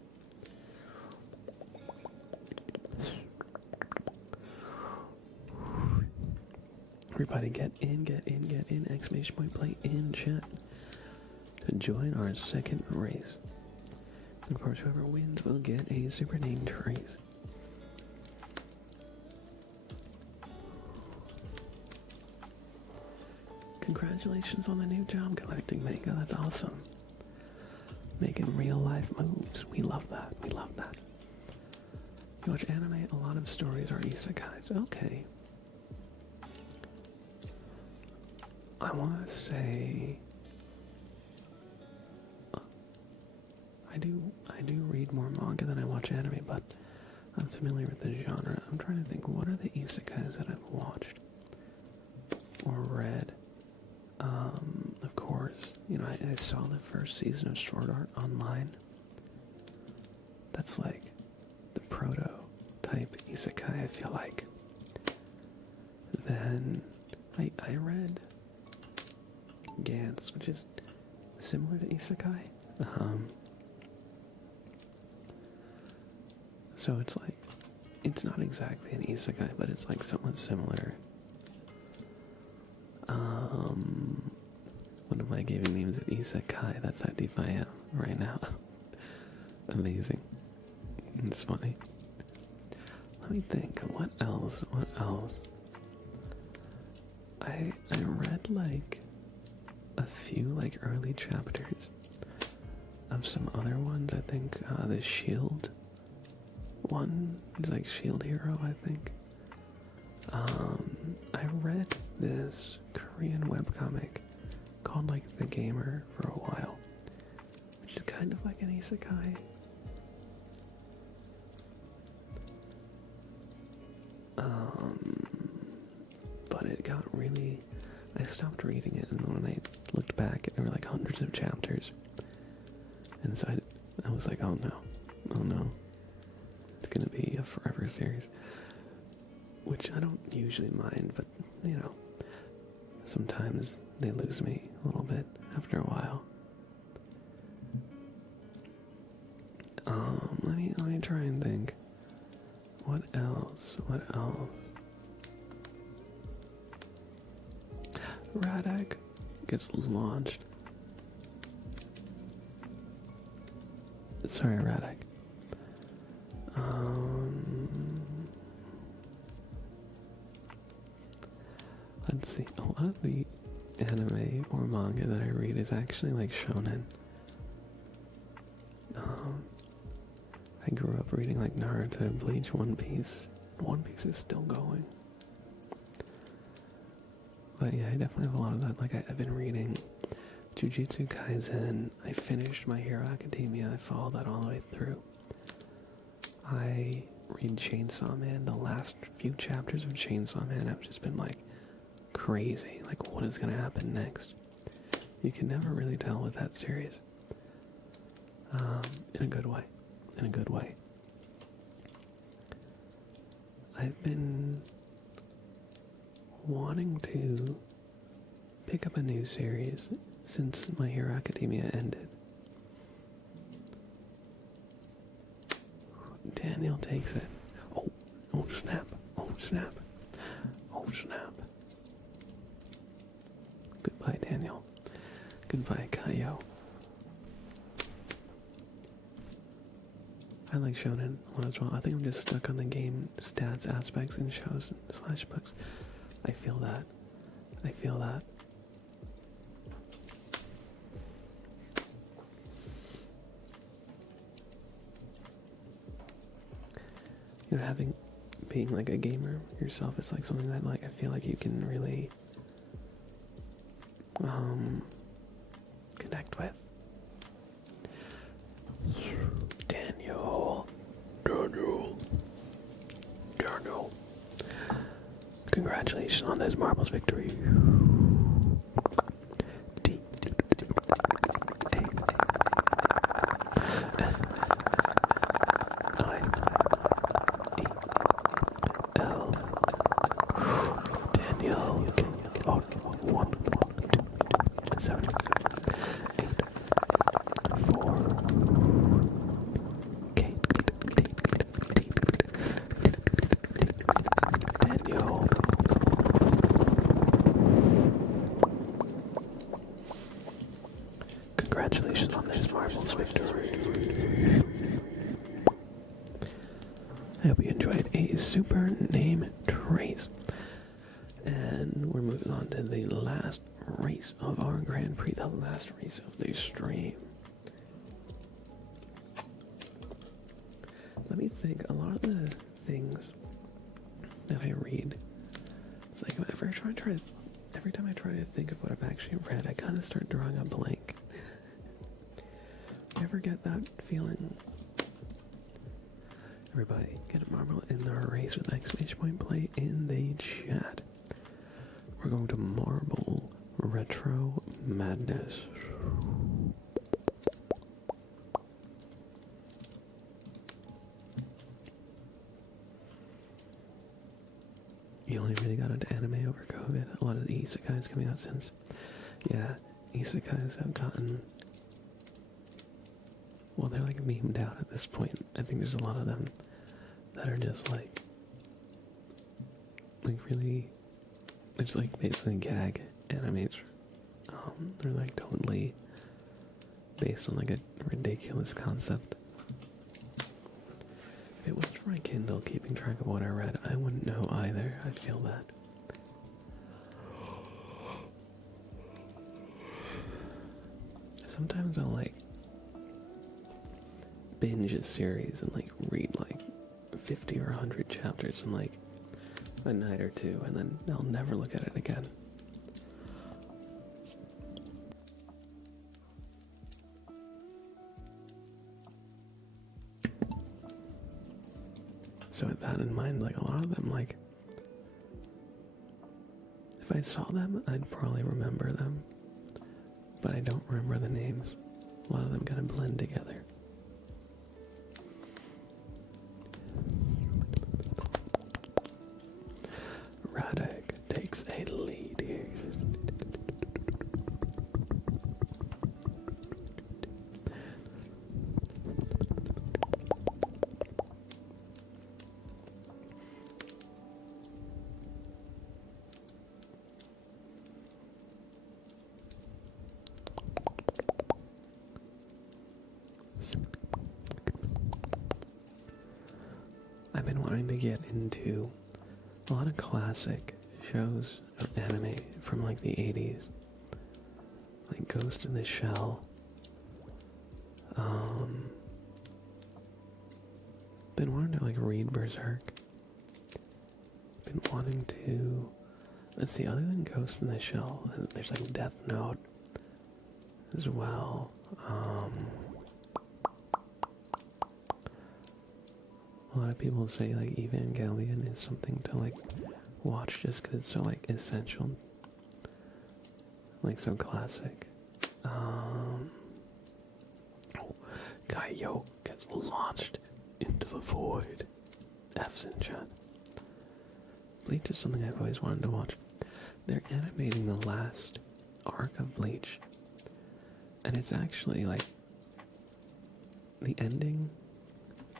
Everybody get in, exclamation point, play in chat to join our second race. And of course, whoever wins will get a super named race. Congratulations on the new job collecting, Mega. That's awesome. Making real life moves. We love that. We love that. You watch anime, a lot of stories are isekais. Okay. I want to say I do read more manga than I watch anime, but I'm familiar with the genre. I'm trying to think, what are the isekais that I've watched or read? Of course, you know, I saw the first season of Sword Art Online. That's like the prototype isekai, I feel like. Then I read Gantz, which is similar to isekai. So it's like, it's not exactly an isekai, but it's like somewhat similar. What am I giving names of isekai? That's how deep I am right now. Amazing. It's funny. Let me think, what else? I read like a few like early chapters of some other ones. I think the Shield one is like Shield Hero, I think. I read this Korean webcomic called like The Gamer for a while, which is kind of like an isekai. But it got really, I stopped reading it, and when I looked back, there were like hundreds of chapters, and so I was like, oh no, it's gonna be a forever series, which I don't usually mind, but you know, sometimes they lose me a little bit after a while. me try and think. What else? What else? Radek gets launched. Sorry, Radek. Let's see. A lot of the anime or manga that I read is actually like shonen. I grew up reading like Naruto, Bleach, One Piece. One Piece is still going. But yeah, I definitely have a lot of that. Like I've been reading Jujutsu Kaisen. I finished My Hero Academia. I followed that all the way through. I read Chainsaw Man. The last few chapters of Chainsaw Man have just been like crazy. Like what is gonna happen next? You can never really tell with that series. In a good way. In a good way. I've been wanting to pick up a new series since My Hero Academia ended. Daniel takes it. Oh snap. Oh snap. Oh snap. Goodbye, Daniel. Goodbye, Kaio. I like shonen one as well. I think I'm just stuck on the game stats aspects in shows / books. I feel that. I feel that. You know, being like a gamer yourself is like something that like I feel like you can really connect with. Daniel. Congratulations on this marbles victory. Daniel. Oh, 1, 2, 7, 8, 4. Daniel. Congratulations on this marvelous victory. I hope you enjoyed a super name trace. And we're moving on to the last race of our Grand Prix, the last race of the stream. Let me think. A lot of the things that I read, it's like every time I try to think of what I've actually read, I kind of start drawing a blank. You ever get that feeling? Everybody, get a marble in the race with exclamation point play in the chat. We're going to marble retro madness. You only really got into anime over COVID. A lot of the isekais coming out since. Yeah, isekais have gotten... Well, they're like memed out at this point. I think there's a lot of them that are just like really... It's like basically gag animes. They're like totally based on like a ridiculous concept. If it wasn't for my Kindle keeping track of what I read, I wouldn't know either. I feel that. Sometimes I'll like binge a series and like read like 50 or 100 chapters in like a night or two, and then I'll never look at it again. So with that in mind, like a lot of them, like if I saw them, I'd probably remember them, but I don't remember the names. A lot of them kind of blend together. Radek takes a lead here. trying to get into a lot of classic shows of anime from like the 80s. Like Ghost in the Shell. Been wanting to like read Berserk. Been wanting to, let's see, other than Ghost in the Shell, there's like Death Note as well. A lot of people say like Evangelion is something to like watch just because it's so like essential, like so classic. Kaio gets launched into the void. F's in chat. Bleach is something I've always wanted to watch. They're animating the last arc of Bleach, and it's actually like the ending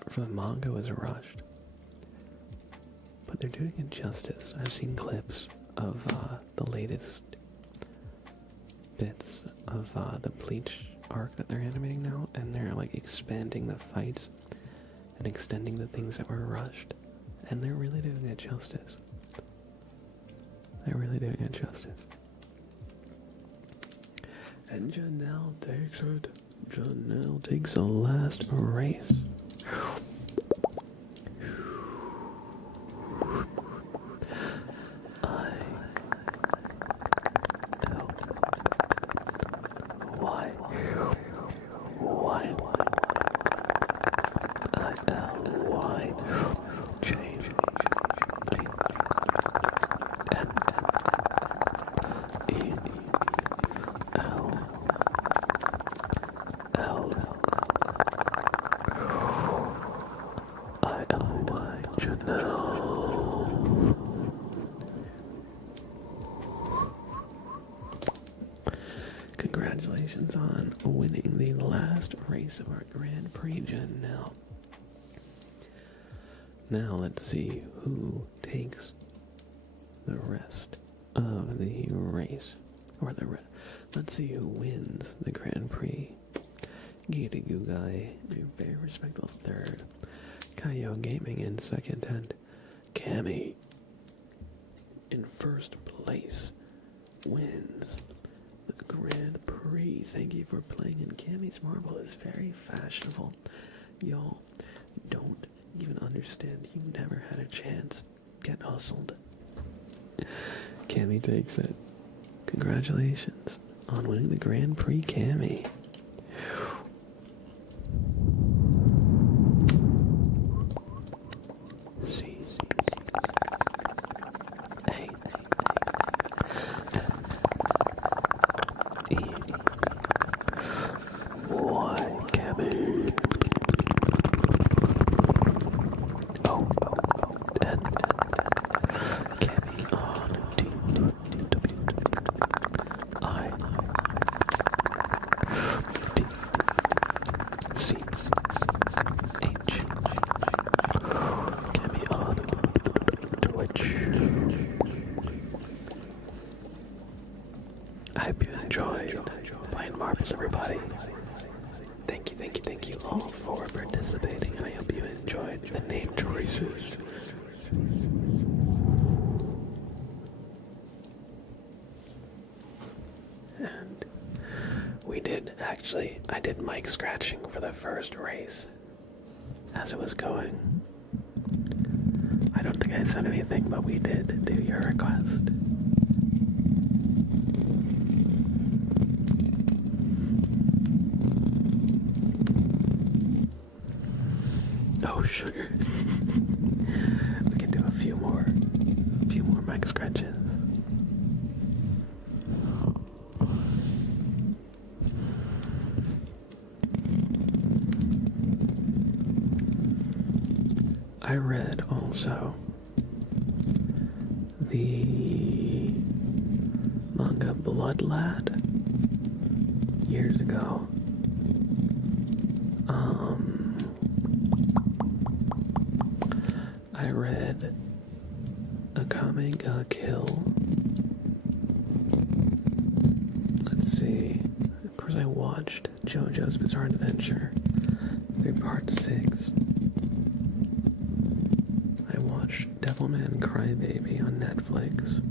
for the manga was rushed, but they're doing it justice. I've seen clips of the latest bits of the Bleach arc that they're animating now, and they're like expanding the fights and extending the things that were rushed, and they're really doing it justice. They're really doing it justice. And Janelle takes it. Janelle takes the last race. Congratulations on winning the last race of our Grand Prix, Janelle. Now let's see who takes the rest of the race. Let's see who wins the Grand Prix. Gita Gugai, your very respectable third. Kaio Gaming in second, and Cammy in first place wins the Grand Prix. Thank you for playing, and Cammy's Marble is very fashionable. Y'all don't even understand. You never had a chance. Get hustled. Cammy takes it. Congratulations on winning the Grand Prix, Cammy. I hope you enjoyed playing marbles, everybody. Thank you all for participating. I hope you enjoyed the name choices. And I did mic scratching for the first race as it was going. I don't think I said anything, but we did do your request. Oh, sugar. We can do a few more mic scratches. I read also the manga Blood Lad years ago. I read Akame ga Kill. Let's see. Of course, I watched JoJo's Bizarre Adventure through part 6. I Devilman Crybaby on Netflix.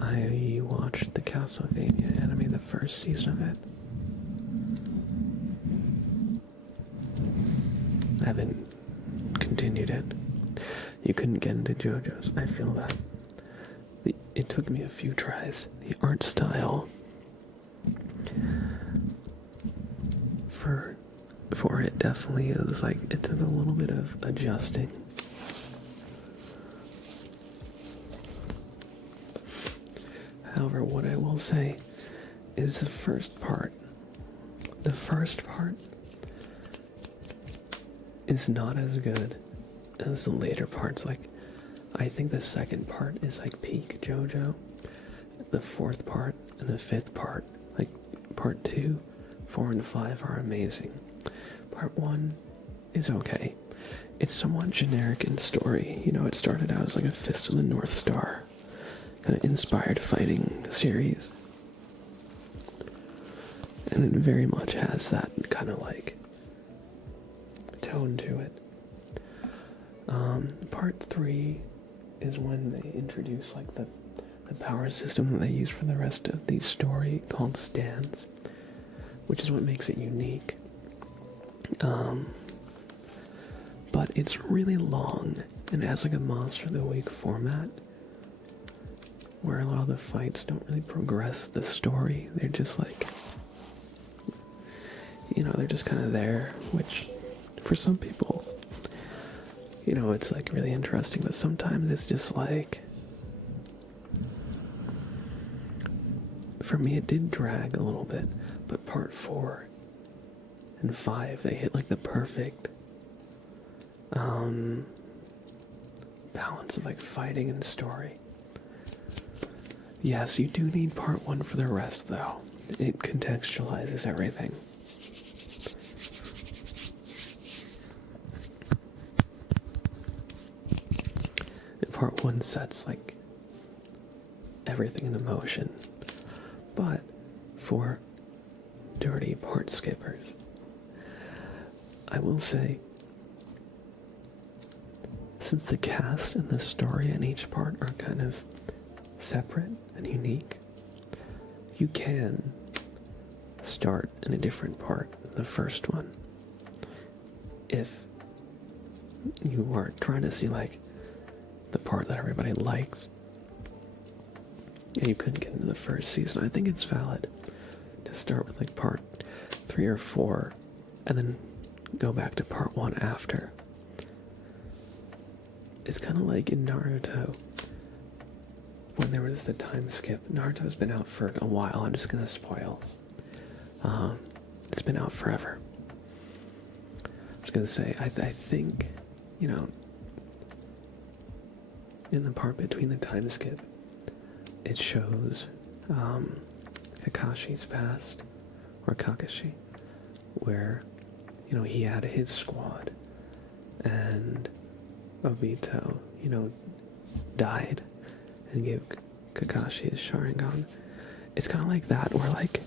I watched the Castlevania anime, the first season of it. I haven't continued it. You couldn't get into JoJo's. I feel that. It took me a few tries. The art style for it definitely is like, it took a little bit of adjusting. However, what I will say is the first part is not as good as the later parts. Like, I think the second part is like peak JoJo. The fourth part and the fifth part, like part 2, 4, and 5 are amazing. Part 1 is okay. It's somewhat generic in story. You know, it started out as like a Fist of the North Star kind of inspired fighting series. And it very much has that kind of like tone to it. Part 3 is when they introduce like the power system that they use for the rest of the story called stands, which is what makes it unique. But it's really long and has like a Monster of the Week format where a lot of the fights don't really progress the story. They're just like, you know, they're just kind of there, which for some people, you know, it's like really interesting, but sometimes it's just like, for me it did drag a little bit, but part 4 and 5, they hit like the perfect balance of like fighting and story. Yes, you do need part 1 for the rest though. It contextualizes everything. And part 1 sets like everything in motion. But for dirty part skippers, I will say, since the cast and the story in each part are kind of separate and unique, you can start in a different part than the first one. If you are trying to see like the part that everybody likes, and you couldn't get into the first season, I think it's valid to start with like part 3 or 4 and then go back to part 1 after. It's kind of like in Naruto, when there was the time skip. Naruto's been out for a while. I'm just gonna spoil. It's been out forever. I was gonna say, I think, you know, in the part between the time skip, it shows Kakashi's past, or Kakashi, where, you know, he had his squad, and Obito, you know, died and gave Kakashi his Sharingan. It's kind of like that, where like,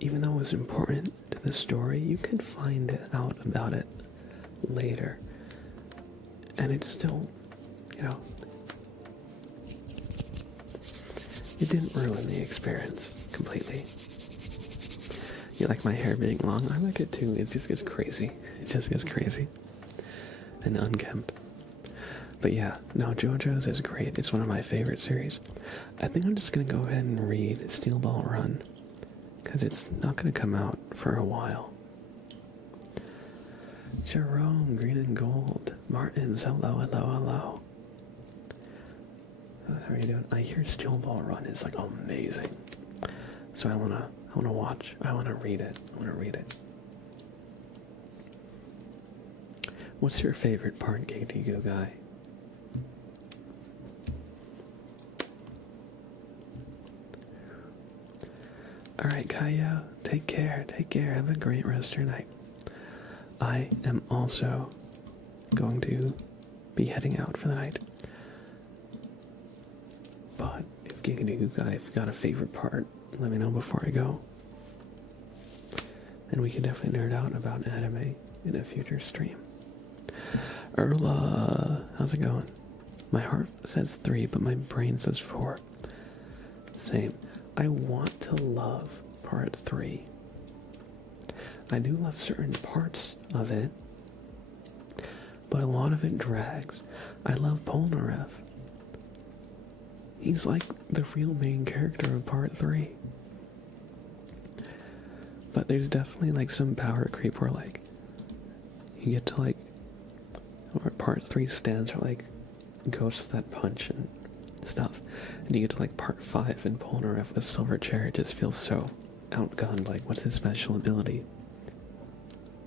even though it was important to the story, you can find out about it later, and it's still, you know, it didn't ruin the experience completely. You like my hair being long? I like it too. It just gets crazy. It just gets crazy. And unkempt. But yeah, no, JoJo's is great. It's one of my favorite series. I think I'm just gonna go ahead and read Steel Ball Run, because it's not gonna come out for a while. Jerome, Green and Gold. Martins, hello, hello, hello. How are you doing? I hear Steel Ball Run is like amazing. So I wanna watch. I wanna read it. What's your favorite part, Giggity Goo Guy? Alright, Kaya, take care. Have a great rest of your night. I am also going to be heading out for the night. But if Giggity Goo Guy, if you got a favorite part, let me know before I go. And we can definitely nerd out about anime in a future stream. Erla, how's it going? My heart says 3, but my brain says 4. Same. I want to love part 3. I do love certain parts of it, but a lot of it drags. I love Polnareff. He's like the real main character of part 3. But there's definitely like some power creep where like you get to like where part 3 stands are like ghosts that punch and stuff. And you get to like part 5 and Polnareff with Silver Chair just feels so outgunned. Like, what's his special ability?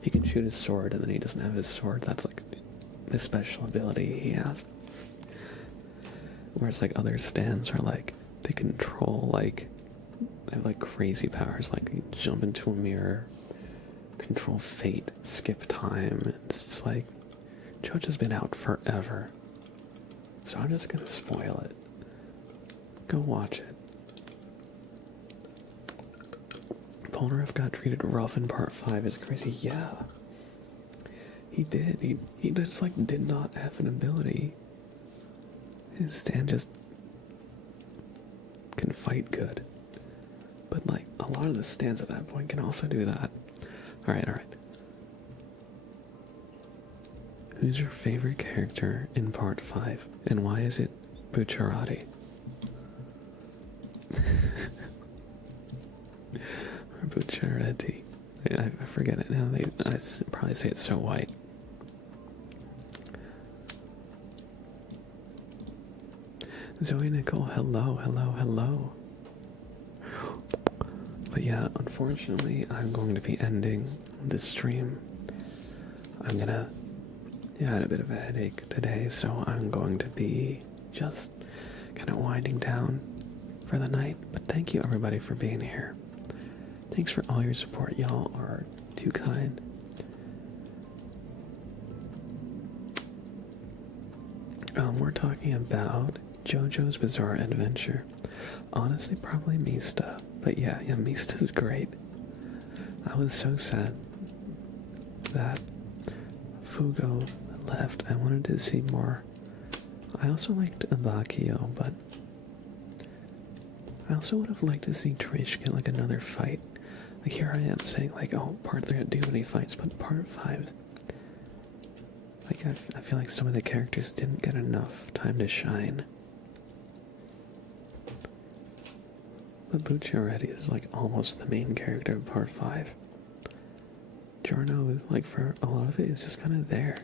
He can shoot his sword and then he doesn't have his sword. That's like the special ability he has. Whereas like other stands are like they control like they have like crazy powers, like you jump into a mirror, control fate, skip time. It's just like JoJo's been out forever. So I'm just gonna spoil it. Go watch it. Polnareff got treated rough in part 5 is crazy. Yeah. He did. He just like did not have an ability. His stand just can fight good. But like a lot of the stands at that point can also do that. Alright. Who's your favorite character in part 5? And why is it Bucciarati? Or Bucciarati. I forget it now. I probably say it so white. Zoe Nicole, hello. But yeah, unfortunately, I'm going to be ending this stream. I had a bit of a headache today, so I'm going to be just kind of winding down for the night. But thank you everybody for being here. Thanks for all your support. Y'all are too kind. We're talking about JoJo's Bizarre Adventure. Honestly, probably Mista. But yeah, Mista is great. I was so sad that Fugo left. I wanted to see more. I also liked Abakio, but I also would have liked to see Trish get like another fight. Like here I am saying like, oh, part 3 didn't do any fights, but part 5, like I feel like some of the characters didn't get enough time to shine. But Bucciarati is like almost the main character of part 5. Giorno is like for a lot of it is just kind of there.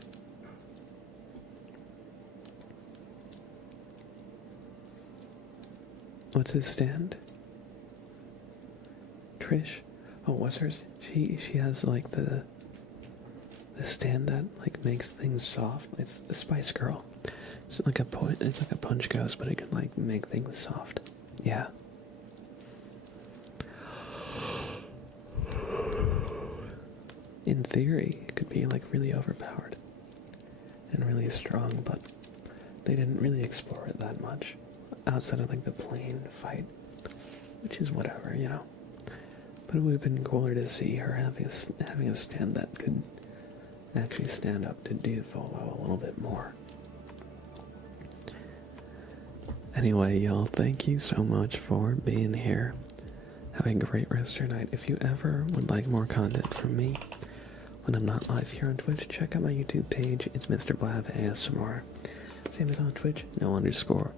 What's his stand? Trish? Oh, what's hers? She has like the stand that like makes things soft. It's a Spice Girl. It's like a punch ghost, but it can like make things soft. Yeah. In theory, it could be like really overpowered and really strong, but they didn't really explore it that much outside of like the plain fight, which is whatever, you know. But it would have been cooler to see her having a stand that could actually stand up to Diavolo a little bit more. Anyway, y'all, thank you so much for being here. Have a great rest of your night. If you ever would like more content from me when I'm not live here on Twitch, check out my YouTube page. It's Mr. Blab ASMR. Same as on Twitch, no underscore.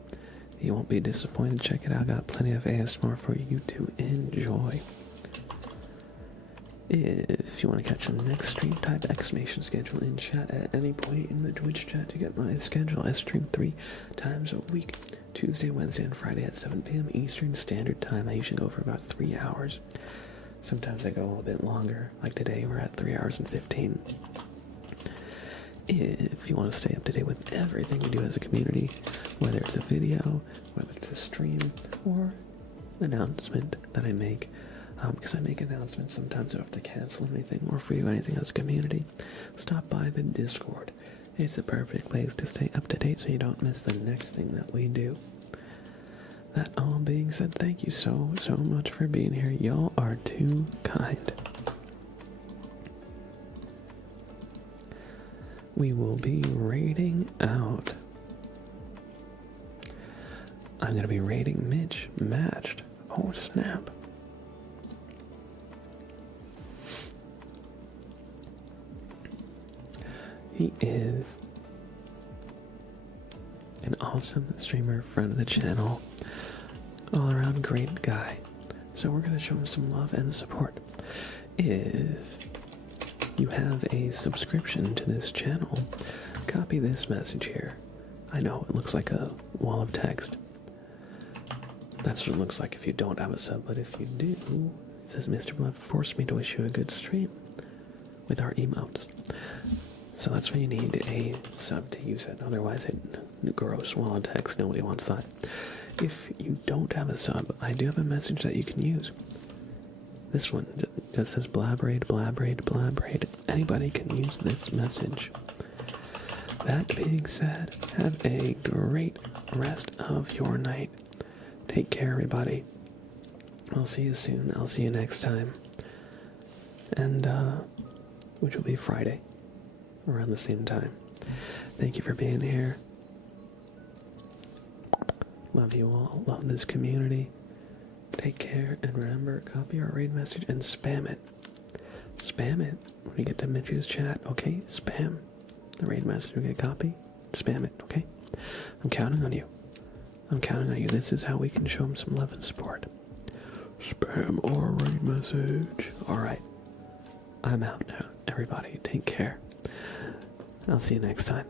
You won't be disappointed. Check it out. Got plenty of ASMR for you to enjoy. If you want to catch the next stream, type exclamation schedule in chat at any point in the Twitch chat to get my schedule. I stream 3 times a week. Tuesday, Wednesday, and Friday at 7 p.m. Eastern Standard Time. I usually go for about 3 hours. Sometimes I go a little bit longer. Like today, we're at 3 hours and 15. If you want to stay up to date with everything we do as a community, whether it's a video, whether it's a stream, or an announcement that I make, because I make announcements, sometimes I don't have to cancel anything, or if we do anything as a community, stop by the Discord. It's a perfect place to stay up to date so you don't miss the next thing that we do. That all being said, thank you so much for being here. Y'all are too kind. we will be raiding out. I'm gonna be raiding Mitch matched. Oh snap. He is an awesome streamer, friend of the channel, all around great guy. So we're gonna show him some love and support. If you have a subscription to this channel, copy this message here. I know it looks like a wall of text. That's what it looks like if you don't have a sub, but if you do, it says Mr. Blood forced me to wish you a good stream with our emotes. So that's why you need a sub to use it. Otherwise, it gross wall of text. Nobody wants that. If you don't have a sub, I do have a message that you can use. This one just says blabraid, blabraid, blabraid. Anybody can use this message. That being said, have a great rest of your night. Take care, everybody. I'll see you soon. I'll see you next time. And, which will be Friday, around the same time. Thank you for being here. Love you all. Love this community. Take care, and remember, copy our raid message and spam it. Spam it when you get to Mitch's chat, okay? Spam the raid message. You get copy, spam it, okay? I'm counting on you. I'm counting on you. This is how we can show him some love and support. Spam our raid message. Alright. I'm out now. Everybody, take care. I'll see you next time.